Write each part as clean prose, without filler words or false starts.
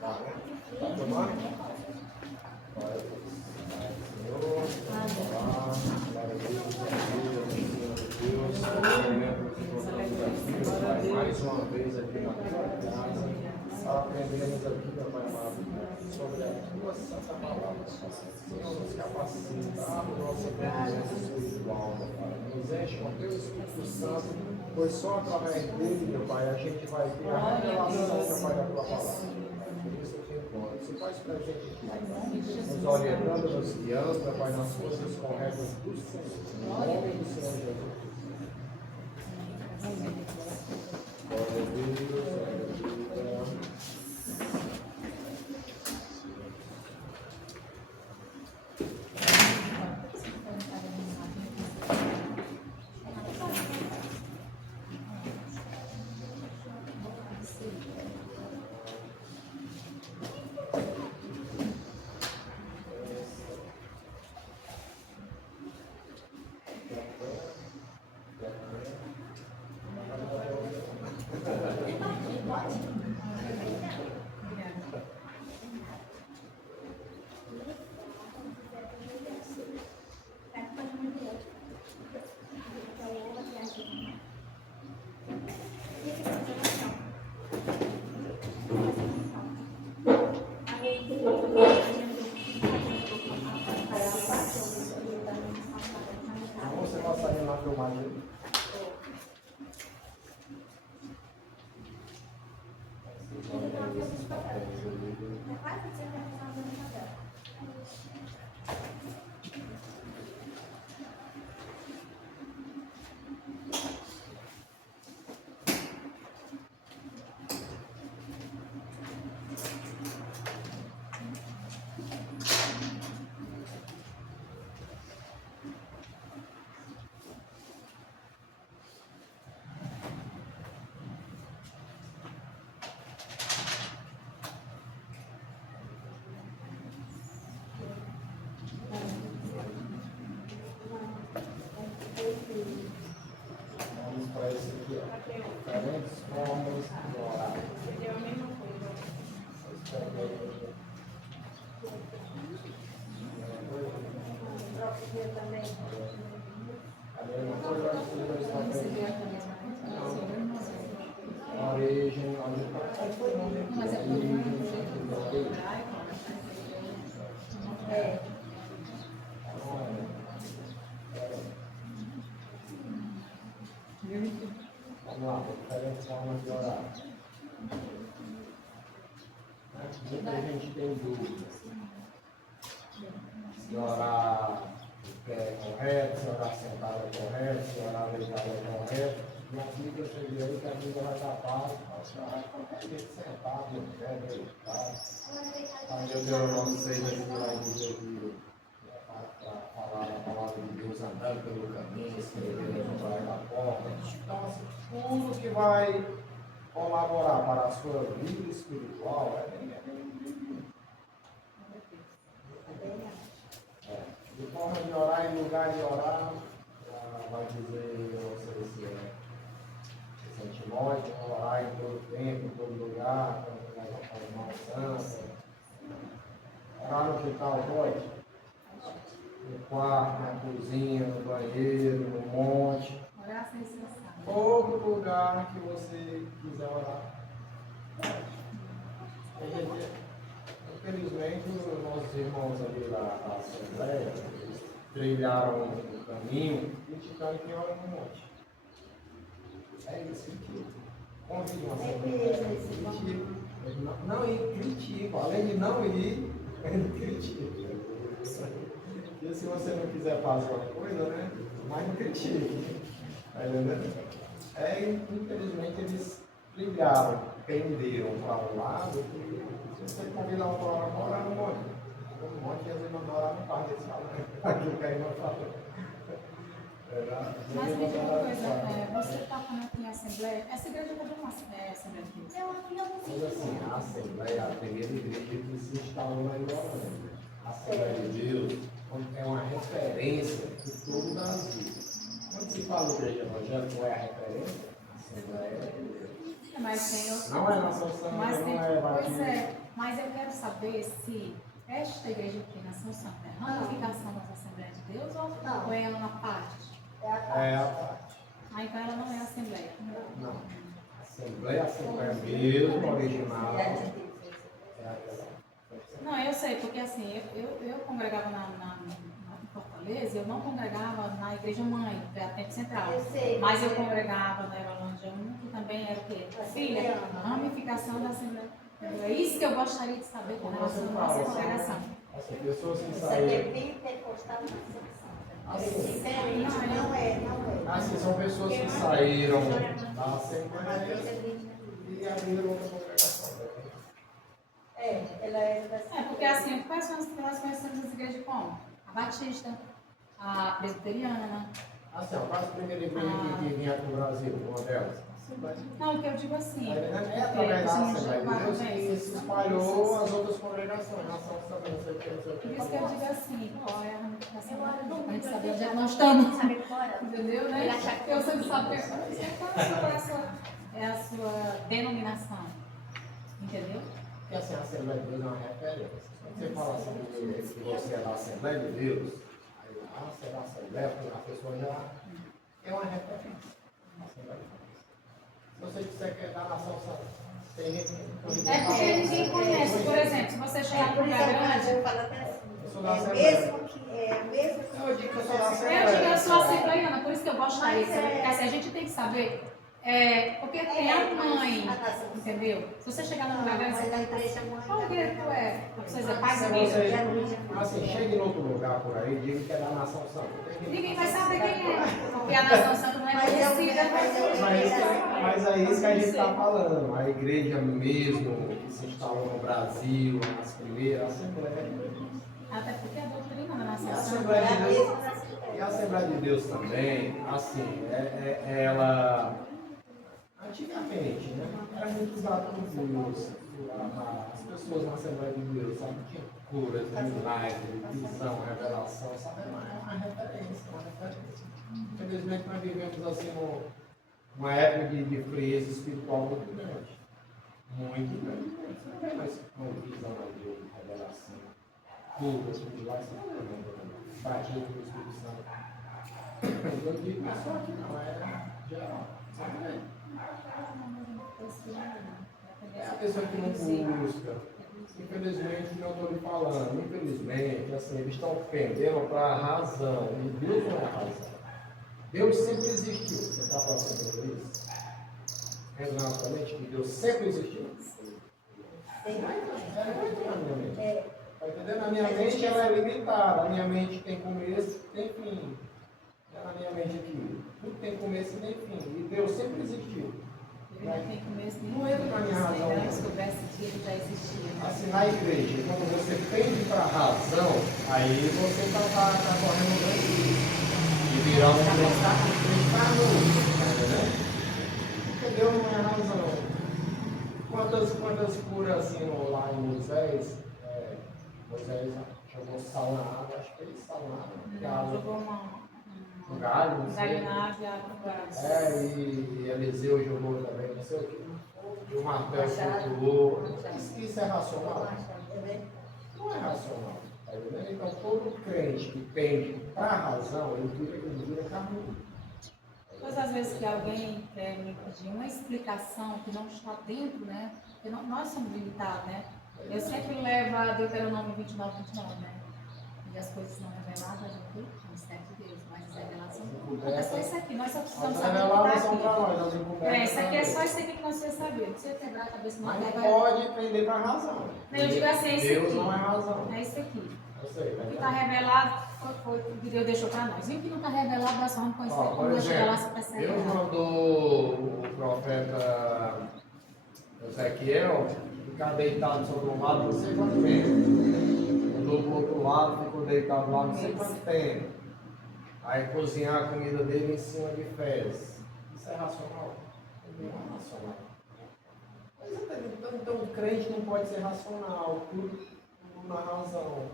Tá, né? Tá tomando? Glória a Deus. Senhor, glória a Deus, Senhor Deus, mais uma vez aqui na tua casa, aprendemos aqui, meu Pai amado, sobre a tua santa palavra. Senhor, nos capacita a nossa presença espiritual, meu Pai. Nos enche com teu Espírito Santo, pois só através dele, meu Pai, a gente vai ter a revelação, meu Pai, da tua palavra. Por isso eu te imploro, se faz presente aqui, nos orientando, nos guiando, meu Pai, nas coisas corretas do Senhor. Em nome do Senhor Jesus. Glória a Deus, aleluia. Você está saindo na filmagem? Vamos para esse aqui, ó. Diferentes formas de orar. É a mesma coisa. A origem, vamos lá, diferentes formas de orar. Muita gente tem dúvidas. Se orar é correto, se orar sentado é correto, se orar deitado é correto. Na Bíblia você vê aí que a Bíblia vai dar paz, você orar de qualquer jeito, sentado, em pé, deitado. Aí eu Deuteronômio 6 aqui vai dizer que para falar a palavra de Deus, andando pelo caminho, escrever no praia da porta. Então, assim, tudo que vai colaborar para a sua vida espiritual é bem de forma de orar em lugar de orar, vai dizer, eu não sei se é Timóteo, orar em todo tempo, em todo lugar, com as mãos santas. Orar no quintal pode? No quarto, na cozinha, no banheiro, no monte. Orar sem cessar. Todo lugar que você quiser orar. Infelizmente, os nossos irmãos ali da Assembleia trilharam o caminho criticando que ora no monte. É isso que convide uma Assembleia. Não ir, critica. Além de não ir, ele critica. E se você não quiser fazer uma coisa, né? Mas não critique. Tá entendendo? Infelizmente, eles trilharam, penderam para um lado que se você convidar um para orar no monte. No monte, às vezes não orar no quarto, eles falam aquilo que a irmã falou. Mas me diga uma coisa, você está falando aqui em Assembleia, essa igreja é uma Assembleia de Deus? Mas assim, a Assembleia, a primeira igreja que se instalou na Inglaterra. A Assembleia de Deus é uma referência de todo o Brasil. Quando se fala igreja evangélica, qual é a referência? A Assembleia de Deus. Mas tem outros. Não é Nação Santa, Mas não tem, é pois Batista. é, Mas eu quero saber se esta igreja aqui na São Santo é ramificação das Assembleias de Deus ou é uma parte? É a parte. Ah, então ela não é Assembleia. Não. Assembleia mesmo, original. É aquela. Não, eu sei, porque assim, eu congregava em Fortaleza, eu não congregava na igreja mãe, que é a Tempo Central. Eu sei. Mas eu congregava na Eurolândia 1, que também era o quê? Filha, ramificação da Assembleia. É isso que eu gostaria de saber com relação à nossa congregação. Assim, pessoas que Isso aqui é saíram. pentecostal na São Assim, diferente, não é. assim, são pessoas que saíram da Assembleia e abriram outra congregação. Ela é da É, porque assim, quais são as que nós conhecemos as igrejas como? A Batista, a Presbiteriana. Assim, quase a primeira igreja que vinha para o Brasil, uma delas. Assembleia. Não, o que eu digo assim. É através da Assembleia de Deus que se espalhou as outras congregações. Nós estamos sabendo, não sei o que, não sei o que. Por isso que eu digo assim, qual é a ramificação da igreja? Pra gente saber onde é que nós estamos. Entendeu, né? Eu sempre saber. É a sua denominação. Entendeu? Porque assim, a Assembleia de Deus é uma referência. Quando você fala assim que você é da Assembleia de Deus, aí você é da Assembleia, a pessoa já é uma referência. Assembleia de Deus. Se você disser que é da Nação Santa, tem gente que É porque ninguém conhece. Por exemplo, se você chegar num lugar grande. eu sou da Assembleia. Mesmo Eu digo que eu sou da Eu Assembleia. digo, eu sou assembleiana, por isso que eu gostaria de saber. Porque assim, a gente tem que saber. Porque tem a mãe, entendeu? Se você chegar num lugar grande, você vai estar. Qual igreja tu é? Você dizer, pai Se da você, igreja. assim, chega em outro lugar por aí, diga que é da Nação Santa. Ninguém vai saber quem é. Porque a nação santa não é conhecida. Mas é isso que a gente está falando. A igreja mesmo que se instalou no Brasil, as primeiras, a Assembleia. Até porque a doutrina da E a nação santa. Assembleia de Deus, e a Assembleia de Deus também, assim, ela, antigamente, né, era muito usada por Deus. As pessoas na Assembleia de Deus, sabe, tinha curas, milagres, visão, revelação, sabe, é uma referência, uma referência. Infelizmente, nós vivemos assim uma época de frieza espiritual muito grande. Muito grande. Você não vê mais uma visão de Deus, revelação, curas, milagres, você não vê mais batismo do Espírito Santo. Eu digo, não é só aqui não, é geral. Você não vê. É a pessoa que não busca. Infelizmente, não estou lhe falando, infelizmente, assim, eles estão pendendo para a razão. E Deus não é a razão. Deus sempre existiu. Você está falando isso? Entra na sua mente que Deus sempre existiu? Muito na minha mente. Está entendendo? A minha mente ela é limitada. A minha mente tem começo e tem fim. Na minha mente aqui, tudo tem começo e tem fim. E Deus sempre existiu. Ele não tem começo nem Não entra na minha razão. Se soubesse que ele já existia. Assim, na igreja, quando você pende para a razão, aí você está correndo um grande risco. E virar um porque Deus não é a razão. Quantas curas assim lá em Moisés, Moisés jogou sal na água, acho que ele sal na água. Jogou Um galho, não sei. galho na água e água. E Eliseu jogou também, não sei o que. E o martelo flutuou. Isso é racional? Não é racional. Tá entendendo? Então, todo crente que pende para a razão, ele vira carnudo. Todas as vezes que alguém quer me pedir uma explicação que não está dentro, né? Porque nós somos limitados, né? Eu sempre levo a Deuteronômio 29, né? E as coisas não reveladas, a gente o mistério de Deus, mas a revelação é só isso aqui. Nós só precisamos As saber o que reveladas está são para aqui. nós, as encobertas. Isso aqui é só isso aqui que nós precisamos saber. Não precisa quebrar a cabeça, não. Mas não Vai- pode prender para a razão. Eu digo assim, é isso Deus aqui. não é razão. É isso aqui. Eu sei, O que né? está revelado foi o que Deus deixou para nós. E o que não está revelado, nós só vamos conhecer Ó, quando por nós chegar lá, só exemplo, percebe. Deus mandou o profeta Ezequiel ficar deitado sobre um lado não sei quanto tempo. Mandou para o outro lado, ficou deitado lá não sei quanto tempo. Aí cozinhar a comida dele em cima de fezes. Isso é racional? Não é racional. Mas então o crente não pode ser racional, tudo na razão.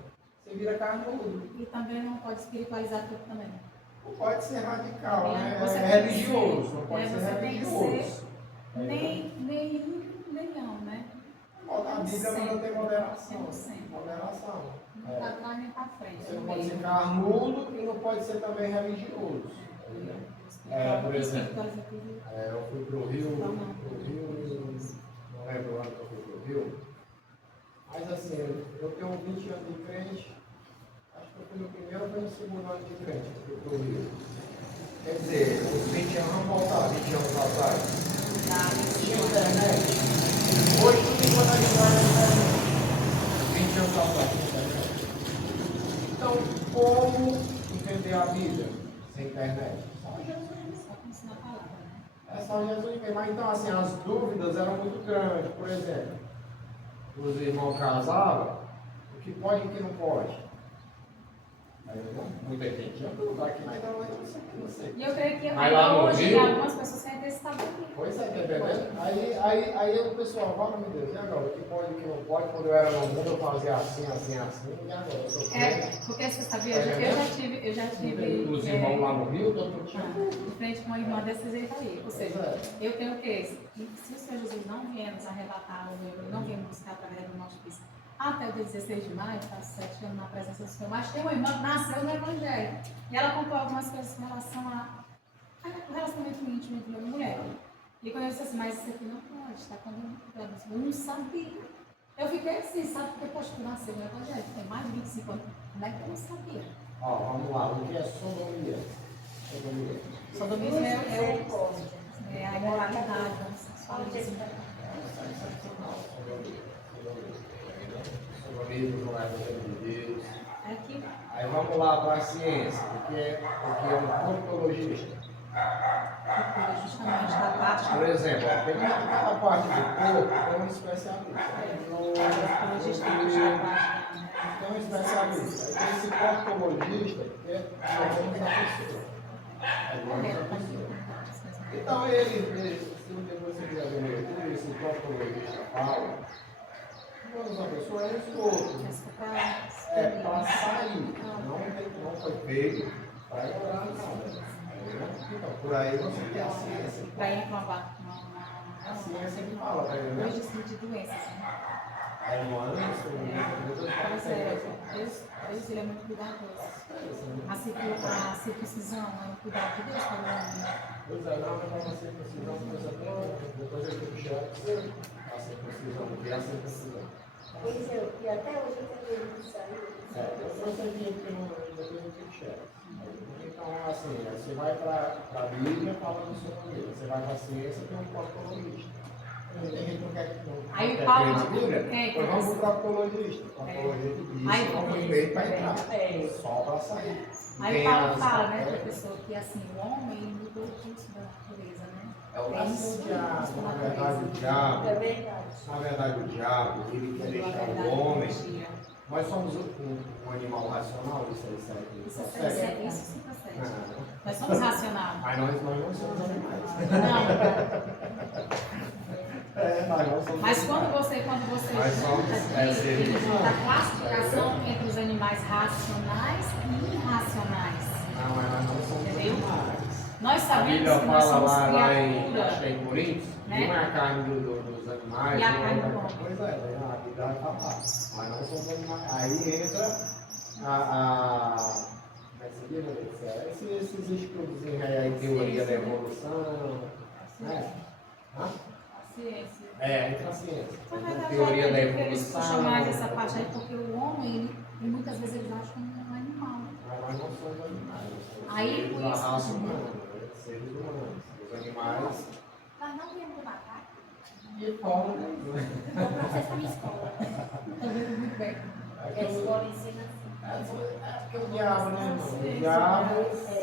Você vira carnudo. E também não pode espiritualizar tudo também. Não pode ser radical, né? Você É tem que religioso, ser- não pode ser você tem que religioso. ser nem não, né? A Bíblia manda ter moderação. 100%. Moderação. Não está atrás nem para frente. Você não pode ser carnudo e não pode ser também religioso. Por exemplo, eu fui para o Rio, não lembro o ano que eu fui para o Rio, mas assim, eu tenho 20 anos de crente, acho que eu fui no primeiro ou no segundo ano de crente, eu fui para o Rio. Quer dizer, os 20 anos vão voltar, 20 anos atrás. Tinha internet. Hoje tudo tem conectividade na internet. 20 anos atrás tinha internet. Então, como entender a Bíblia sem internet? Só Jesus. É só Jesus mesmo. Mas então, assim, as dúvidas eram muito grandes. Por exemplo, os irmãos casavam, o que pode e o que não pode. Muita gente já perguntou aqui, mas não sei. E eu creio que Mas lá no hoje Rio, algumas pessoas têm esse tabu. pois é, tá entendendo? Aí o pessoal, fala, meu Deus, e agora? O que pode e o que não pode? Quando eu era no mundo, eu fazia assim, e agora? Eu sou crente. Porque você sabia, eu já tive Os irmãos lá no Rio, todo mundo tinha. de frente com uma irmã desse jeito aí. Ou seja, eu tenho o quê? Se o Senhor Jesus não vier nos arrebatar, ou ele não vier nos buscar através do nosso Cristo, até o dia 16 de maio, faço 7 anos na presença do Senhor, mas tem uma irmã que nasceu no Evangelho. E ela contou algumas coisas com relação ao relacionamento íntimo entre homem e mulher. E quando eu disse assim, mas isso aqui não pode, está condenado. Eu não sabia. Eu fiquei assim, sabe, porque poxa, tu nasceu no Evangelho, tem mais de 25 anos, como é que eu não sabia? Ó, vamos lá, o que é sodomia? Sodomismo é a imoralidade, a sexualismo. Sodomismo não é do reino de Deus. Aqui, Aí vamos lá para a ciência, o que é um proctologista. justamente da parte Por exemplo, tem cada parte do corpo tem um especialista. Tem um especialista. Aí tem esse proctologista que é órgãos da pessoa. Então se depois você quiser ver tudo esse proctologista fala, quando a pessoa é esgoto. É para sair. Não foi feito para ignorar nada. Então, por aí você tem a ciência. para ir para A ciência que fala, tá entendendo? hoje de doenças, né? É uma ânsia, Pois é, Deus ele é muito cuidadoso. A circuncisão é um cuidado de Deus para o homem. Pois é, não, mas a circuncisão começa depois eu tenho que chegar a circuncisão, o que é a circuncisão. Pois é, e até hoje eu tenho isso aí. Eu sei que depois eu tenho que chegar. Então, assim, você vai para a Bíblia, fala do seu nome. Você vai para a ciência, tem um proctologista. Tem gente que não quer Aí crer Paulo, na Bíblia, então vamos para o proctologista. O proctologista diz Aí, que não foi feito para entrar, só para sair. Aí Tem Paulo as- fala, né, professor, que assim, o homem ele mudou o curso da natureza, né? É o É isso, assim, diabo, isso na da verdade, o natureza. diabo, É verdade. na verdade, o diabo, ele quer Mudou a deixar verdade o homem. do dia. Nós somos um animal racional, isso aí serve. Isso se procede. Não, Nós somos racionais. mas nós não somos animais. Não, Nós não somos mas animais. quando você Nós junta somos, aqui, ele seres junta a humanos. classificação entre os animais racionais e irracionais. Não, mas nós não somos Entendeu? animais. Nós A sabemos Bíblia que nós fala somos lá em criatura. Coríntios, né? não é a carne dos animais, E a não é carne do a- homem. Pois é, a Bíblia vai falar. Mas nós somos animais. Aí entra a como é que se diz, meu Deus do céu? Esses estudos aí, teoria da evolução, né? Hã? A ciência. Entra a ciência. Na Tem verdade, teoria da eles puxam mais essa evolução. parte aí, porque o homem, ele muitas vezes ele acha como um animal. Mas nós não somos animais, nós somos Aí, seres por da isso, raça humana, né? Seres humanos. Os animais Mas não viemos do macaco. de forma nenhuma. Então, vocês estão em escola. Estou vendo muito bem. E a escola ensina assim. É porque o diabo, né, irmão? O diabo,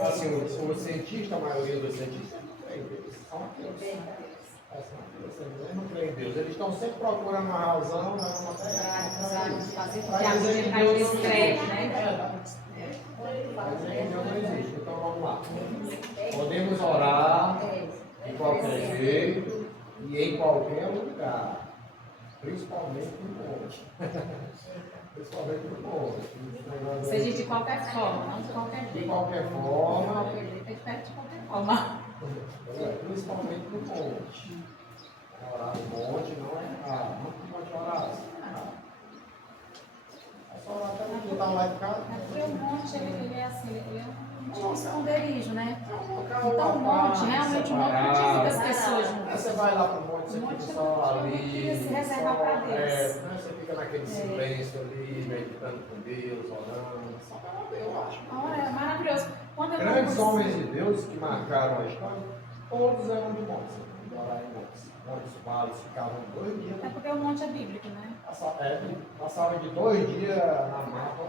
assim, o cientista, a maioria dos cientistas não creem em Deus. São ateus. Eles não creem em Deus. Eles estão sempre procurando uma razão, mas uma Fazer Para que a dizer gente que cai Deus nesse não crédito, existe. né? Para dizer que Deus não existe. Então vamos lá. Podemos orar de qualquer jeito e em qualquer lugar. Principalmente no monte. Principalmente no monte. Seja de qualquer forma, não de qualquer De jeito. qualquer De forma, qualquer jeito, é diferente de qualquer forma. principalmente no monte. Orar no monte não é errado. Não pode orar assim. É só orar até no quintal lá de casa. É porque o monte, ele é assim, ele é um tipo de esconderijo, né? É um local Então o monte, realmente o monte não tinha muitas pessoas Aí juntas. você vai lá pro monte, você O monte fica só ali. queria se reservar para Deus. Você fica naquele silêncio ali, meditando com Deus, orando. Só para eu acho. Olha, é maravilhoso. Quando eu Grandes não homens de Deus que marcaram a história, todos eram de montes, de orar em montes. Montes Valos ficavam 2 dias. É porque o monte é bíblico, né? Passavam de 2 dias na mata.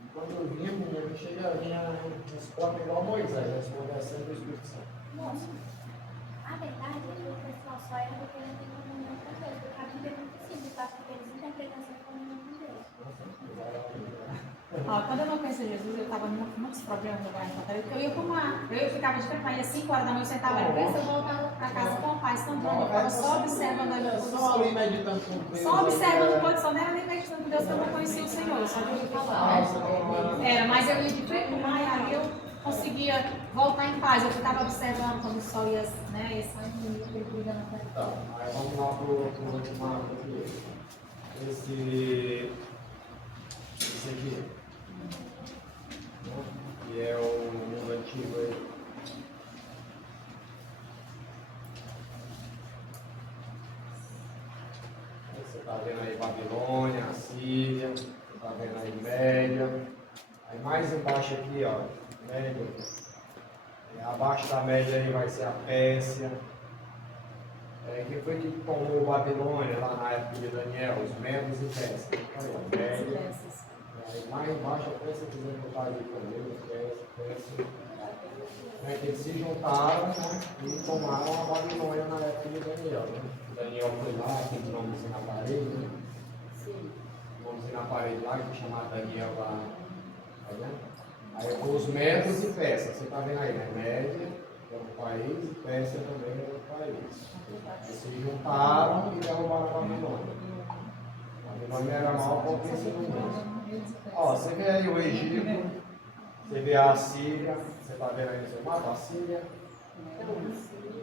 E quando eu vinha, eu vinha resposta igual Moisés, respondendo do Espírito Santo. Nossa, a verdade é que o pessoal só é porque não tem comunhão com Deus, porque a Bíblia é muito simples, basta que eles interpretam essa comunhão com Deus. Ó, quando eu não conheci Jesus, eu estava em muitos problemas no bairro Catarina, porque eu ia para o mar. Eu ficava de frente, às 5 horas da noite, eu sentava ali, pensa, eu voltava para casa com paz, cantando, eu ficava só observando a Só ali meditando com Deus. só observando o pôr, só não era nem meditando com Deus, porque eu não conhecia o Senhor, só que eu ia falar. Era, mas eu ia de frente pro mar e ali eu conseguia voltar em paz. Eu ficava observando quando o sol ia, né, ia saindo e ele brigando com ele. Então, aí vamos lá pro último aqui. Esse aqui. Que é o mundo antigo aí. Você está vendo aí Babilônia, Assíria, você está vendo aí Média. Aí mais embaixo aqui, ó, Média. Abaixo da Média aí vai ser a Pérsia. Quem foi que tomou Babilônia lá na época de Daniel? Os Medos e Persas. Aí, ó, Média. Aí mais embaixo, até se quiser botar ali comigo, Pérsia. Que eles se juntaram, né, e tomaram a Babilônia na época de Daniel. Né? Daniel foi lá, tem um nomezinho na parede, né? Um nomezinho na parede lá, que chama Daniel lá. Tá vendo? Aí os Medos e Persas, você está vendo aí, né? Média é um país e Pérsia também é outro país. Eles se juntaram e derrubaram a Babilônia. A Babilônia era a maior potência do mundo. Ó, você vê aí o Egito, você vê a Assíria, você está vendo aí no seu mapa, a Síria.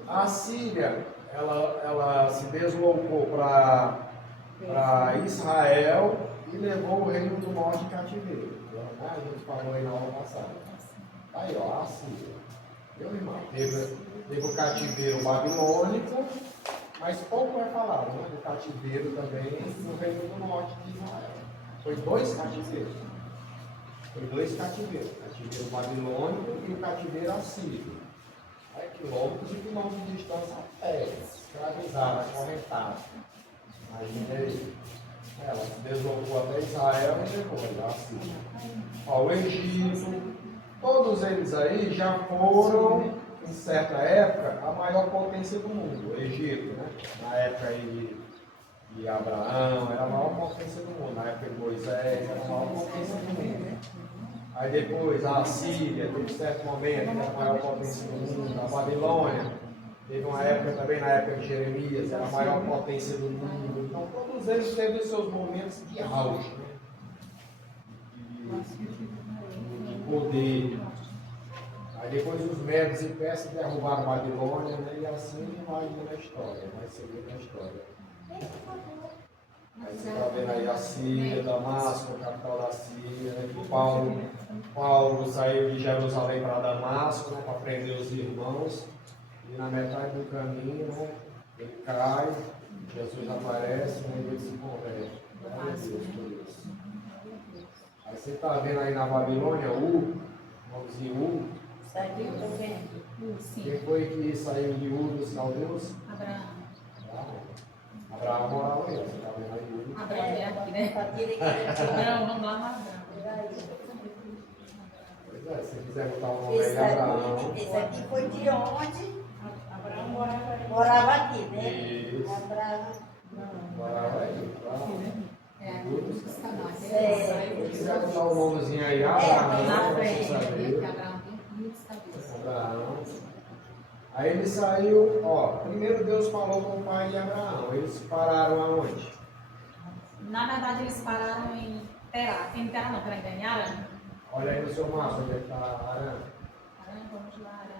A Síria, ela se deslocou para Israel e levou o reino do norte em cativeiro. A gente falou aí na aula passada. Aí, ó, a Síria. Meu irmão, teve o cativeiro babilônico, mas pouco é falado, né? Do cativeiro também no reino do norte de Israel. Foi 2 cativeiros. O cativeiro babilônico e o cativeiro assírio. Aí, quilômetros e quilômetros de distância a pé, escravizaram, acorrentaram. Imagina aí. Ela se deslocou até Israel e depois a Síria. Ó, o Egito, todos eles aí já foram, em certa época, a maior potência do mundo. O Egito, né? Na época aí de Abraão, era a maior potência do mundo. Na época de Moisés, era a maior potência do mundo. Aí depois a Síria, teve certo momento, era a maior potência do mundo. A Babilônia, teve uma época também, na época de Jeremias, era a maior potência do mundo. Então todos eles teve seus momentos de auge, né? De poder. Aí depois os Medos e Persas derrubaram a Babilônia, né? E assim vai indo na história, vai seguir na história. Aí você está vendo aí a Síria, Damasco, a capital da Síria, né? Que Paulo saiu de Jerusalém para Damasco, né? Para prender os irmãos. E na metade do caminho, né? Ele cai, Jesus aparece, né? E ele se converte. Glória a Deus por isso. Aí você está vendo aí na Babilônia, nomezinho Saiu também. Quem foi que saiu de dos caldeus? Abraão. Abraão morava aí, você está vendo aí Abraão é aqui, né? Abraão, vamos lá no Abraão. Pois é, se você quiser botar o nome aí de Abraão. Esse aqui foi de onde? Abraão morava aqui, né? Isso. Abraão. Morava aí, tá? Os canais. Se quiser botar o nomezinho aí, Abraão, Na você frente, sabe. Abraão tem muitos cabeças. Abraão. Aí ele saiu, ó, primeiro Deus falou com o pai de Abraão, eles pararam aonde? Na verdade, eles pararam em Terá. Em Terá não, peraí, em Arã. Olha aí no seu mapa, onde é que está Arã? Arã, vamos lá, Arã.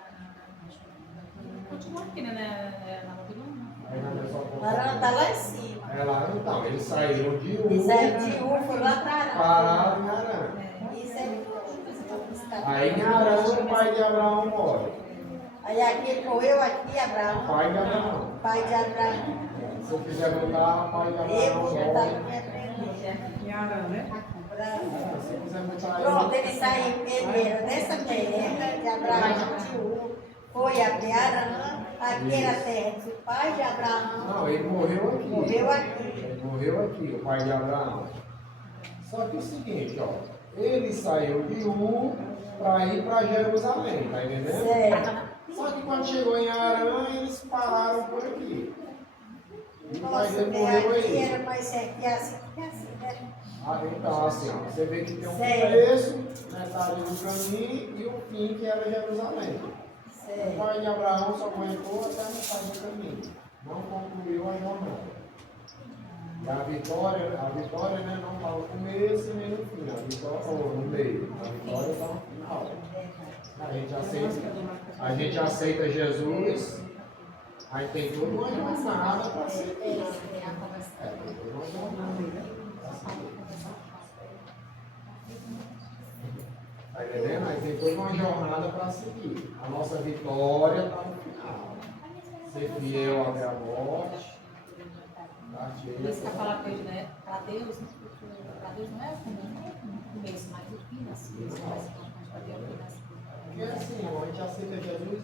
Continua aqui, né? Na Babilônia. Aí na Mesopotâmia. Arã está lá em cima. É lá, então, eles saíram de Ur, Eles saíram de Ur, foram lá para Arã. pararam em Arã. Aí em Arã o pai de Abraão morre. Aí aqui morreu aqui, Abraão. Pai de Abraão. Pai de Abraão. Se eu quiser botar, pai de Abraão Eu já está morre. no minha frente. Em Arã, né? Se eu quiser botar aí. Pronto, ele saiu primeiro nessa terra de Abraão de Ur. Foi até Arã. Aqui era a terra do pai de Abraão. Não, ele morreu aqui. Morreu aqui. Ele morreu aqui, o pai de Abraão. Só que é o seguinte, ó. Ele saiu de Ur para ir para Jerusalém, tá entendendo? Certo. Só que quando chegou em Arã, eles pararam por aqui. E o pai Nossa, dele morreu aqui aí. era mais certo que assim, né? Então, assim, ó, você vê que tem um Certo. começo, metade do caminho, e o fim que era Jerusalém. O Certo. pai de Abraão só aguentou até a metade do caminho. Não concluiu a jornada. E a vitória, né, não está no começo e nem no fim. A vitória ou no meio. A vitória está no final. A gente aceita Jesus, aí tem toda uma jornada para seguir. Tem toda uma jornada para seguir. Tá entendendo? Aí tem toda uma jornada para seguir. A nossa vitória está no final. Ser fiel até a morte. Tá? Por isso que a palavra de Deus, né? Para Deus não é o começo, mas o fim das coisas. Para Deus é o fim das coisas. Porque assim, a gente aceita Jesus.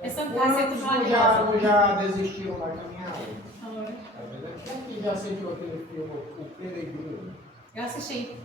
Pensando que vai ser tudo Quantos maravilhoso. não já desistiram da caminhada? Tá vendo? Quem que já assistiu aquele filme, O Peregrino? Eu assisti.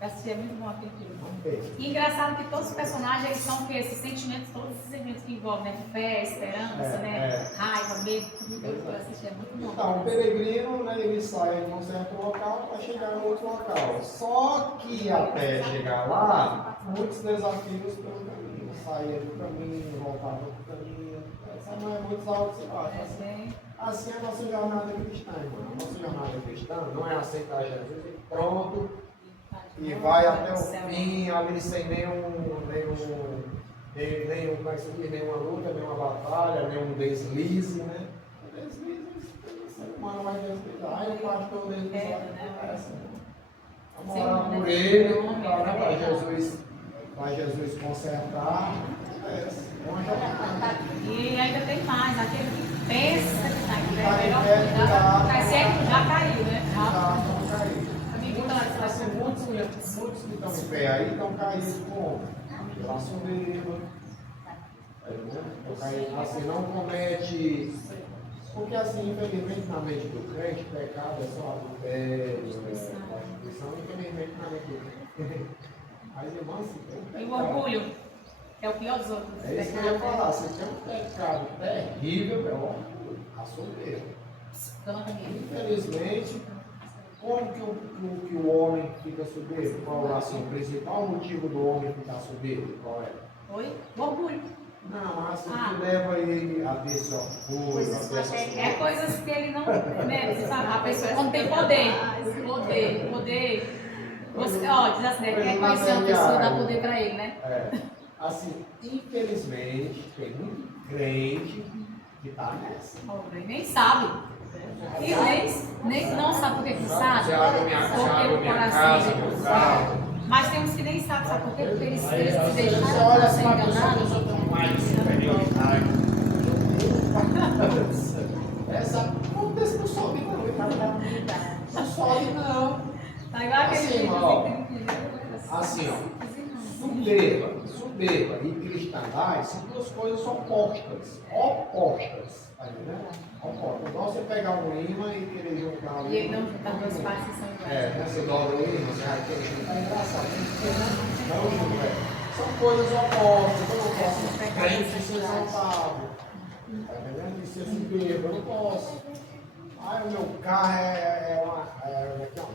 Eu assisti, é muito bom aquele filme. Não pensa. E engraçado que todos os personagens eles são o quê? Esses sentimentos, todos esses sentimentos que envolvem, né? Fé, esperança, né? Raiva, medo, tudo que eu assisti é muito bom. Então, o peregrino, né, ele sai de um certo local para chegar em outro local. Só que até chegar lá, muitos desafios pelo caminho. Saía do caminho, voltava do caminho. Essa não é muitos altos e baixos. Assim é a nossa jornada cristã, irmão. A nossa jornada cristã não é aceitar Jesus e pronto, e vai até o fim, ali sem nenhuma luta, nenhuma batalha, nenhum deslize, né? O deslize, o ser humano vai deslizar. Aí o pastor deslizar, vamos orar por ele, para Jesus consertar. É uma jornada. E ainda tem mais, aquele que pensa que está em pé, melhor cai sempre, já caiu, né? Já caiu. Amigo, tá Assim, muitos que estão em pé aí estão caídos como? Pela soberba. Assim, não comete. Porque assim, infelizmente na mente do crente, pecado é só adultério, prostituição, infelizmente na mente do crente. As irmãs se tem E o orgulho, que é o pior dos outros. É isso que eu ia falar, se tem um pecado terrível, é o orgulho, a soberba. Dona Camila. Infelizmente, como que o homem fica soberbo? Qual é assim, o principal motivo do homem ficar soberbo? Qual é? Oi? O orgulho. Não, assim, que leva ele a ter esse orgulho, a ter essa É coisas que ele não. Né, você sabe, a pessoa não tem poder. Poder. Você, ó, diz assim, né? Quer conhecer uma pessoa, dá poder pra ele, né? É. Assim, infelizmente, tem muito crente que está nessa. Pobre, nem sabe. E nem não sabe por que não sabe. Você abre minha casa, meu carro. Mas tem uns que nem sabem, sabe por quê? Porque eles se Você deixaram olha para assim, ser uma pessoa enganados. que tem mais superioridade. Essa acontece não sobe não, não sobe não. Tá igual aquele Assim, vídeo ó. assim, Assim, ó. Soberba e cristandade são duas coisas opostas. Tá entendendo? Opostas. Então você pegar um imã e querer juntar ali. E ele não juntar duas partes que são iguais. Né? Você dobra o imã, você vai querer juntar. É engraçado. Não junto, São coisas opostas. Eu não posso crente sem São Paulo. Tá entendendo? E ser soberba, eu não posso. O meu carro é uma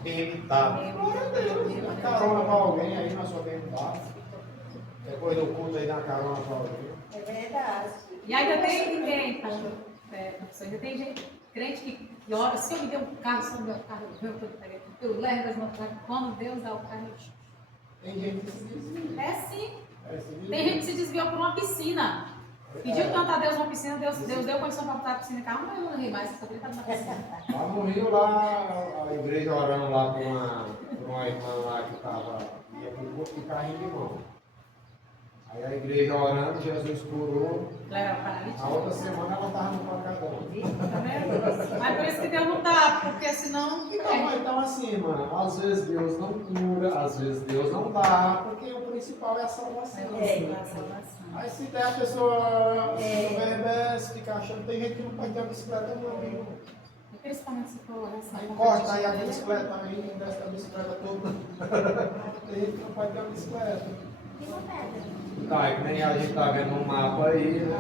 BMW. Glória a Deus. Dá carona para alguém aí na sua BMW. Depois do culto aí dá carona para alguém. É verdade. E ainda tem ninguém, ainda tem gente, crente que ora, se eu me der um carro, se eu me der um carro, eu levo as mãos para quando Deus dá o carro. Tem gente que se desvia. É sim. Se desvia. Tem gente que se desviou por uma piscina. Pediu tanto a Deus uma piscina, Deus deu condição para botar a piscina em casa, mas eu não ri mais, só queria estar na piscina. Lá no Rio, lá, a igreja orando lá por uma irmã lá que estava, ia com o corpo de carrinho de mão. Aí a igreja orando, Jesus curou. Leva paralítico. A outra semana ela estava no pacadão. Tá vendo? Mas por isso que Deus não dá, porque senão. Então assim, mano, às vezes Deus não cura, às vezes Deus não dá, porque o principal é a salvação. Aí se der a pessoa se envergonha, fica achando, tem gente que não pode ter a bicicleta não, amigo. Principalmente se for essa. Aí corta aí a bicicleta aí, desce a bicicleta toda. Tem gente que não pode ter a bicicleta. E uma pedra. Tá, é que nem a gente tá vendo no mapa aí, né?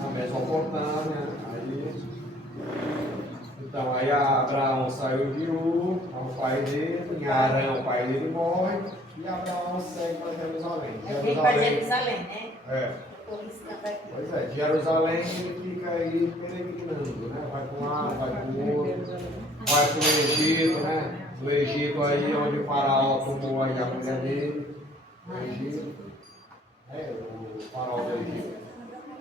A Mesopotâmia, aí. Então aí Abraão saiu de Ur, o pai dele, em Arão, o pai dele morre, e Abraão segue para Jerusalém. Vem para Jerusalém, né? É. Eu tô riscando aqui. Pois é, de Jerusalém ele fica aí peregrinando, né? Vai para um lado, vai para o outro, vai para o Egito, né? O Egito aí onde o faraó tomou aí a mulher dele, o Egito. O faraó do Egito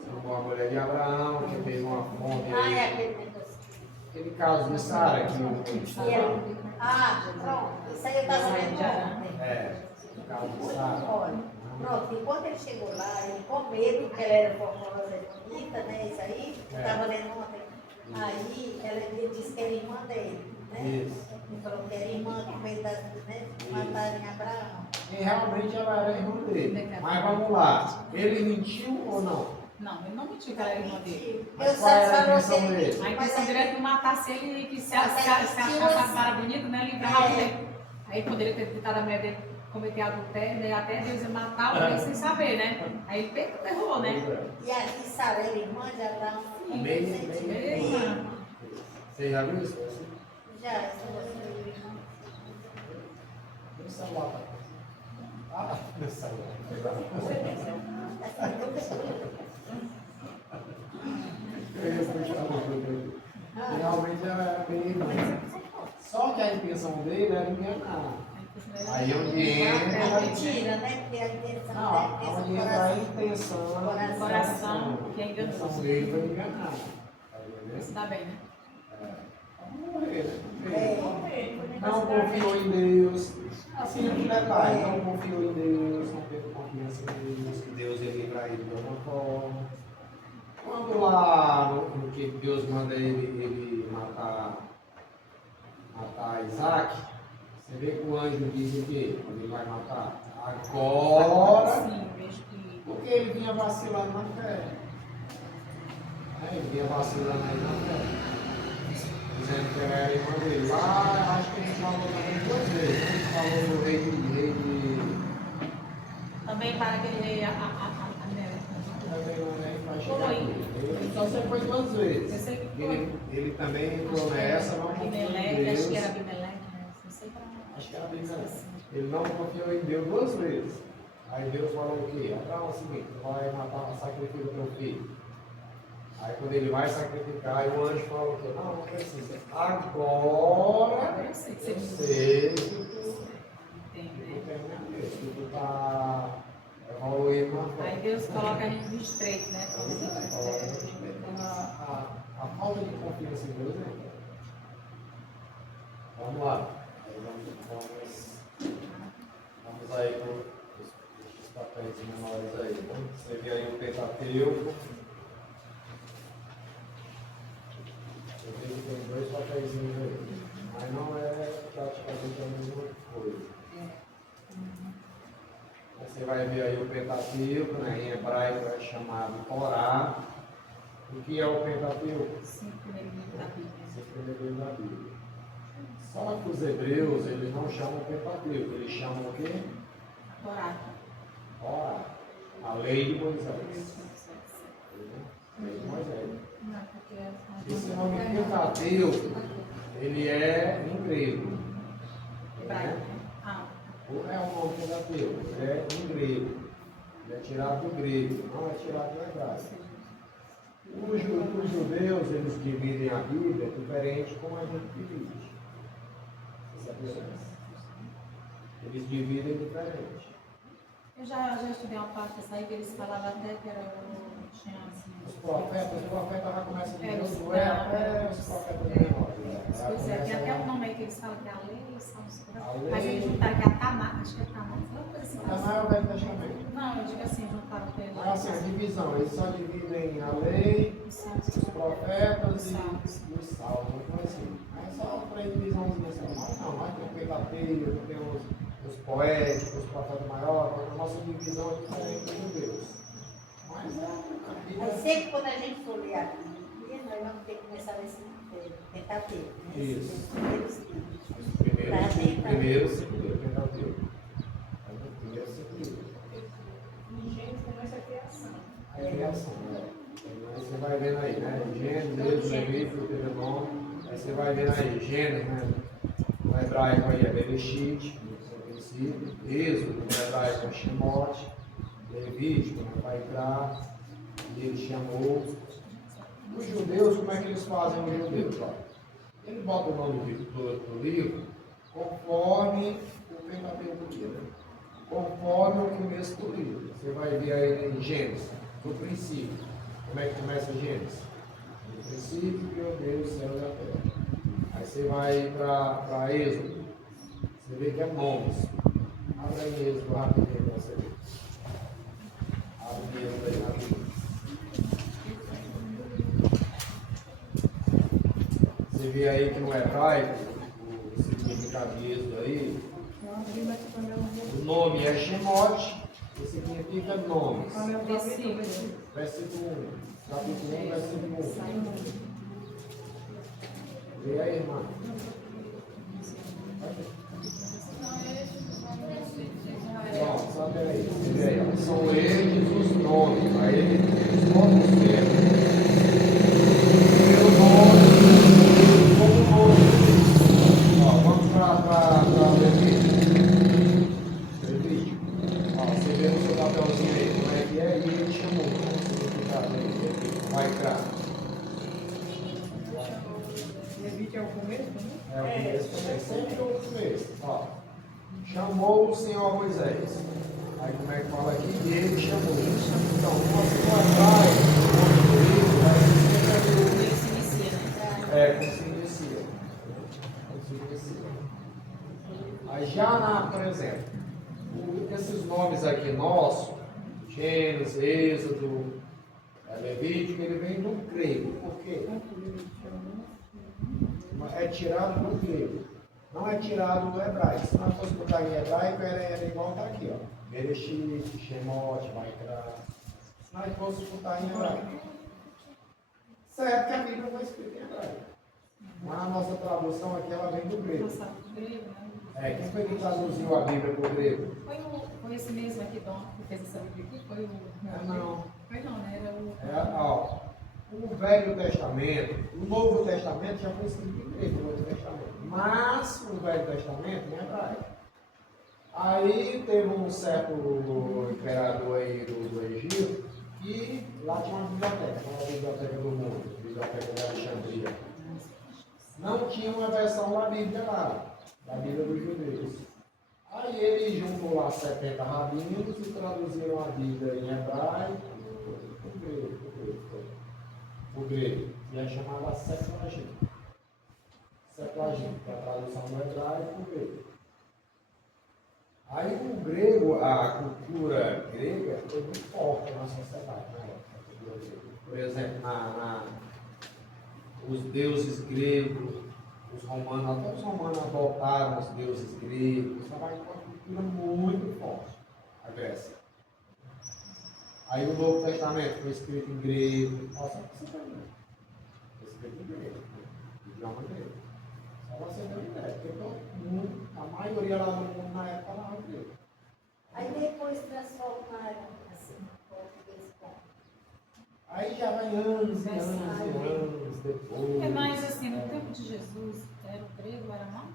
tomou a mulher de Abraão, que fez uma fonte aí. Aquele negócio. Aquele caso de Sara que Pronto. Isso aí eu estava vendo ontem. o caso de Sara. Olha, pronto, e quando ele chegou lá, ele com medo, porque ela era formosa e bonita, né? Isso aí, eu estava lendo ontem. Aí ele disse que era irmã dele, né? Isso. Ele falou que era irmã com medo das, né, de matarem Abraão. E realmente ela era irmã dele. Mas vamos lá, ele mentiu ou não? Não, ele não mentiu que ela era irmã dele. Mas qual era a intenção dele? A intenção dele é que matasse ele e que se achasse a Sara bonita, né? Livrava ele. Aí poderia ter tentado a mulher dele cometer adultério, né? Até Deus ia matar o rei sem saber, né? Aí ele perdoou, né? E aqui Sara era irmã de Abraão? Irmã. Você já viu isso? Já, essa No celular. Ah, no celular. Realmente era bem. Só que a intenção dele era enganar. Aí onde entra. mentira, né? Porque a intenção Não, onde entra a intenção. Coração, que é A intenção enganoso. dele foi enganar. Tá entendendo? Isso dá bem, né? Vamos morrer, né? Não confiou em Deus. Assim, um detalhe, não confiou em Deus, não teve confiança em Deus, que Deus ia livrar ele de alguma forma. Quando lá no que Deus manda ele matar Isaac, você vê que o anjo diz o quê? Quando ele vai matar? Agora, Sim, vejo que. porque ele vinha vacilando na fé. Ele vinha vacilando aí na fé. Dizendo que ela era irmã dele. Lá, acho que a gente falou também 2 vezes. A gente falou do rei de... Também para aquele rei, Então você foi 2 vezes. Eu sei que foi. Ele também entrou nessa, não confiou em Abimeleque, acho que era Deus. Abimeleque, né? Não sei pra. Acho que era Abimeleque. Ele não confiou em Deus 2 vezes. Aí Deus falou o quê? Abraão, é o seguinte, vai matar, sacrificar o teu filho. Aí quando ele vai sacrificar, aí o anjo fala o quê? Não, não precisa. Agora Eu sei que eu você sei que entende, tu está evoluindo na fé. Aí Deus coloca a gente no estreito, né? A falta de confiança em Deus é. Vamos lá. Vamos aí com os papéis menores aí. Você vê aí o Pentateuco. Eu vejo que tem 2 papéis aí. Mas não é praticamente a mesma coisa. Você vai ver aí o Pentateuco, né? Em hebraico é chamado Torá. O que é o Pentateuco? 5 primeiros livros da Bíblia. 5 primeiros livros da Bíblia. Só que os hebreus, eles não chamam Pentateuco, eles chamam o quê? Torá. Torá. A lei de Moisés. Lei de Moisés. Não, porque Esse nome Pentateuco, ele é em grego. hebraico, Né? né? Ah, É o nome Pentateuco, ele é em grego. Ele é tirado do grego, não é tirado do hebraico. Os judeus, eles dividem a Bíblia diferente como a gente divide. Você sabia disso? Eles dividem diferente. eu já estudei uma parte dessa aí que eles falavam até que era o tinha assim. Os profetas já começam de É, Josué até os profetas menores. Pois é, tem até um nome aí que eles falam que é a lei, A lei. mas eles juntaram que é a Tamar, acho que é a Tamar, uma coisa assim. Até é o Velho Testamento. Não, eu digo assim, juntaram com ele. Mas assim, a divisão, eles só dividem a lei, Os salmos. os profetas e Salmos. os salmos. Então assim, é só para divisãozinha assim. Mas não, nós temos o Pentateuco, temos os poéticos, os profetas maiores, a nossa divisão é diferente dos judeus. Mas é a Aí Bíblia. sempre quando a gente for ler a Bíblia, nós vamos ter que começar nesse Pentateuco, né? Isso. Os primeiros livros. Primeiro, segundo, Pentateuco. Primeiro, segundo. A criação, né? Aí você vai vendo aí, né? Gênesis, Levítico, Deuteronômio. Aí você vai vendo aí, Gênesis, né? No hebraico aí é Bereshit, no princípio. Êxodo, no hebraico é Shemote. Levítico, né? Vaikra. E ele chamou. Os judeus, como é que eles fazem os judeus? Ó? Eles botam o nome do livro conforme o Pentateuco diz, né? Conforme o começo do livro. Você vai ver aí em Gênesis, no princípio. Como é que começa Gênesis? No princípio criou Deus o céu e a terra. Aí você vai para Êxodo. Você vê que é nomes. Abre aí Êxodo rapidinho para você ver. Abre Êxodo aí rapidinho. Você vê aí que no hebraico, o significado de Êxodo aí, o nome é Shemote, que significa nomes. Versículo. Versículo 1. Capítulo 1, versículo 1. Vê aí, irmã. Bom, só peraí. Vê aí, ó. São eles os nomes. Aí eles podem ser pelo nome, como nome. Ó, vamos para Levítico. Levítico. Ó, você vê no seu papelzinho aí como é que é e ele chamou. Como significado aí? Vai cá. Levítico é o começo, né? É o começo também. Sempre o começo. Ó. Chamou o Senhor Moisés. Aí como é que fala aqui? E ele chamou. Então, uma segunda Ele se inicia, né? como se inicia. Como se inicia. Aí já por exemplo, esses nomes aqui nossos, Gênesis, Êxodo, Levítico, ele vem do grego. Por quê? É tirado do grego. Não é tirado do hebraico. Se nós fosse botar em hebraico, era igual está aqui, ó. Bereshit, Shemot, Vaikra. Se nós fosse botar em hebraico. Certo que a Bíblia foi escrita em hebraico. Mas a nossa tradução aqui, ela vem do grego. Nossa, grego, né? Quem foi que traduziu a Bíblia para o grego? Foi esse mesmo aqui, Dom, que fez essa Bíblia aqui? Foi o. Não. Foi não, né? Era o. Ó, o Velho Testamento, o Novo Testamento já foi escrito em grego, o Novo Testamento. Mas o Velho Testamento em hebraico. Aí teve um certo imperador aí do Egito e lá tinha uma biblioteca, não era a biblioteca do mundo, a biblioteca de Alexandria. Não tinha uma versão da Bíblia lá, da Bíblia dos judeus. Aí ele juntou lá 70 rabinos e traduziram a Bíblia em hebraico, o grego, e é chamada Septuaginta. Septuaginta, que é a tradução do hebraico para o grego. Aí o grego, a cultura grega foi muito forte na sociedade, né? Por exemplo, os deuses gregos, os romanos, até os romanos adotaram os deuses gregos, estava uma cultura muito forte, a Grécia. Aí o Novo Testamento foi escrito em grego, nossa, você está vendo? Foi escrito em grego, idioma grego. Só você ter uma ideia, porque todo mundo, a maioria lá do mundo na época falava grego. Aí depois transformaram assim, português como. Aí já vai anos e anos e anos depois. É mais assim, no tempo de Jesus, era o grego, era mal?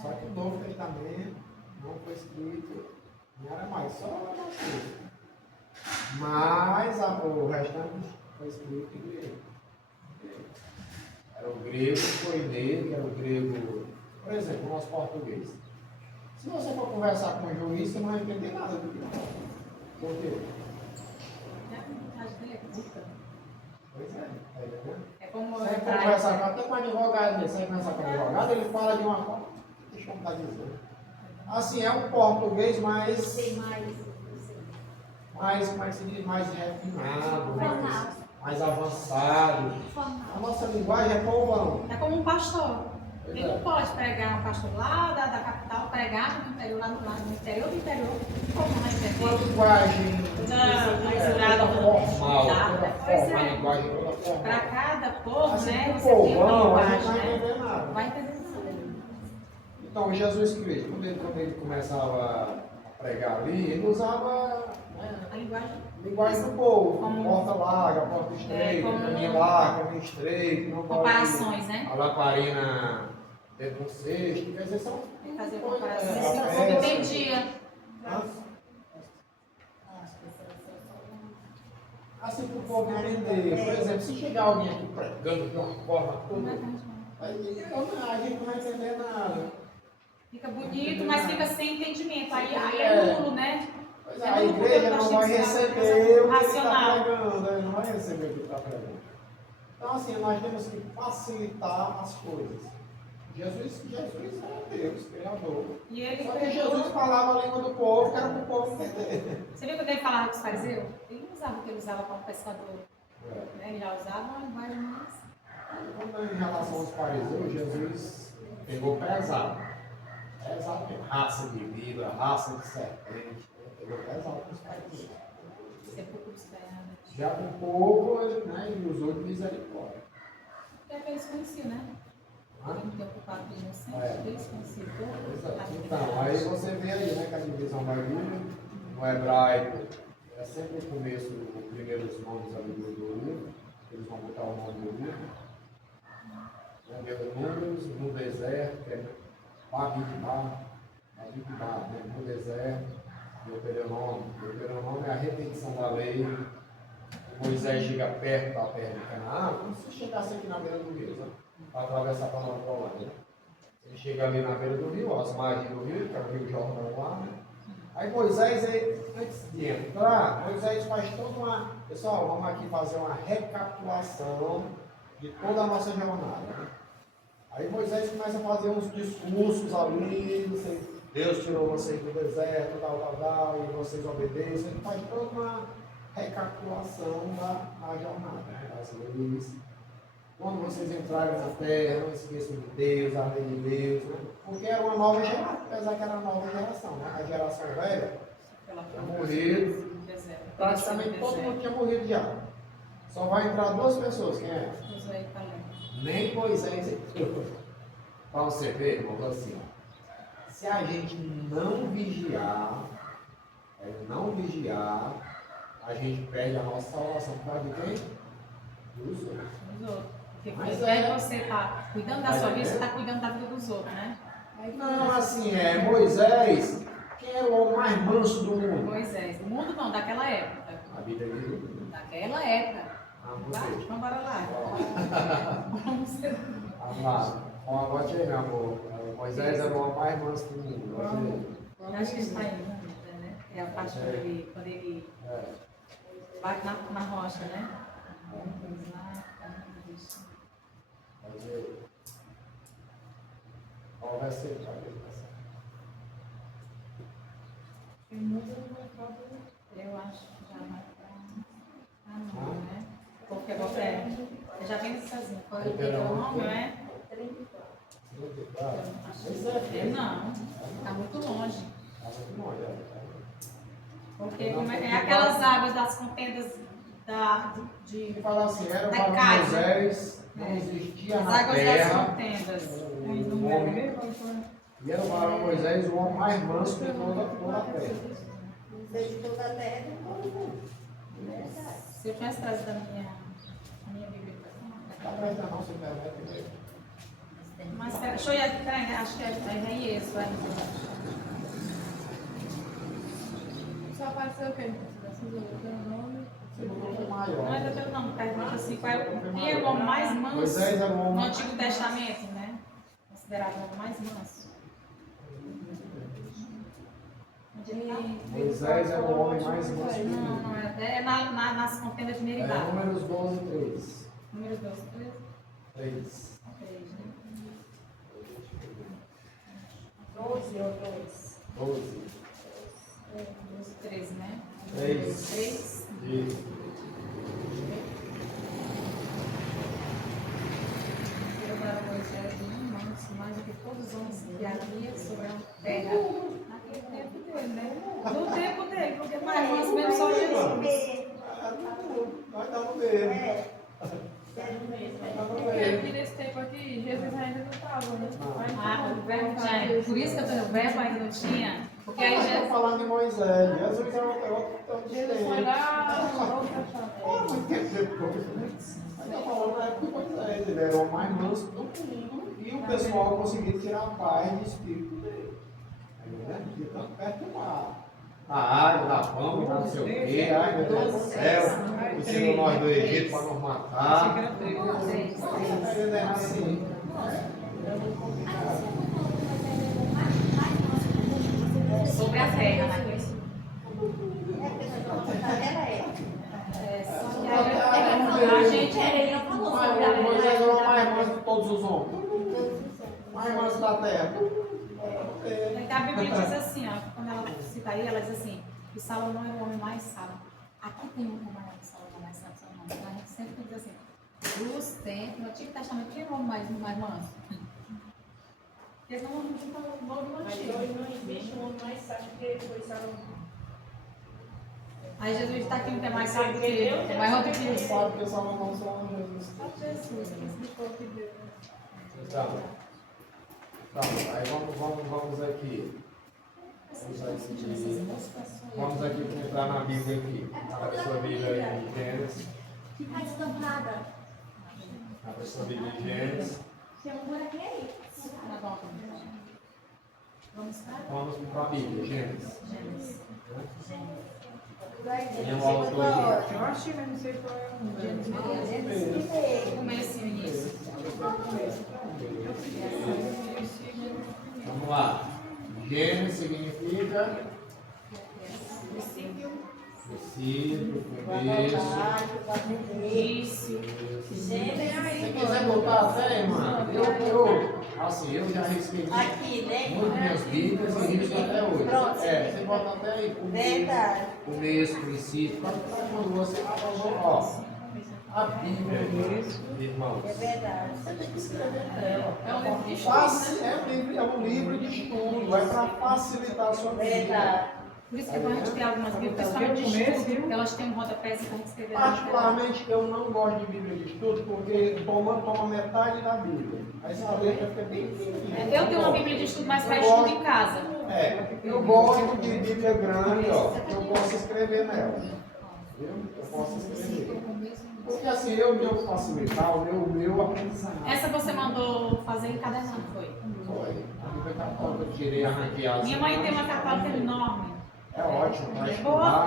Só que o Novo Testamento não foi escrito em aramaico, só na escrito. Mas o restante foi escrito em grego. Era o grego koiné, que era o grego, por exemplo, o nosso português. Se você for conversar com um juiz, você não vai entender nada do que fala. Por quê? Até a vontade dele é curta. Pois é, tá entendendo? É como Você pra conversa até com o advogado, você conversa com o advogado, ele fala de uma forma, deixa eu estar dizendo. Assim, é um português mais, Sei mais. Eu sei. como é que se diz, mais refinado, Formal. mais avançado. Formal. A nossa linguagem é povão. É como um pastor. Pois Ele é. não pode pregar um pastor lá da capital, pregar no interior, lá no interior do interior. Como não vai Uma entender? linguagem Não, é, misturada, toda formal, misturada. toda Pois forma, a é. linguagem toda formal. Para cada povo, Assim, né? pro Você tem uma povão, a gente linguagem, não vai né? entender nada. Não vai entender nada. Então, Jesus Cristo, quando ele começava a pregar ali, ele usava, né, A linguagem. linguagem do povo, Como- porta larga, porta estreita, como- caminho largo, caminho estreito, não pode Comparações, né? a lamparina dentro do cesto, quer dizer, são Tem que fazer coisas, comparações. a Se o povo peça. entendia. Hã? As pessoas são Assim para o povo entender. Por exemplo, se chegar alguém aqui pregando de uma forma Não é toda, verdade, não. aí a gente não vai entender nada. Fica bonito, mas fica sem entendimento. Aí é É. nulo, né? Pois é, a igreja não vai receber o que ele está Racional. pregando, ele não vai receber o que ele está pregando. Então, assim, nós temos que facilitar as coisas. Jesus era Deus, Criador. E ele Só que Jesus falava a língua do povo, que era para o povo entender. Você viu quando ele falava com os fariseus? Ele não usava o que ele usava como pescador. É. Né? Ele já usava uma linguagem mais. Quando em relação aos fariseus, Jesus pegou pesado. Pesado mesmo. Raça de víbora, raça de serpente. Pegou pesado com os fariseus. Ser pouco esperado. Já com o povo, ele usou de misericórdia. Porque é que eles conheciam, né? Hã? Ele não tem ocupado de inocente, É. eles conheciam Exato. todo. Então, aí você vê aí, né, que a divisão da Bíblia, no hebraico, é sempre o começo, os primeiros nomes ali do livro, eles vão botar o nome do livro. Números, no deserto, que é Babidbar, né, no deserto, Deuteronômio. Deuteronômio é a repetição da lei. Moisés chega perto da terra de Canaã, como se chegasse aqui na beira do rio, né? Para atravessar para lá para lá, né? Ele chega ali na beira do rio, às margens do rio, que é o rio Jordão lá, né? Aí Moisés, antes de entrar, Moisés faz toda uma... Pessoal, vamos aqui fazer uma recapitulação de toda a nossa jornada, né? Aí Moisés começa a fazer uns discursos ali, não sei, Deus tirou vocês do deserto, tal, e vocês obedecem. Ele faz toda uma recapitulação da jornada, né? Das leis. Quando vocês entrarem na terra, não esqueçam de Deus, a lei de Deus, né? Porque era uma nova geração, apesar que era uma nova geração, né? A geração velha tinha morrido, praticamente todo mundo tinha morrido já. Só vai entrar duas pessoas, quem é? Josué e Caleb. Nem Moisés entrou. Para você ver, irmãos, assim, ó. Se a gente não vigiar, a gente perde a nossa salvação por causa de quem? Dos outros. Dos outros. Porque Mas quando é. você está cuidando da Mas sua é. vida, você está cuidando da vida dos outros, né? Não, assim, Moisés, quem era o homem mais manso do mundo? Moisés. Do mundo não, daquela época. A Bíblia diz. Daquela época. Vai, Você. vamos embora lá. Vamos ser. Amado. Bote aí, meu amor. Moisés era o homem mais manso do mundo. Você. Acho que está aí, né? É a parte quando ele É. bate na rocha, né? Vamos lá, deixa. Mas qual vai ser? Eu acho que já vai para. Ah, não, né? Porque você já vem sozinho. Qual é o teu nome, né? Não, está muito longe. Porque como é aquelas águas das contendas Ele fala assim, era da para casa. Moisés, não existia As na águas das terra contendas. o homem, e era para Moisés o homem mais manso de toda a terra. de toda a terra e de todo mundo. Verdade. Se eu tivesse trazido a minha Bíblia para Está atrás da nossa internet mesmo. Mas deixa eu ir aqui, peraí, acho que é isso. Só apareceu o quê? O nome? Você botou o Não é maior. daquele não, pergunta assim, quem era o homem mais manso Moisés era o no homem. Antigo Testamento, né? Considerado o homem mais manso. No Moisés era o homem mais manso do Não, mundo. não é nas contendas de Meribá. Números 12, 3. Números 12, 13. 3. 12 ou 2? 12. 13, né? 3. 3. Isso. Eu para Moisés um manso, mais do que todos os homens que havia sobre a terra. Naquele tempo dele, né? No tempo dele, porque mais manso mesmo só Jesus. Nós estamos mesmo. Porque nesse tempo aqui, Jesus ainda não estava, né? Ah, o verbo tinha. Por isso que eu tô, o verbo ainda não tinha. Porque aí Nós já. estamos falando de Moisés. Jesus é outro Jesus foi lá, outra chave. muito tempo depois. Nós estamos falando da época de Moisés. Ele era o mais manso do mundo. E o pessoal conseguiu tirar a paz de espírito dele. Aí, né? De tanto perto do mar. A água, da fome, não sei o quê. Ai, meu Deus do céu. O Senhor nós do Egito para nos matar. Ele é assim. Sobre a terra, né? A gente. Ele não falou sobre a Moisés era o mais manso de todos os homens. Mais manso da terra. A Bíblia diz assim, ó, quando ela cita aí, ela diz assim, que Salomão era o homem mais sábio. Aqui tem um maior que Salomão mais sábio, Salomão. Então a gente sempre diz assim, dos tempos, no Antigo Testamento, quem é o homem mais manso? Porque não vamos falar o novo no Mas Antigo. hoje não existe um homem mais sábio que foi Salomão. Aí Jesus está aqui, não tem mais sábio que ele, tem mais outro que Quem ele. sabe que Salomão só é Jesus. Só Jesus, ele explicou que Deus. Então, aí vamos aqui. Vamos aqui entrar na Bíblia aqui. Abre sua Bíblia aí em Gênesis. Fica estampada. Abre sua Bíblia em Gênesis. Tem um buraquinho aí. Tá bom. Vamos para Vamos para a Bíblia, Gênesis. Gênesis. Quem é o autor aqui? Eu acho que não sei qual é o número. Começo e início. Vamos lá. Gênesis significa princípio, começo. Início. Se quiser botar até, irmã, eu já risquei Aqui, né? muitas minhas Bíblias e risco até hoje. Pronto. Você bota até aí. Verdade. Começo, princípio. Quando você ó, a Bíblia, irmãos. É verdade. Você tem que escrever nela. É um livro de É um livro de estudo, é para facilitar a sua vida. Verdade. Por isso que quando a gente tem algumas Bíblias, principalmente de estudo, elas têm um rodapézinho como escrever na lateral. Particularmente, eu não gosto de Bíblia de estudo porque toma metade da Bíblia. Aí essa letra fica bem pequenininha. Eu tenho uma Bíblia de estudo, mas para estudo em casa. Eu gosto de Bíblia grande, ó, que eu posso escrever nela. Eu posso escrever. Porque assim, eu facilitar o meu aprendizado. Essa você mandou fazer encadernado, foi? Foi. A Bíblia católica, eu tirei arranqueada. Minha mãe tem uma católica enorme. É ótimo, para Boa.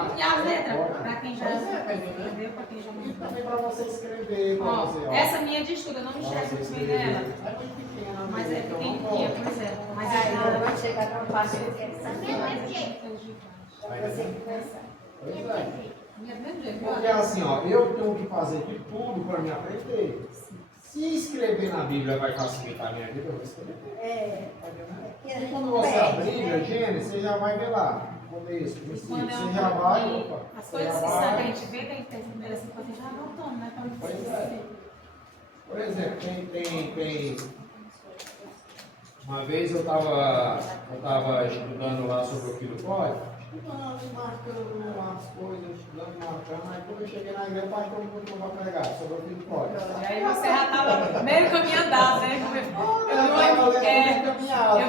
estudar. E as letras? Ótimo. Para quem já Pois é, tá entendendo? entendeu, para quem já E não. também para você escrever, para Ó, você, ó. essa minha de estudo, eu não Pra enxergo você muito bem escrever. dela. É muito pequena, Mas é então não pequenininha, pode. pois é. Mas Aí é vai chegar numa parte que eu quero saber. Vai Pra você entender? conversar. Pois é. minha do mesmo jeito. Porque assim, ó, eu tenho que fazer de tudo para me aprender. Se escrever na Bíblia vai facilitar a minha vida, eu vou escrever. É. E quando você abrir a Gênesis, você já vai ver lá. Começo, princípio. Quando é Você já vai. Opa, as você coisas já que vai. sabe, a gente vê da internet, assim, você já anotando, né? Para não Pois esquecer. é. Por exemplo, tem. Uma vez eu estava estudando lá sobre o Filho Código, estudando, marcando as coisas, estudando, marcando. Aí quando eu cheguei na igreja, o pastor me botou para pregar sobre o Filho Código. E aí você já estava meio caminho andado, né? Eu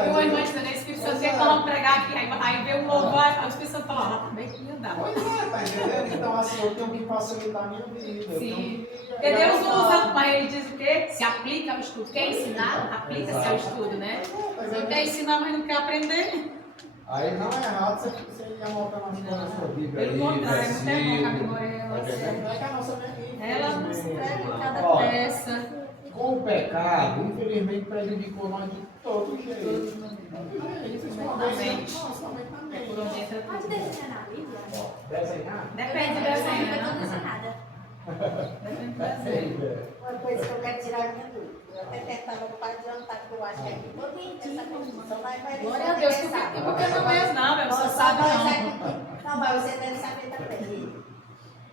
vi uma irmã dizendo, Espírito Santo, tem como pregar aqui. Aí veio um louvor, o Espírito Santo falou, ah, meio caminho andado. Pois é, tá entendendo? Então, assim, eu tenho que facilitar a minha vida. Sim. Porque Deus usa, mas ele diz o quê? Se aplica ao estudo. Quer ensinar, aplica-se ao estudo, né? Você quer ensinar, mas não quer aprender. Aí não é errado você ir anotando as coisas na sua Bíblia. Pelo aí, contrário, não tem bom, a versículo. memória Tá ela entendendo? É que a nossa mente. Ela nos prega em cada Ó, peça. Com o pecado, infelizmente, prejudicou nós de todo jeito. Principalmente na mente. por onde entra Pode tudo. desenhar na Bíblia? Ó, desenhar? Depende do Eu desenho, não né? desenhada. Depende do desenho. Desenho. Uma coisa que eu quero tirar a minha dúvida. Eu até tentava para adiantar, porque eu acho que aqui todo mundo tem essa condição, mas Glória a Deus, porque não é não, meu, você sabe nós não. aqui, não, mas você deve saber também.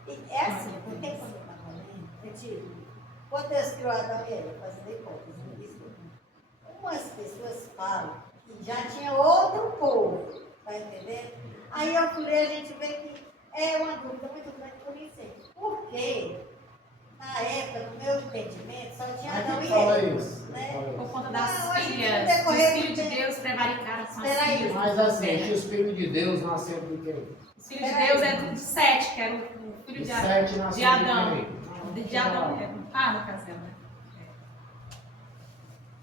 E é assim, porque quando eu estava lendo, retiro, quando Deus criou Adão e Eva, fazendo hipótese, umas pessoas falam que já tinha outro povo, tá entendendo? Aí eu fui ler, a gente vê que é uma dúvida muito grande por isso. Porque, na época, no meu entendimento, só tinha Mas Adão quem e fala Eva. isso? Né? Quem fala Por isso? conta das Não, acho que filhas, no os decorrer filhos de do Deus prevaricaram com as Peraí. filhas. Mas assim, que os filhos de Deus nasceram de quem? Os filhos de Deus é de Sete, que era o filho De de Sete de nasceu Adão. de quem? De Adão e Eva. Ah, no caso, né?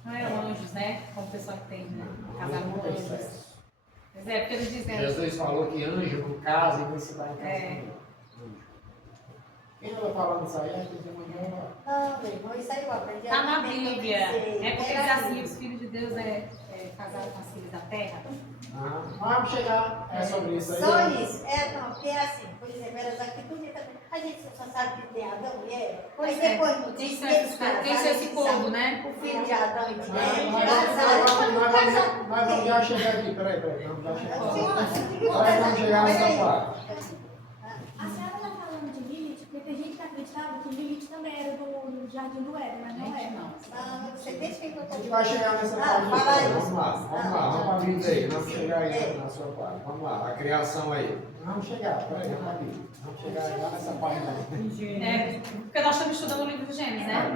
Não eram anjos, né? Como o pessoal que tem, né? Casado Não com tem anjos. sexo. Pois é, porque eles dizem. Jesus falou que anjo não casa e nem se dá em É. casamento. Quem ela falando isso aí é que de manhã Não, meu irmão, isso aí eu aprendi. Está na há muito tempo, eu Bíblia. nem sei. É porque Peraí. eles assim, os filhos de Deus é casado com as filhas da terra. vamos chegar sobre isso aí. Só isso. Não, porque é assim, por exemplo, elas aqui tudo também. A gente só sabe que tem Adão e Eva. Pois Aí é. depois no Tem dia que eles ser casaram, esse povo, né? o filho de Adão e de Nós Eva casaram. vamos já chegar aqui, peraí, vamos já chegar aqui. Nós Vamos chegar nessa parte. A senhora está falando de Lilith, porque tem gente que acreditava que Lilith também era do Jardim do Éden, mas não é. Gente, não. Não, você deixa que eu A gente tô vai chegar nessa parte. fala aí. Vamos lá, vamos para a Bíblia aí, vamos chegar aí na sua parte. Vamos lá, a criação aí. Vamos chegar, peraí, vamos para a Bíblia. Vamos chegar já nessa página aí. É, porque nós estamos estudando o livro do Gênesis, né?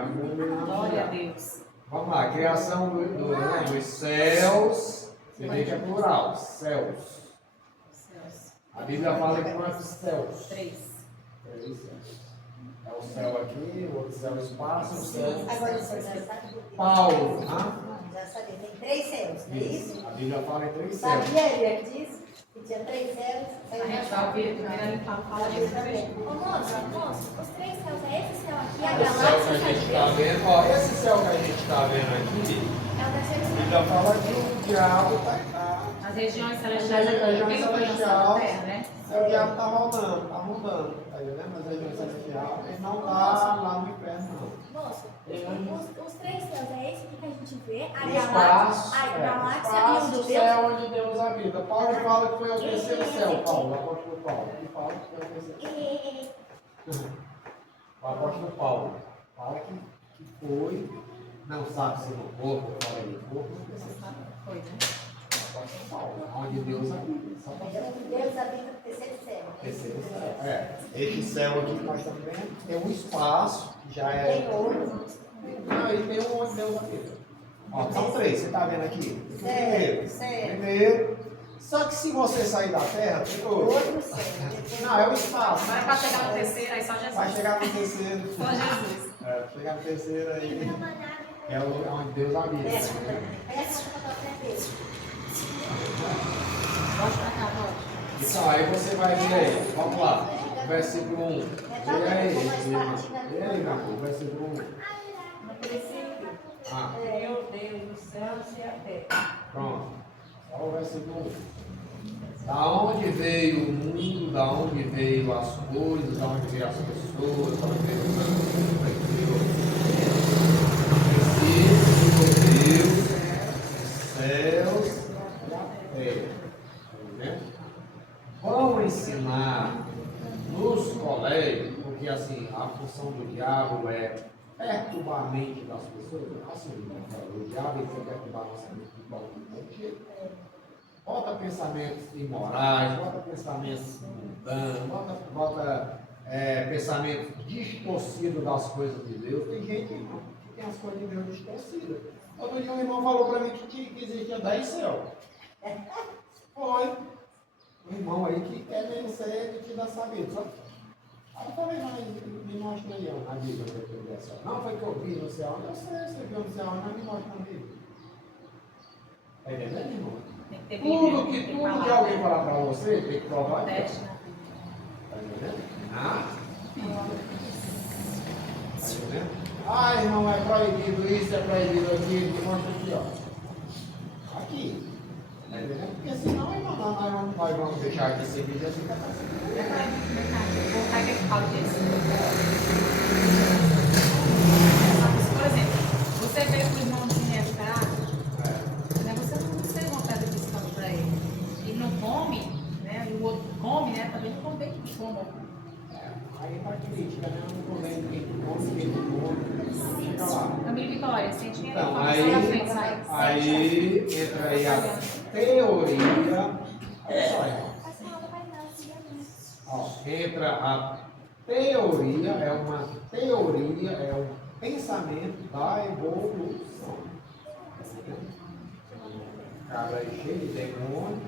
Glória a Deus. Vamos lá, a criação dos céus, você vê que é plural, céus. Céus. A Bíblia fala que quantos céus? 3. 3 céus. É o céu aqui, o outro céu é o espaço, o céu. Agora você já sabe do que. Paulo, Já sabia, tem 3 céus, não é isso? A Bíblia fala em 3 céus. Sabia ele que diz que tinha 3 céus? A gente vai ouvir primeiro ali fala disso também. Ô moço, os 3 céus é esse céu aqui, a O céu que a galáxia gente de está Deus, vendo, ó, esse céu que a gente está vendo aqui, é o terceiro a céu. Bíblia fala que o diabo está. As regiões celestiais As regiões aqui, criação celestiais. da terra, né? O diabo está rodando, tá entendendo? Mas a região celestial, ele não está lá no inferno, não. Moço, os 3 céus é esse que a gente vê, a Espaço, galáxia e o espaço, do o Deus. céu onde Deus habita. Paulo fala que foi o terceiro céu, Paulo, o apóstolo Paulo. Ele fala que foi o terceiro céu. O apóstolo Paulo fala que foi, não sabe se no corpo, fora do corpo, não precisa saber. Foi, né? O apóstolo Paulo, onde Deus habita. Só para Deus habita no terceiro céu. terceiro céu. Este céu aqui que nós estamos vendo tem um espaço que já é. Tem ouro. Não, e tem um onde Deus habita. Ó, são 3, você está vendo aqui? Certo. Primeiro. Só que se você sair da terra, tem outro. Outro céu. Depois- Não, é o espaço. Mas para chegar no terceiro, aí só Jesus. Vai chegar no terceiro. Só Jesus. Chegar no terceiro aí. É o lugar onde Deus habita. Peça né? para aprender. Pode pra cá, pode. Então, aí você vai ver aí. Vamos lá. Versículo 1. Vê aí, Nabu, versículo 1. No princípio, Ah, criou Deus os céus e a terra. pronto. Só o versículo 1. Da onde veio o mundo, da onde veio as coisas, da onde veio as pessoas, da onde veio os Deus, os céus e a terra. Entendeu? Vão ensinar nos colégios, porque assim, a função do diabo é perturbar a mente das pessoas. Assim, o diabo ele quer perturbar a nossa mente de qualquer jeito. Bota pensamentos imorais, bota pensamentos mundanos, bota pensamentos distorcidos das coisas de Deus. Tem gente que tem as coisas de Deus distorcidas. Outro dia um irmão falou para mim que existia 10 céus. Foi. Um irmão aí que quer vencer e te dá saber. Só. Aí eu falei, mas me mostra aí, ó, na Bíblia que eu vi a céu. Não, foi que eu vi no céu. Eu sei, você viu no céu, mas me mostra na Bíblia. Tá entendendo, irmão? Tem que ter Tudo Bíblia, tem que alguém falar para você, tem que provar aqui. Teste na Bíblia. Tá entendendo? Ah, tá entendendo? Ah, irmão, é proibido isso, é proibido aquilo. Me mostra aqui, ó. Aqui. Tá entendendo? Porque senão, irmão, nós vamos deixar aqui esse vídeo assim. Vou voltar aqui que fala disso. Por exemplo, você vê que o irmão de é fraco, né? Você não seja uma pedra de escambo para ele. Ele não come, né? E o outro come, né? Também não convém que coma. Aí para crítica, né? Não convém quem come, quem não come. Fica lá. Camila Vitória, sente quem Então, sai da frente, sai. aí entra aí a teoria. Olha só, irmão. Essa aula vai dar, assim, Ó, entra a teoria, é uma teoria, é um pensamento da evolução. O cara aí cheio de demônio,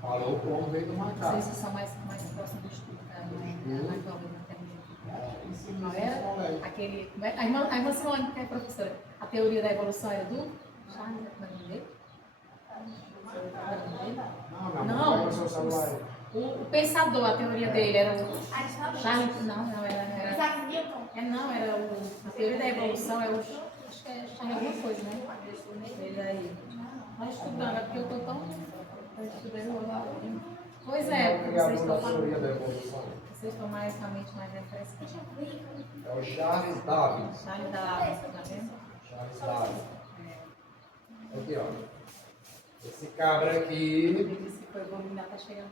falou como veio do macaco. Vocês que são mais próximos do estudo, tá? Na prova do termo. Não era aquele. A irmã Simone, que é professora, a teoria da evolução era do Charles Darwin? Não, O pensador, a teoria dele era o Aristóteles. Charles. Não, era. Isaac Newton. Não, era a teoria da evolução, é o. Acho que é Charles alguma coisa, né? Ele aí. Nós estudando, é porque eu estou tão. Eu estudei hoje. Pois é, porque vocês estão teoria da evolução. Vocês estão mais realmente mais refrescantes. É o Charles Darwin. Charles Darwin, tá vendo? Charles Darwin. Aqui, ó. Esse cabra aqui, Ele disse que foi evoluindo, tá chegando.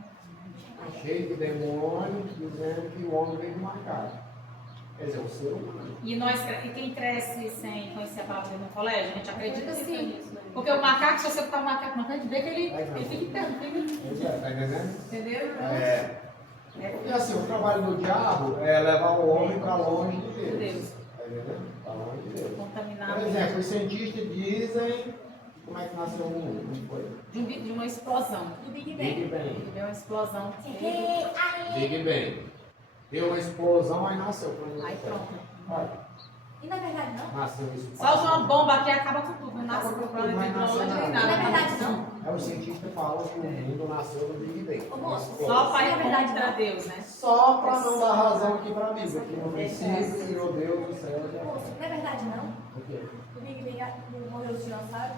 cheio de demônio, dizendo que o homem veio do macaco. Quer dizer, o ser humano. E quem cresce sem conhecer a palavra no colégio, a gente acredita sim. Porque o macaco, se você botar o macaco na frente, vê que ele fica interno, Pois é, tá entendendo? entendeu? Porque assim, o trabalho do diabo é levar o homem para longe de Deus. Deus. Tá entendendo? Para longe de Deus. Contaminado. Por exemplo, os cientistas dizem como é que nasceu o mundo. Como foi? De uma explosão. Do Big Big Bang. Bang. Deu uma explosão. Big Bang. Deu uma explosão, aí nasceu o planeta. Aí pronto. Olha, E na verdade não? nasceu isso. Só uma bomba aqui acaba com tudo. Não nasce Acaba com com tudo, problema não de nasce nem nada. nada. Na verdade não. É, os cientistas falam que o mundo nasceu no Big Bang. Ô, moço, Só para Na verdade, contra Deus, né? Só para não dar razão aqui para a Bíblia, que no princípio criou Deus o céu e a terra. Moço, na verdade não. O quê? O Big Bang morreu os dinossauros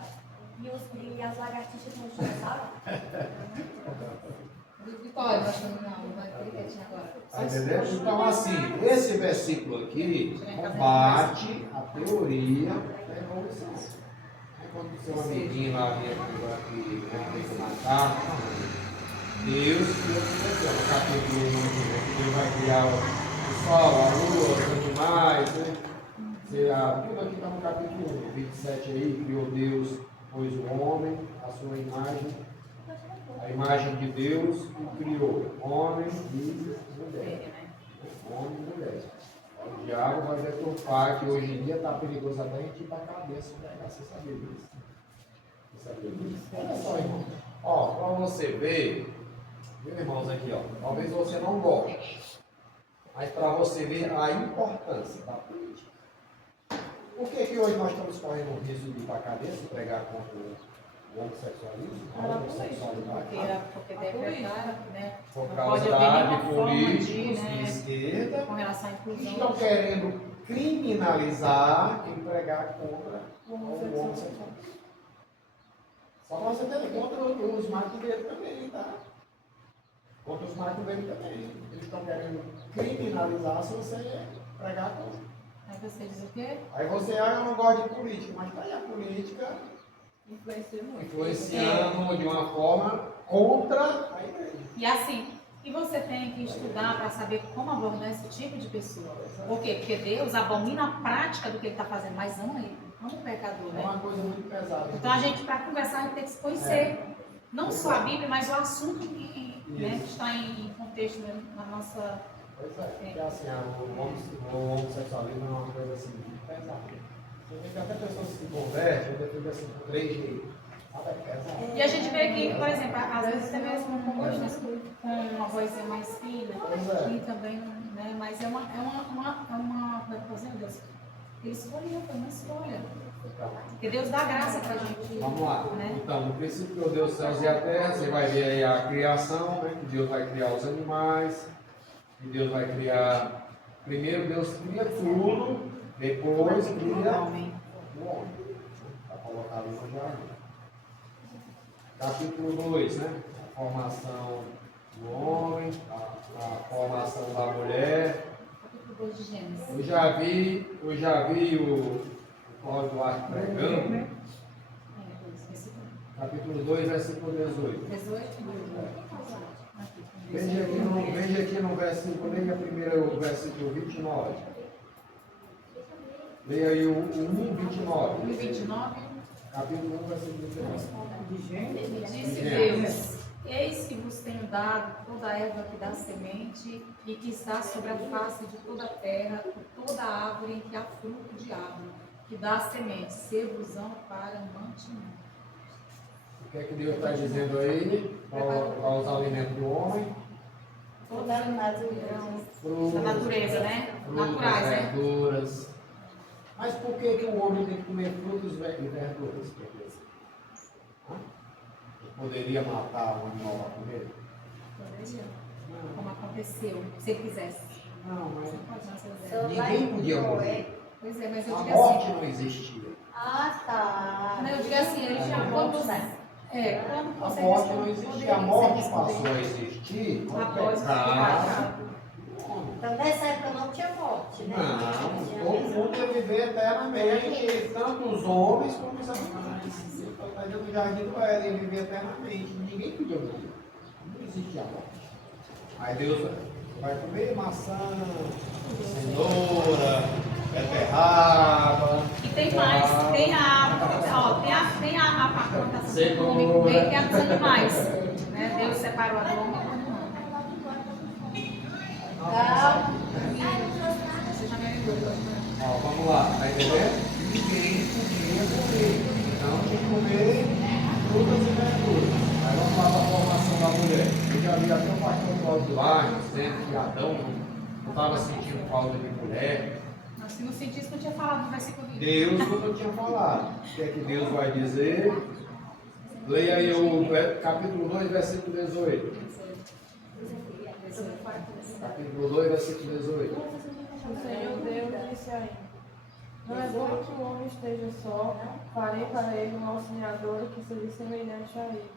e as lagartixas são os dinossauros. Vitória, nós estamos não, vai ter quietinho agora. Tá entendendo? Então, assim, esse versículo aqui combate a teoria da evolução. Aí quando o seu amiguinho lá vinha aqui, veio com macaco, Deus criou no capítulo 1, que Deus vai criar o sol, a lua, os animais, né? Tudo aqui está no capítulo 1, 27 aí, criou Deus, pôs o homem, a sua imagem. A imagem de Deus o criou, homem e mulher. Homem e mulher. O diabo vai deturpar, que hoje em dia está perigoso até a gente ir para a cabeça pegar. Você sabia disso? Você sabia disso? Olha só, irmão. Ó, para você ver, viu, irmãos, aqui, ó. Talvez você não goste, mas para você ver a importância da política. Por que hoje nós estamos correndo o risco de ir para a cabeça e pregar contra o homossexualismo, a homossexualidade? Porque decretaram, né? Por Não causa pode haver de nenhuma forma políticos de, de né, esquerda com relação à que inclusão. estão querendo criminalizar e pregar contra o homossexualismo. Só para você ter contra os macumbeiros também, tá? Contra os macumbeiros também. Eles estão querendo criminalizar se você pregar contra. Aí você diz o quê? Aí você, eu não gosto de política, mas tá aí a política Influencia muito. influenciando de uma forma contra a igreja. E assim, e você tem que estudar para saber como abordar esse tipo de pessoa. Por quê? Porque Deus abomina a prática do que ele está fazendo, mas ama ele, ama o pecador, É né? uma coisa muito pesada. Então a gente, para conversar, a gente tem que se conhecer. Não só a Bíblia, mas o assunto que está em contexto, né, na nossa. Pois é, porque assim, o homossexualismo é uma coisa assim muito pesada. Você vê que até pessoas que se convertem, eu defendo assim, por 3 jeitos. Sabe, é pesado. E a gente vê que, por exemplo, às vezes até mesmo com uma vozinha mais fina, e também, né? Mas é uma como é que eu dizer, Deus? Ele escolheu, foi uma escolha. Porque Deus dá graça pra gente. Vamos lá. Né? Então, no princípio criou Deus os céus e a terra, você vai ver aí a criação, né? Que Deus vai criar os animais, que Deus vai criar. Primeiro Deus cria tudo, depois cria O homem. o homem. Está colocado no jardim. Capítulo 2, né? formação do homem, a formação da mulher. Capítulo 2 de Gênesis. Eu já vi o Cláudio Duarte pregando, capítulo 2, versículo 18. 18. Veja aqui no versículo, leia primeiro o versículo 29. Leia aí o 1, 29. 29. Capítulo 1, versículo 29. Disse Deus: Eis que vos tenho dado toda a erva que dá semente e que está sobre a face de toda a terra, e toda a árvore em que há fruto de árvore, que dá semente, ser-vos-ão para mantimento. O que é que Deus está dizendo aí? Para os alimentos do homem? Toda a natureza. Frutas, A natureza, né? frutas, Naturais, né? verduras. Mas por que o homem tem que comer frutas e verduras? Hã? Ele poderia matar um animal para comer? Poderia. Como aconteceu, se ele quisesse. Não, mas Não pode não, se ele quiser. ninguém podia morrer. Pois é, mas eu A digo morte assim. não existia. Ah, tá. Não, eu digo assim, ele já quando A você morte não existia. A morte passou passou a existir com o após o pecado. pecado. Então nessa época não tinha morte, né? Não, todo mundo ia viver eternamente, tanto os homens como os animais. Então está dentro do jardim do Éden, ia viver eternamente. Ninguém podia morrer. Não existia morte. Aí Deus vai comer maçã, cenoura, beterraba. E tem mais, tem a plantação Cenoura. do homem comer, que é dos animais. Né? Deus separou a do homem do animal. Você já me ajudou. Ó, vamos lá, tá entendendo? Ninguém podia morrer. Então tinha que comer frutas e verduras. Aí vamos lá para a formação da mulher. Eu já vi até o pastor Cláudio Duarte dizendo que Adão não estava sentindo falta de mulher. Mas se não sentisse, não tinha falado no versículo 20. Deus nunca tinha falado. O que é que Deus vai dizer? Leia aí o capítulo 2, versículo 18. Capítulo 2, versículo 18. O Senhor Deus disse ainda: Não é bom que o homem esteja só, farei para ele um auxiliador que seja semelhante a ele.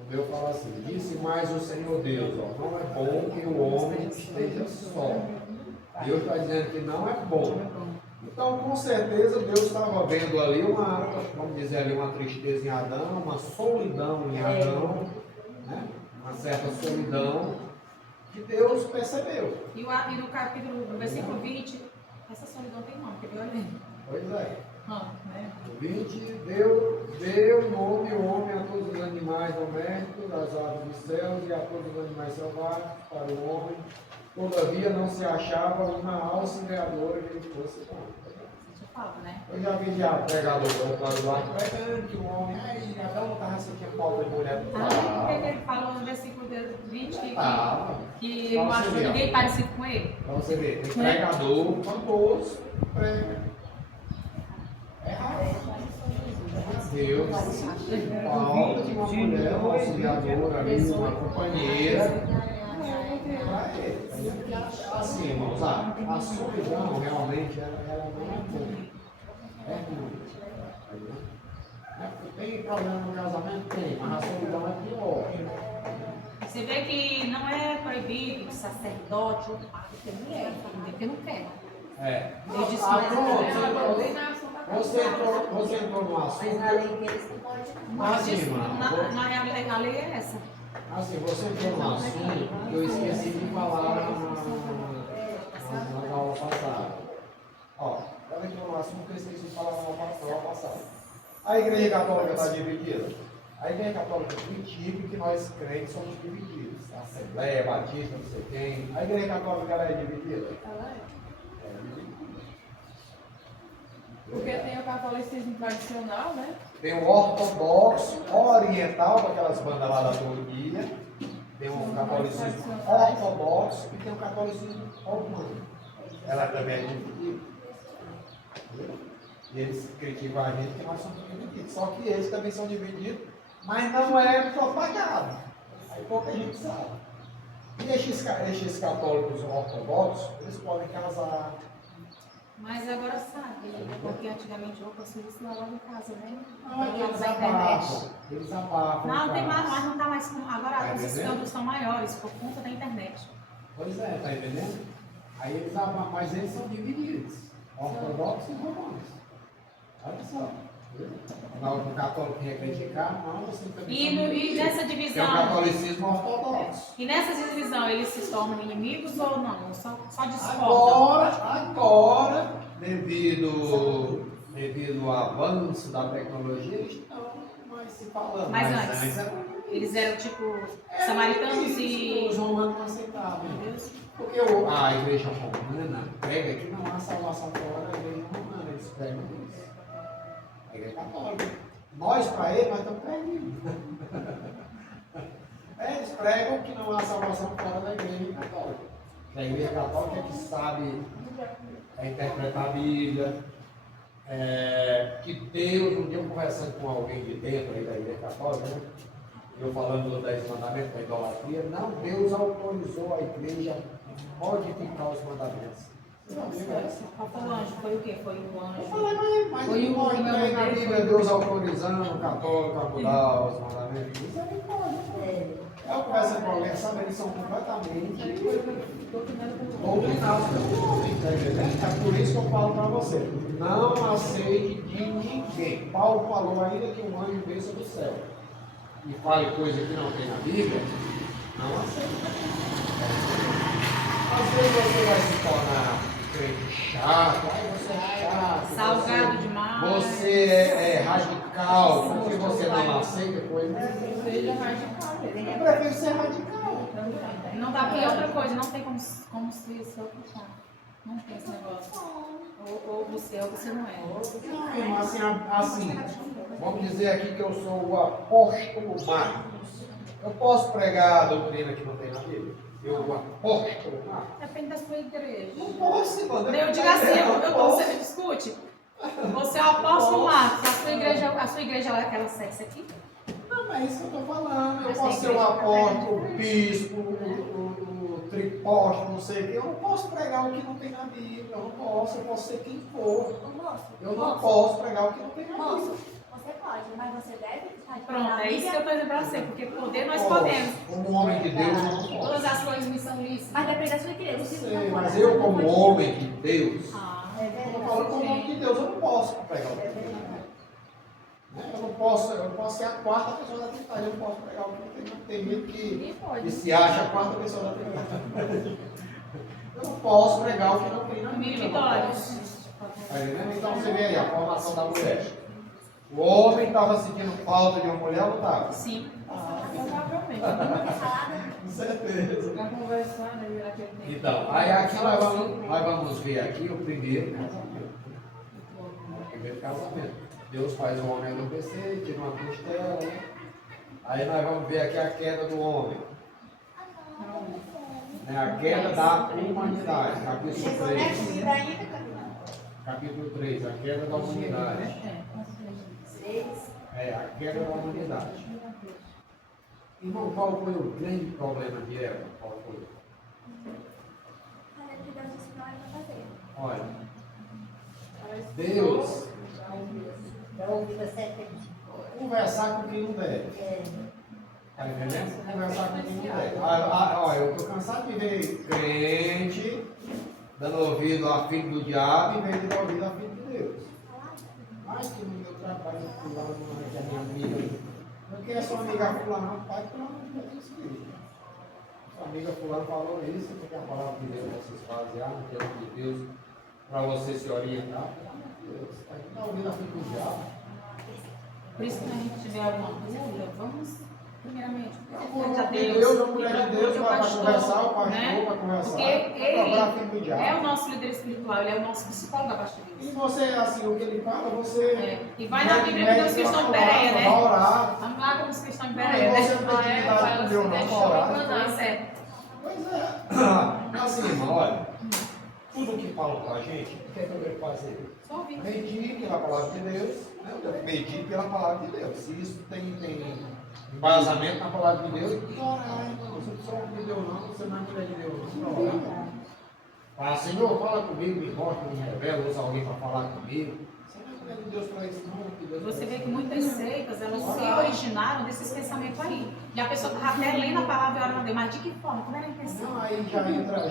O meu fala assim: disse mais o Senhor Deus, ó, não é bom que o homem esteja só. Deus está dizendo que não é bom. Então, com certeza, Deus estava vendo ali vamos dizer ali, uma tristeza em Adão, uma solidão em Adão, né? Uma certa solidão, que Deus percebeu. E no capítulo, no versículo 20, essa solidão tem nome, quer ver? Olha aí. Pois é. Né? O 20, deu nome o homem a todos os animais domésticos, às aves dos céus e a todos os animais selvagens para o homem. Todavia não se achava uma auxiliadora que lhe fosse bom. Você fala, né? Eu já vi já pregador do Duarte pregando que o homem, Adão não estava sentindo falta de mulher. Ah, por que ele falou no versículo 20 que Pra não você achou ver, ó. ninguém parecido com ele? Para você ver, tem pregador famoso, prega. É raro. Deus, falta de uma mulher, uma auxiliadora ali, uma companheira. Para ele. Assim, irmãos, a solidão realmente ela não é boa. É ruim. Tem problema no casamento? Tem, mas a solidão é pior. Você vê que não é proibido o sacerdote ou o padre ter mulher, porque não quer. É. Ele disse, Você entrou no Mas assunto. a lei deles não pode. Mas Assim, isso, mano, na realidade, a lei é essa. Assim, você entrou no assunto que eu esqueci de falar na aula passada. Ó, ela entrou no assunto que eu esqueci de falar na aula passada. A igreja católica está dividida. A igreja católica critica que nós crentes somos divididos. A Assembleia, Batista, não sei quem. A igreja católica ela é dividida? É dividida. Porque tem o catolicismo tradicional, né? Tem o ortodoxo, oriental, com aquelas bandas lá da Turquia. Tem o catolicismo ortodoxo e tem o catolicismo romano. Ela também é dividida. E eles criticam a gente que nós somos divididos. Só que eles também são divididos, mas não é propagado. Aí pouca gente sabe. E esses católicos ortodoxos, eles podem casar, Mas agora sabe, porque antigamente eu construí isso lá em casa, né? Não, é que eles Na internet. abafam. Eles abafam. Não, tem mais, cara. mas não tá mais com. Agora Tá os entendendo? escândalos são maiores por conta da internet. Pois é, tá entendendo? Aí eles abafam, mas eles são divididos. Ortodoxos e romanos. Olha só. Na hora que o católico vinha criticar, não, você também. E nessa Tem o divisão. catolicismo ortodoxo. E nessa divisão, eles se tornam inimigos ou não? Só discordam? Agora, devido ao avanço da tecnologia, eles estão mais se falando. Mas antes, era- eles eram tipo samaritanos e. Os romanos não aceitavam. Porque a igreja romana prega que não há salvação fora da igreja romana. Eles pregam isso. A igreja católica. Nós, para eles, nós estamos pregando. Eles pregam que não há salvação fora da igreja católica. A igreja católica é que sabe interpretar a Bíblia. Que Deus, um dia eu conversando com alguém de dentro aí da igreja católica, né? Eu falando dos 10 mandamentos da idolatria, não, Deus autorizou a igreja a modificar os mandamentos. Qual foi o anjo? Foi o quê? Foi o Eu anjo. falei, mas Foi não o pode meu ter na modelo, Bíblia foi- Deus autorizando o católico a mudar os mandamentos. Isso aí pode. Eu converso com alguém, sabe, eles são completamente doutrinados pelo homem, tá entendendo? É por isso que eu falo para você, não aceite de ninguém. Paulo falou ainda que um anjo desça do céu e fale coisa que não tem na Bíblia, não aceite. Às vezes você vai se tornar crente chato, você é chato, Salgado demais. você é radical, porque você não aceita coisa. Seja radical. Eu prefiro ser radical. Não dá, e outra coisa, não tem como se ocultar. Não tem esse negócio. Ou você é ou você não é. Não, irmão, assim, vamos dizer aqui que eu sou o apóstolo Marcos. Eu posso pregar a doutrina que não tem na Bíblia? Eu, o apóstolo Marcos? Depende da sua igreja. Não posso, mano. Eu digo assim, você discute. Você é o apóstolo Marcos, a sua igreja é aquela sexo aqui? Não, é isso que eu estou falando. Eu Mas posso tem ser o igreja apóstolo, o bispo, o tripóstolo, não sei o quê. Eu não posso pregar o que não tem na Bíblia. Eu posso ser quem for. Eu não posso pregar o que não tem na Bíblia. Moço, você pode, mas você deve estar de Pronto, é isso que eu estou dizendo para você, porque poder nós Posso. podemos. Como homem de Deus, eu não posso. Todas as coisas me são lícitas. Mas depende da sua igreja. Eu Se sei, não for mas da eu, sua, como não pode. homem de Deus, Ah, É eu verdade. estou falando como homem de Deus, eu não posso pregar o que não tem na Bíblia. Eu não posso, eu posso ser a quarta pessoa da Trindade, eu não posso pregar o que não tem na Bíblia. Tem gente que se acha a quarta pessoa da Trindade. Eu não posso pregar o que não tem na Mil Bíblia. eu não vitórias. posso. Tá entendendo? Então você vê aí a formação da mulher. O homem estava sentindo falta de uma mulher ou não estava? sim. Provavelmente. Com certeza. Pra conversar, né? Naquele tempo. Então, aí aqui nós vamos ver aqui o primeiro casamento. O primeiro casamento. Deus faz o homem adormecer, tira uma costela, né? Aí nós vamos ver aqui a queda do homem. Né? A queda da humanidade. Capítulo Chegou nessa 3. vida ainda, Camila? Capítulo 3, a queda da humanidade. 6. É, a queda da humanidade. Irmão, qual foi o grande problema de Eva? Qual foi? Fazer o que Deus ensinou ela a fazer. Olha, Deus Da ouvindo a serpente. conversar com quem não deve. É. Tá entendendo? Conversar com quem não deve. Olha, eu estou cansado de ver crente dando ouvido a filho do diabo em vez de dar ouvido a filho de Deus. Mas que no meu trabalho fulano não é que a minha amiga. Não quer sua amiga fulano, pai, pelo amor de Deus, Cristo. Sua amiga fulano falou isso, porque a palavra de Deus vai se esvaziar, no tempo de Deus, para você se orientar. Pelo amor de Deus, está ouvindo a filho do diabo. Por isso que a gente tiver alguma dúvida, vamos, primeiramente, A Deus, a mulher de Deus vai conversar, o pastor né? vai conversar. Porque Vai cobrar filho do ele diabo. é o nosso líder espiritual, ele é o nosso psicólogo abaixo de E Deus. você, assim, o que ele fala, você. É. E vai na Bíblia que os cristãos de Bereia, né? Vai orar. Vamos lá como os cristãos de Não, Bereia, você né? não tem intimidade com Deus, não, para orar. Pois é. Pois é. Assim, irmão, olha. Tudo que falam pra gente, o que é que eu devo fazer? Só ouvir. Medir pela palavra de Deus, né? Eu devo medir pela palavra de Deus. Se isso tem embasamento na palavra de Deus, e orar, irmão. Você não sou homem de Deus, não. Você não é mulher de Deus, não. Para orar. Fala, Senhor, fala comigo, me mostra, me revela, usa alguém para falar comigo. Você não é mulher de Deus para isso, não. Que Deus Você para vê isso. que muitas seitas, elas se originaram desses pensamentos aí. E a pessoa estava até lendo a palavra e orando a Deus, mas de que forma? Como era a intenção? Não, aí já entra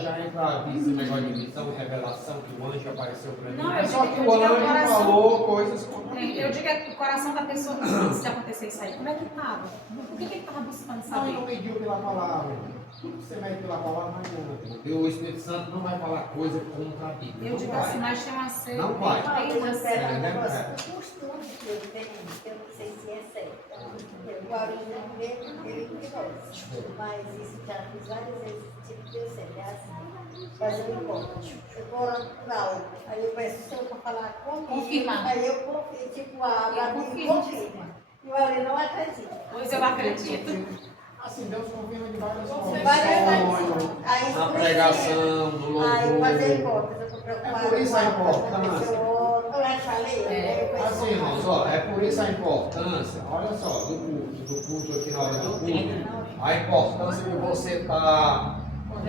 esse negócio de missão, revelação, que o anjo apareceu para mim. Não, É eu só digo- que eu o digo ao anjo coração. falou coisas contra mim. Eu digo que o coração da pessoa, antes de acontecer isso aí, como é que estava? Por que ele estava buscando Não, saber? não mediu pela palavra. Tudo que você mede pela palavra não adianta. O Espírito Santo não vai falar coisa contra a Bíblia. Eu Não digo vai. assim, mas tem uma seita. Não vai. Desde Mas assim. era um né? negócio do costume que eu tenho, que eu não sei se é certo. O Aurinho mesmo, ele me gosta. Mas isso já fiz várias vezes, tipo, deu certo. É assim, fazer um ponto. Eu estou orando por algo. Aí eu peço o Senhor para falar comigo. Confirmar. Aí eu confio, tipo, a Gabi confirmo. confirma. E o Aurinho não acredita. Pois eu acredito. Assim, Deus confirma de várias formas. Várias No vezes. sonho, Aí, na por pregação, no Aí fazer louvor. hipótese, eu estou preocupada. É por isso a importância. Eu já falei, né? Eu penso Assim, irmãos, ó, é por isso a importância, olha só, do culto aqui na hora do culto, a importância de você estar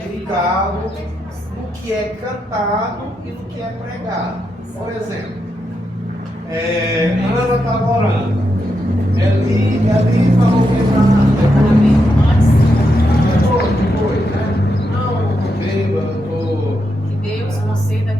ligado no que é cantado e no que é pregado. Por exemplo, Ana estava orando. Eli falou que depois, né? Não, eu estou bêbado, eu estou. Que Deus conceda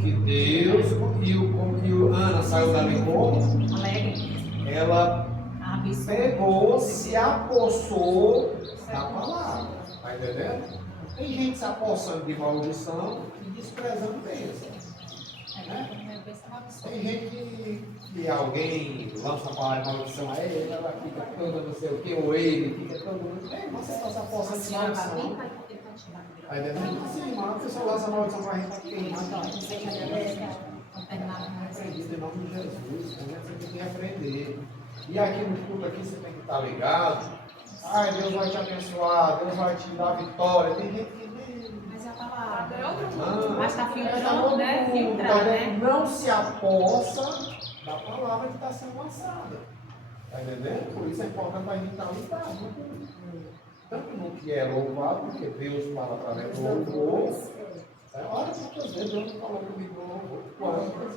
Que Deus e o Ana saiu dali como? alegre. Ela Abençoe. pegou, se apossou da palavra. Está entendendo? Tem gente se apossando de maldição e desprezando bênção. Tem gente que alguém lança a palavra de maldição a ele, ela fica toda não sei o que, ou ele fica todo mundo. Você está se A apossando de senhora vai maldição. vir, vai porque ele está te dando. Está entendendo? Assim, mano, a pessoa lança a maldição para a gente queimar, tá? Não tem nada mais. Acredita em nome de Jesus, né? Você tem que aprender. E aqui no culto aqui você tem que estar ligado. Ai, Deus vai te abençoar, Deus vai te dar vitória. Tem gente que nem. Mas é a palavra. Não, Mas está é filtrando, todo né? mundo, Filtrar, tá né? vendo? Não se apossa da palavra que está sendo lançada. Está entendendo? Por isso é importante a gente estar ligado no culto. Tanto no que é louvado, porque Deus fala através do louvor. Olha quantas vezes Deus não falou comigo no louvor. Quantas?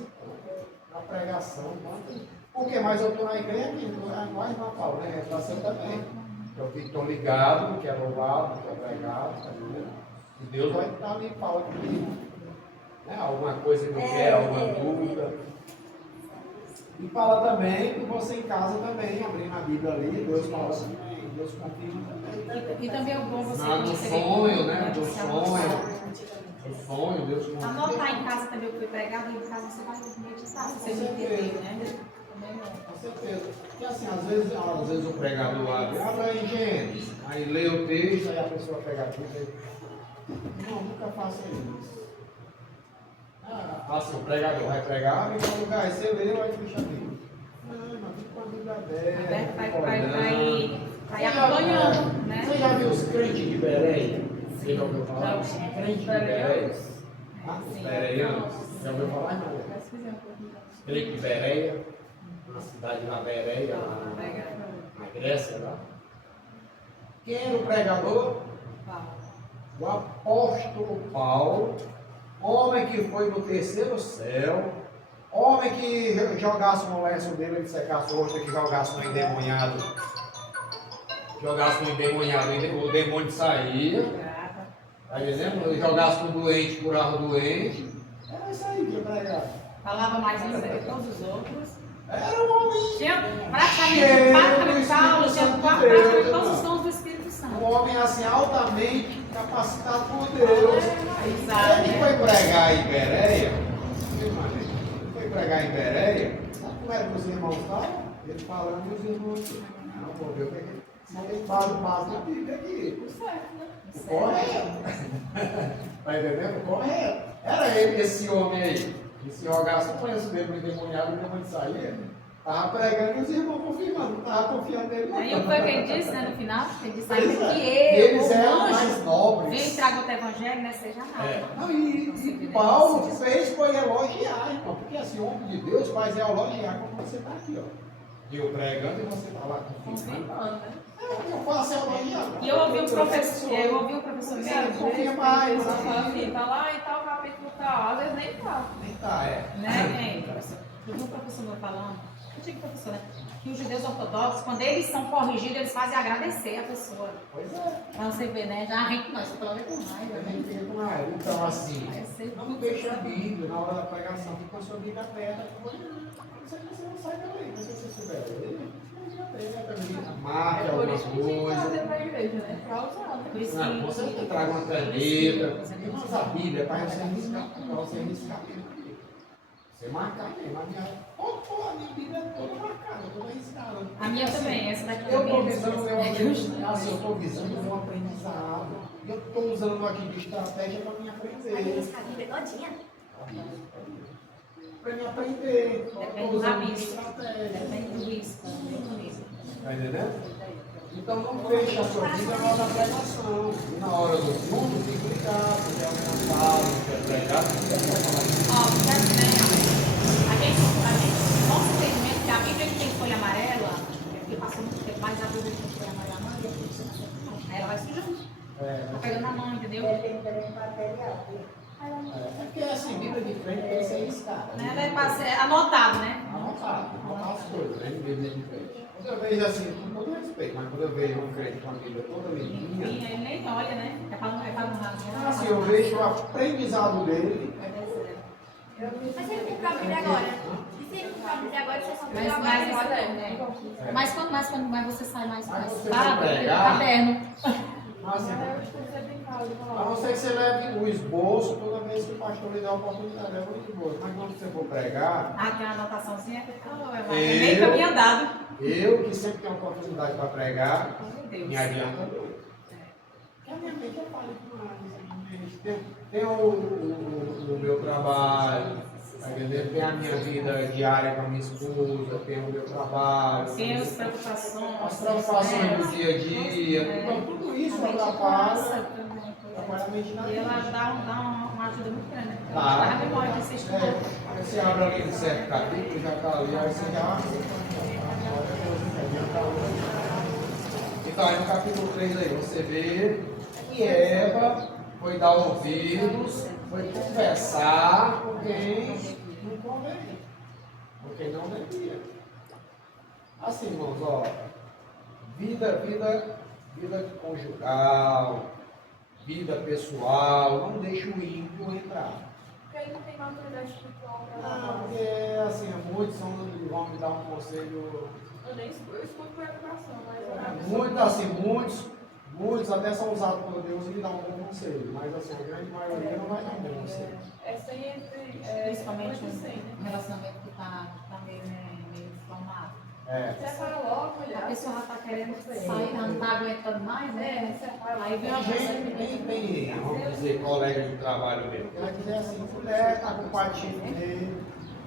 Na pregação, quantas? Porque mais eu estou na igreja aqui, mais não falo, né? Para você também. Eu estou ligado no que é louvado, no que é pregado, tá entendendo? E Deus vai estar ali e fala comigo. Né? Alguma coisa que eu quero, alguma dúvida. E fala também que você em casa também, abrindo a Bíblia ali, Deus fala também, Deus confirma também. E também é bom você No conhecer sonho, né? Do você sonho, Deus confirma. anotar em casa também o que foi pregado e em casa você vai meditar, se você não entender, né? Também Com certeza. Porque assim, às vezes o pregador abre aí Gênesis, aí lê o texto, aí a pessoa pega aqui e diz, não, nunca faça isso. Assim, o pregador vai pregar, e quando lugar, aí você lê, aí fecha a Bíblia. Não, mas fica com a Bíblia aberta, vai olhando. acompanhando, né? Você já viu os crentes de Bereia? Você já ouviu falar? Os crentes de Bereia? Os bereianos? Já ouviu falar? Não. Os crentes de Bereia, na cidade da Bereia, na Grécia, lá. Quem era o pregador? O apóstolo Paulo, homem que foi no terceiro céu, homem que jogasse no lenço dele, ele secasse o rosto, que jogasse no endemoniado. Jogasse no endemoniado, o demônio saía. Tá entendendo? Ele jogasse no doente, curava o doente. Era isso aí que eu pregava. Falava mais línguas do que todos os outros. Era um homem. Tinha Cheio praticamente do Paulo, Espírito tinha Santo de praticamente Deus, todos os irmão. dons do Espírito Santo. Um homem assim altamente capacitado por Deus. Exato, Ele né? foi pregar em Bereia. Ele foi pregar em Bereia. Sabe como era que os irmãos estavam? Ele falando e os irmãos. Não, vou ver o que é que ele faz o passo da Bíblia aqui. Correto. Tá entendendo? Correto. Era ele, esse homem aí. E se jogasse o lenço dele no endemoniado, o demônio saía. Estava pregando e os irmãos confirmando. Não estava confiando nele. Não. Aí foi o que ele disse, né, no final? Ele disse Pois ainda é. que Eles eu, eram o anjo, mais nobres. vem e traga outro evangelho, né, seja nada. É. Não, e Paulo fez foi elogiar, irmão. Porque assim, o homem de Deus faz é elogiar como você está aqui, ó. Eu pregando e você está lá confirmando. Confirmando, né? Eu faço é elogiar. E eu ouvi um professor meu, Confia mais. Fala assim, tá lá e tal, Tá, às vezes nem tá. Nem tá, é. Né, professor? Eu vi um professor meu falando, eu digo professor, né? Que os judeus ortodoxos, quando eles são corrigidos, eles fazem agradecer a pessoa. Pois é. Pra você ver, né? Já arranca nós, você falou com A raiva, gente né? fica com raiva. Então, assim, Vai ser não tudo deixa a certo. Bíblia na hora da pregação, fica com a sua Bíblia aberta. Você não sai pela aí, mas se você souber ler, marque É por alguma isso que tem que trazer coisa. pra igreja, né? Pra usar, né? Por isso Não, que- você traga uma caneta, mas a Bíblia é para você riscar, para você riscar mesmo. Você marcar mesmo. A minha Bíblia é toda marcada, toda riscada. A minha também, essa daqui Eu também. estou visando meu aprendizado, eu estou visando meu aprendizado. E eu estou usando aqui de estratégia para me Aí aprender. eles a Bíblia todinha. Para me aprender. Eu Depende estou do usando de rabisco. estratégia. Depende do risco. Depende do risco. Está entendendo? Então não feche a sua vida na hora da pregação. E na hora do culto, fique ligado, se alguém na sala, quer pregar, você pode falar isso. Ó, porque assim, né? Nosso entendimento que a Bíblia que tem folha amarela, porque passou muito tempo, mas a Bíblia que tem folha amarela, não, e a Bíblia que tem folha amarela, aí ela vai sujando. Tá pegando na mão, entendeu? Depende do material. É porque assim, Bíblia de frente tem que ser riscada. Né? Deve passar anotado, né? Anotar as coisas, né? Bíblia de frente. Quando eu vejo assim, com todo respeito, mas quando eu vejo um crente com a Bíblia toda limpinha, E ele nem olha, né? É pra não rasgar. assim, eu vejo o aprendizado dele. Mas se ele comprar a Bíblia agora? E se ele comprar a Bíblia agora, você só Mas, compra mas, agora? mas você sai mais Mas você cansado, vai pregar? caderno. Assim, Eu estudo sempre em casa, a não ser que você leve o esboço toda vez que o pastor lhe dá a oportunidade, leva o esboço. Mas quando você for pregar, Ah, tem uma anotaçãozinha que fala, Eu- é meio caminho andado. eu que sempre tenho a oportunidade para pregar, Meu Deus. me adianta muito. Porque a minha mente é falha demais. A minha mente tem o meu trabalho, tá entendendo? Tem a minha vida diária com a minha esposa, tem o meu trabalho. Tem as preocupações. As preocupações né? do dia a dia. Então tudo isso A mente atrapalha. cansa também, pois é. Atrapalha a mente na E ela vida. dá uma ajuda muito grande. Né? Tá. A memória que você estudou. Aí você abre ali um certo capítulo, já está ali, aí você já. Então, aí no capítulo 3 aí, você vê que Eva foi dar ouvidos, foi conversar com quem não convém, com quem não devia. Assim, irmãos, ó, vida conjugal, vida pessoal, não deixa o ímpio entrar. Porque ele não tem maturidade espiritual pra Ah, lá. porque assim, muitos vão me dar um conselho. Eu escuto por educação, mas Muitos até são usados por Deus e me dão um bom conselho, mas assim, a grande maioria não vai dar um bom conselho. é sempre. Principalmente muito assim, um relacionamento que tá meio, né, meio formado. É. Separa logo, A olhar. pessoa já tá querendo sair, não tá aguentando mais, né? Separa Aí vem uma Tem, vamos dizer, colega de trabalho meu. Ela dizer assim, mulher, tá com o patinho dele.